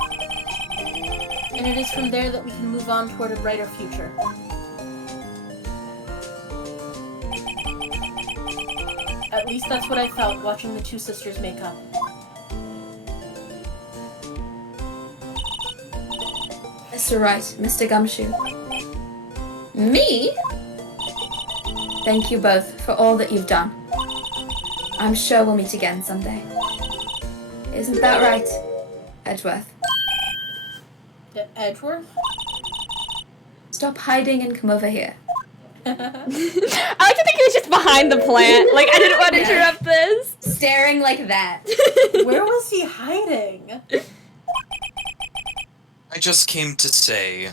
And it is from there that we can move on toward a brighter future. At least that's what I felt watching the two sisters make up. Mr. Wright, Mr. Gumshoe. Me? Thank you both for all that you've done. I'm sure we'll meet again someday. Isn't that right, Edgeworth? Edgeworth? Stop hiding and come over here. I like to think he was just behind the plant. Like, I didn't want to interrupt this. Staring like that. Where was he hiding? I just came to say...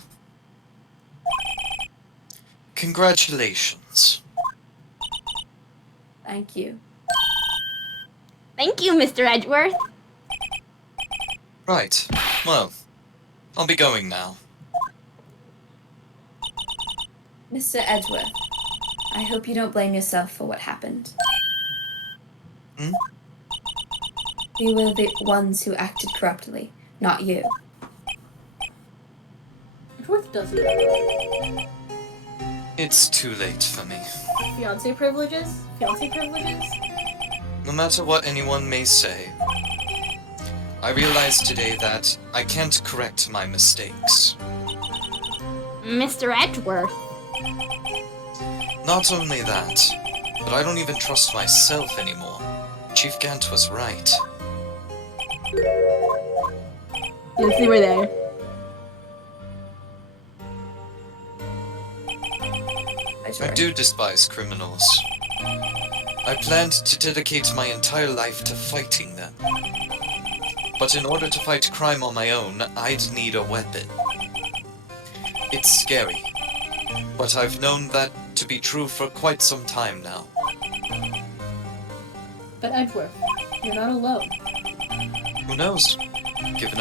Congratulations. Thank you. Thank you, Mr. Edgeworth. Right. Well, I'll be going now. Mr. Edgeworth, I hope you don't blame yourself for what happened. Hmm? We were the ones who acted corruptly, not you. Edgeworth doesn't. It's too late for me. Fiancé privileges? Fiancé privileges? No matter what anyone may say, I realized today that I can't correct my mistakes. Mr. Edgeworth. Not only that, but I don't even trust myself anymore. Chief Gant was right. Yes, you were there. I do despise criminals. I planned to dedicate my entire life to fighting them. But in order to fight crime on my own, I'd need a weapon. It's scary, but I've known that to be true for quite some time now. But Edgeworth, you're not alone. Who knows? Given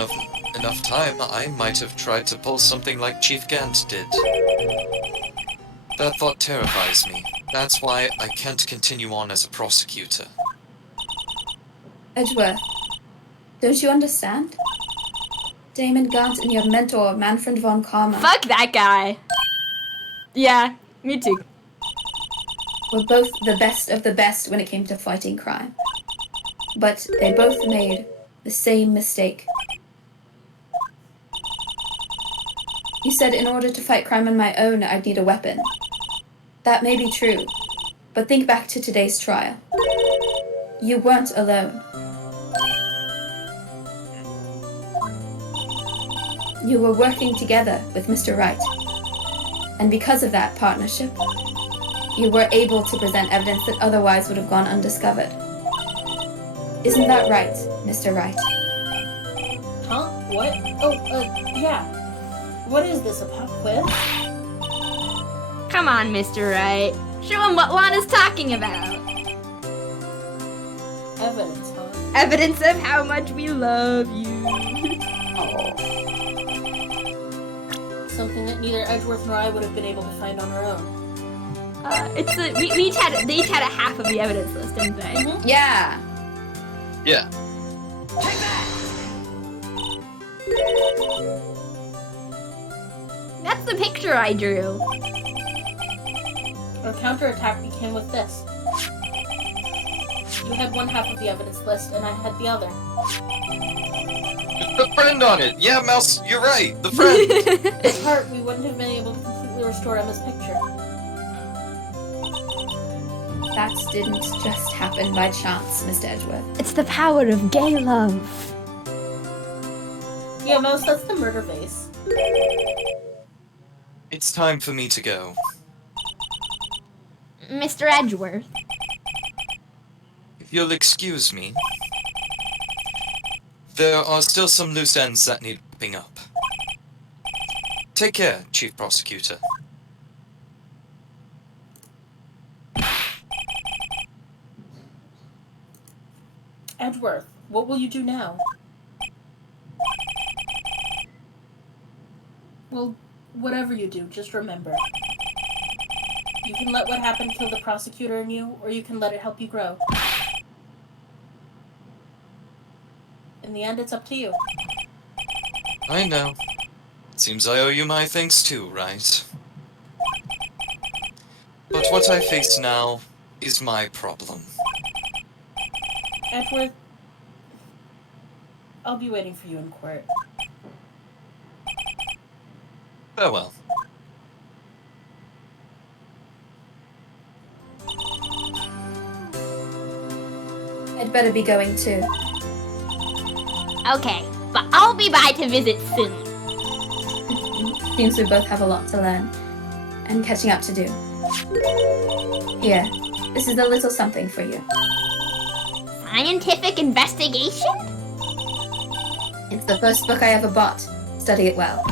enough time, I might have tried to pull something like Chief Gant did. That thought terrifies me. That's why I can't continue on as a prosecutor. Edgeworth, don't you understand? Damon Gant and your mentor, Manfred von Karma, Fuck that guy. Yeah, me too. were both the best of the best when it came to fighting crime. But they both made the same mistake. You said in order to fight crime on my own, I'd need a weapon. That may be true, but think back to today's trial. You weren't alone. You were working together with Mr. Wright. And because of that partnership, you were able to present evidence that otherwise would have gone undiscovered. Isn't that right, Mr. Wright? Huh? What? Oh, yeah. What is this, a pop quiz? Come on, Mr. Wright. Show him what Lana's talking about. Evidence, huh? Evidence of how much we love you. Something that neither Edgeworth nor I would have been able to find on our own. We each had a half of the evidence list, didn't they? Mm-hmm. Yeah. Yeah. That's the picture I drew. Our counterattack began with this. You had one half of the evidence list, and I had the other. The friend on it! Yeah, Mouse, you're right! The friend! Apart, we wouldn't have been able to completely restore Emma's picture. That didn't just happen by chance, Mr. Edgeworth. It's the power of gay love. Yeah, Mouse, that's the murder vase. It's time for me to go. Mr. Edgeworth. If you'll excuse me, there are still some loose ends that need wrapping up. Take care, Chief Prosecutor. Edgeworth, what will you do now? Well, whatever you do, just remember. You can let what happened kill the prosecutor in you, or you can let it help you grow. In the end, it's up to you. I know. Seems I owe you my thanks too, right? But what I face now is my problem. Edward, I'll be waiting for you in court. Farewell. I'd better be going too. Okay, but I'll be by to visit soon. Seems we both have a lot to learn and catching up to do. Here, this is a little something for you. Scientific investigation? It's the first book I ever bought. Study it well.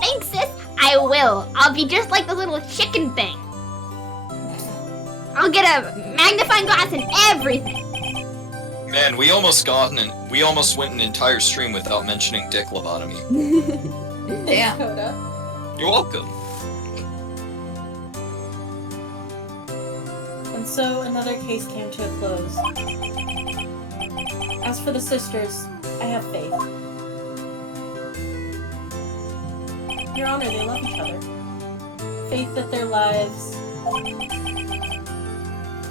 Thanks, sis. I will. I'll be just like the little chicken thing. I'll get a magnifying glass and everything. Man, we almost went an entire stream without mentioning dick lobotomy. Damn. Coda. You're welcome. And so another case came to a close. As for the sisters, I have faith. Your Honor, they love each other. Faith that their lives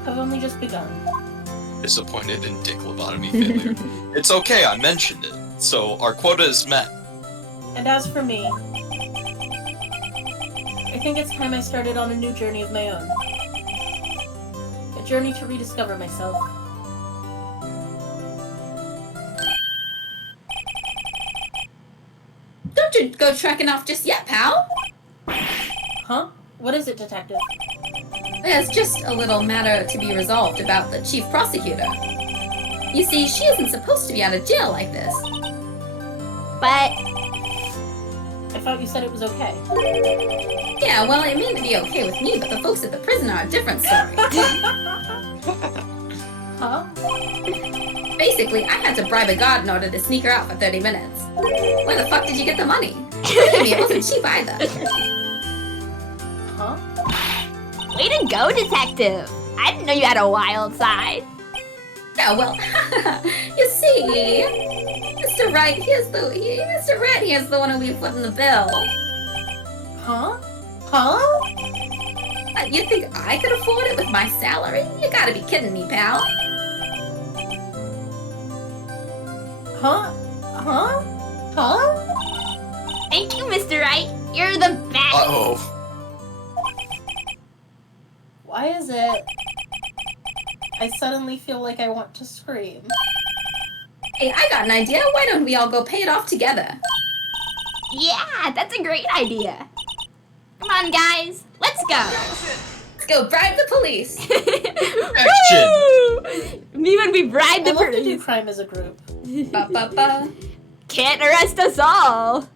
have only just begun. Disappointed in dick lobotomy failure. It's okay, I mentioned it. So our quota is met. And as for me, I think it's time I started on a new journey of my own. A journey to rediscover myself. Don't you go trekking off just yet, pal. Huh? What is it, Detective? There's just a little matter to be resolved about the chief prosecutor. You see, she isn't supposed to be out of jail like this. But I thought you said it was okay. Yeah, well, it may be okay with me, but the folks at the prison are a different story. Huh? Basically, I had to bribe a guard in order to sneak her out for 30 minutes. Where the fuck did you get the money? Believe me, it wasn't cheap either. Huh? way to go, Detective. I didn't know you had a wild side. Yeah, well, you see, Mr. Wright, Mr. Wright, here's the one who we put in the bill. Huh? Huh? You think I could afford it with my salary? You gotta be kidding me, pal. Huh? Huh? Huh? Thank you, Mr. Wright. You're the best. Uh-oh. Why is it I suddenly feel like I want to scream? Hey, I got an idea. Why don't we all go pay it off together? Yeah, that's a great idea. Come on, guys. Let's go. Let's go bribe the police. Action! Woo! Me when we bribe I the love to do police. crime as a group. Ba ba ba. Can't arrest us all.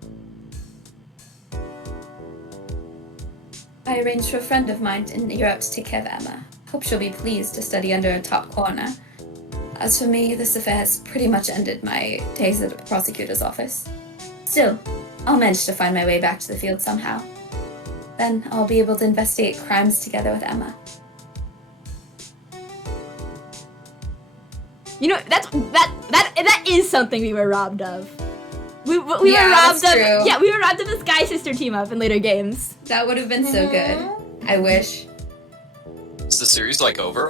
I arranged for a friend of mine in Europe to take care of Emma. Hope she'll be pleased to study under a top coroner. As for me, this affair has pretty much ended my days at the prosecutor's office. Still, I'll manage to find my way back to the field somehow. Then I'll be able to investigate crimes together with Emma. You know, that is something we were robbed of. We were Yeah, robbed that's of. true. Yeah, we were robbed of the Sky Sister team up in later games. That would have been so good. I wish. Is the series like over?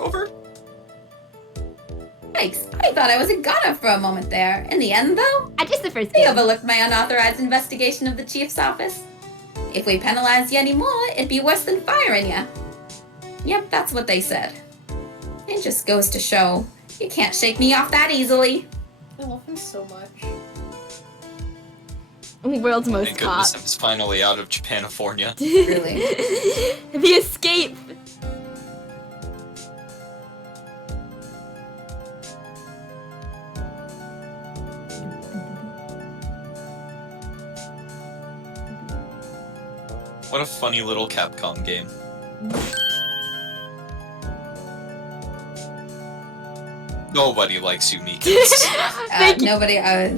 Yikes, I thought I was a goner for a moment there. In the end, though, Just the first they game. overlooked my unauthorized investigation of the chief's office. If we penalized you anymore, it'd be worse than firing you. Yep, that's what they said. It just goes to show, you can't shake me off that easily. I love him so much. World's most Thank cop. goodness I'm finally out of Japanifornia. Really. The escape. What a funny little Capcom game. Nobody likes you, Meekins. Thank you. Nobody, I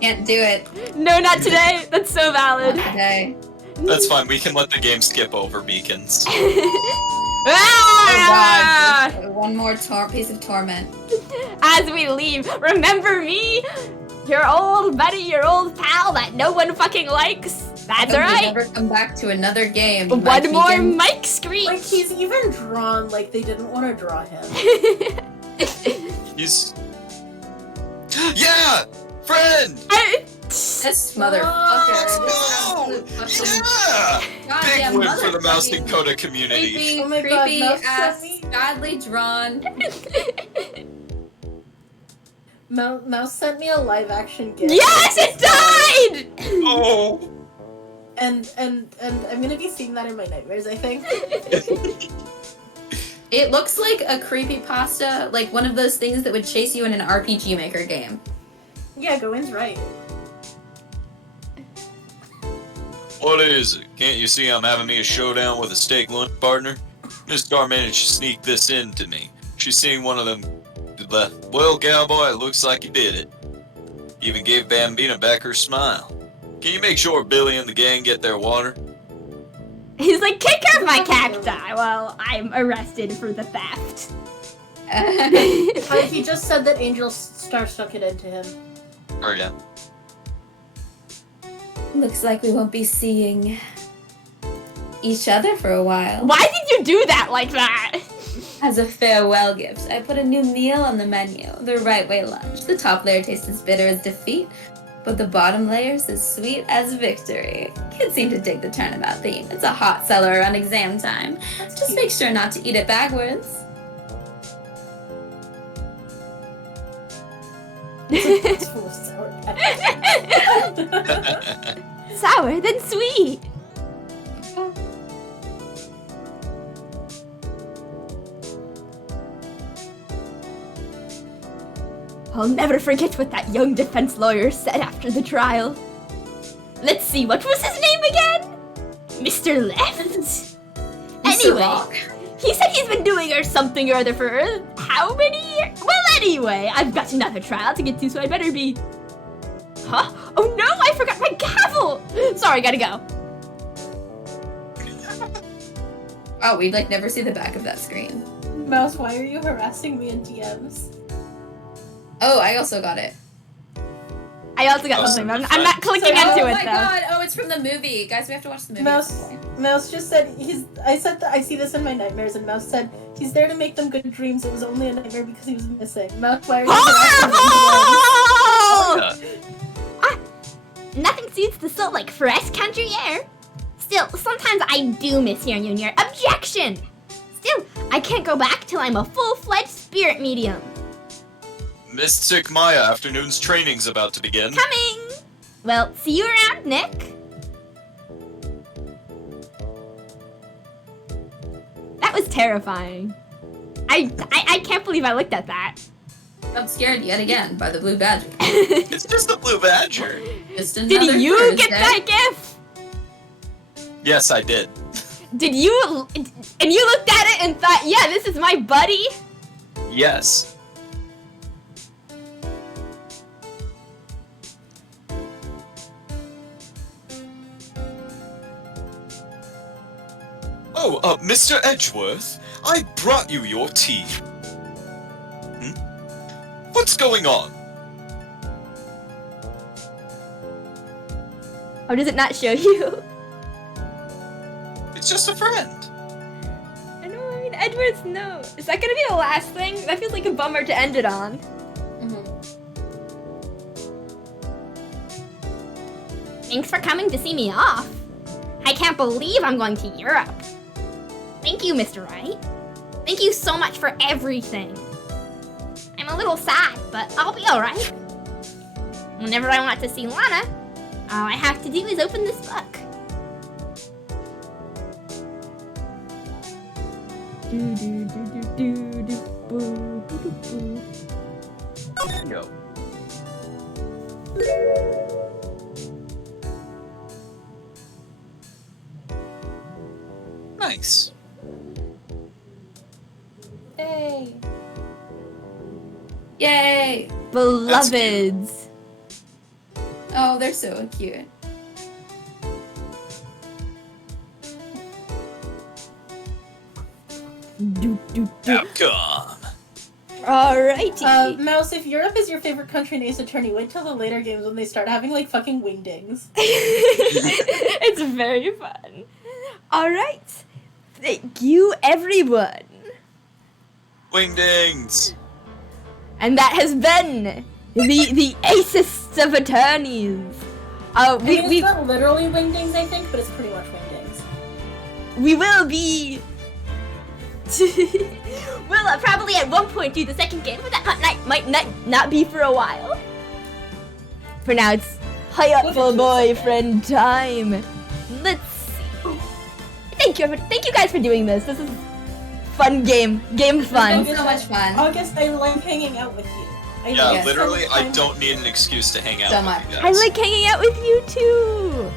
can't do it. No, not today. That's so Not valid. today. That's fine, we can let the game skip over Meekins. Ah! Oh god, one more piece of torment. As we leave, remember me? Your old buddy, your old pal that no one fucking likes? That's Hope you right. never come back to another game. One Mike more Meekins. mic screech. Like, he's even drawn like they didn't want to draw him. He's... Yeah! Friend! This motherfucker. This absolute Yeah! goddamn Big win for the Mouse motherfucking Dakota community. Creepy, Oh my God, creepy Mouse ass, sent me- badly drawn. Mouse sent me a live action GIF. Yes, it died! Oh! And I'm gonna be seeing that in my nightmares, I think. It looks like a creepypasta, like one of those things that would chase you in an RPG Maker game. Yeah, Gawain's right. What is it? Can't you see I'm having me a showdown with a steak lunch partner? Miss Star managed to sneak this into me. She's seen one of them. Well, cowboy, it looks like you did it. Even gave Bambina back her smile. Can you make sure Billy and the gang get their water? He's like, kick off my cacti. Well, I'm arrested for the theft. He just said that Angel Star stuck it into him. Oh yeah. Looks like we won't be seeing each other for a while. Why did you do that like that? As a farewell gift, I put a new meal on the menu, the right way lunch. The top layer tastes as bitter as defeat, but the bottom layer's as sweet as victory. Kids seem to dig the turnabout theme. It's a hot seller around exam time. Just make sure not to eat it backwards. It's full of sour pepper. Sour then sweet. I'll never forget what that young defense lawyer said after the trial. Let's see, what was his name again? Mr. Left? Anyway, Rock. he said he's been doing or something or other for how many years? Well, anyway, I've got another trial to get to, so I better be... Huh? Oh no, I forgot my gavel! Sorry, gotta go. Oh, we'd like never see the back of that screen. Mouse, why are you harassing me in DMs? Oh, I also got it. I also got something, but I'm not clicking into Oh it my though. god! Oh, it's from the movie, guys. We have to watch the movie. Mouse just said I said that I see this in my nightmares, and Mouse said he's there to make them good dreams. It was only a nightmare because he was missing. Mouse, why are you harassing me in DMs? Horrible! Nothing suits the soul like fresh country air. Still, sometimes I do miss hearing you in your objection. Still, I can't go back till I'm a full-fledged spirit medium. Mystic Maya afternoon's training's about to begin. Coming! Well, see you around, Nick. That was terrifying. I can't believe I looked at that. I'm scared yet again by the blue badger. It's just a blue badger. Just another Did you Thursday. get that gif? Yes, I did. Did you... And you looked at it and thought, yeah, this is my buddy? Yes. Oh, Mr. Edgeworth, I brought you your tea. What's going on? Or does it not show you? It's just a friend. I know, I mean, Edward's note. Is that gonna be the last thing? That feels like a bummer to end it on. Thanks for coming to see me off. I can't believe I'm going to Europe. Thank you, Mr. Wright. Thank you so much for everything. I'm a little sad, but I'll be alright. Whenever I want to see Lana, all I have to do is open this book. Go. Nice. Hey. Yay! Beloveds. Oh, they're so cute. Capcom. Alrighty. Mouse, if Europe is your favorite country in Ace Attorney, wait till the later games when they start having, like, fucking wingdings. It's very fun. Alright. Thank you, everyone. Wingdings. And that has been the Acest of Attorneys. It's not literally wingdings, I think, but it's pretty much wingdings. We will be. We'll probably at one point do the second game, but that might not be for a while. For now, it's Hayatful Boyfriend time. Let's see. Thank you guys for doing this. This is fun game fun. It's so much fun. August, I like hanging out with you. Yeah, literally, I don't need an excuse to hang out So with much. you guys. I like hanging out with you too.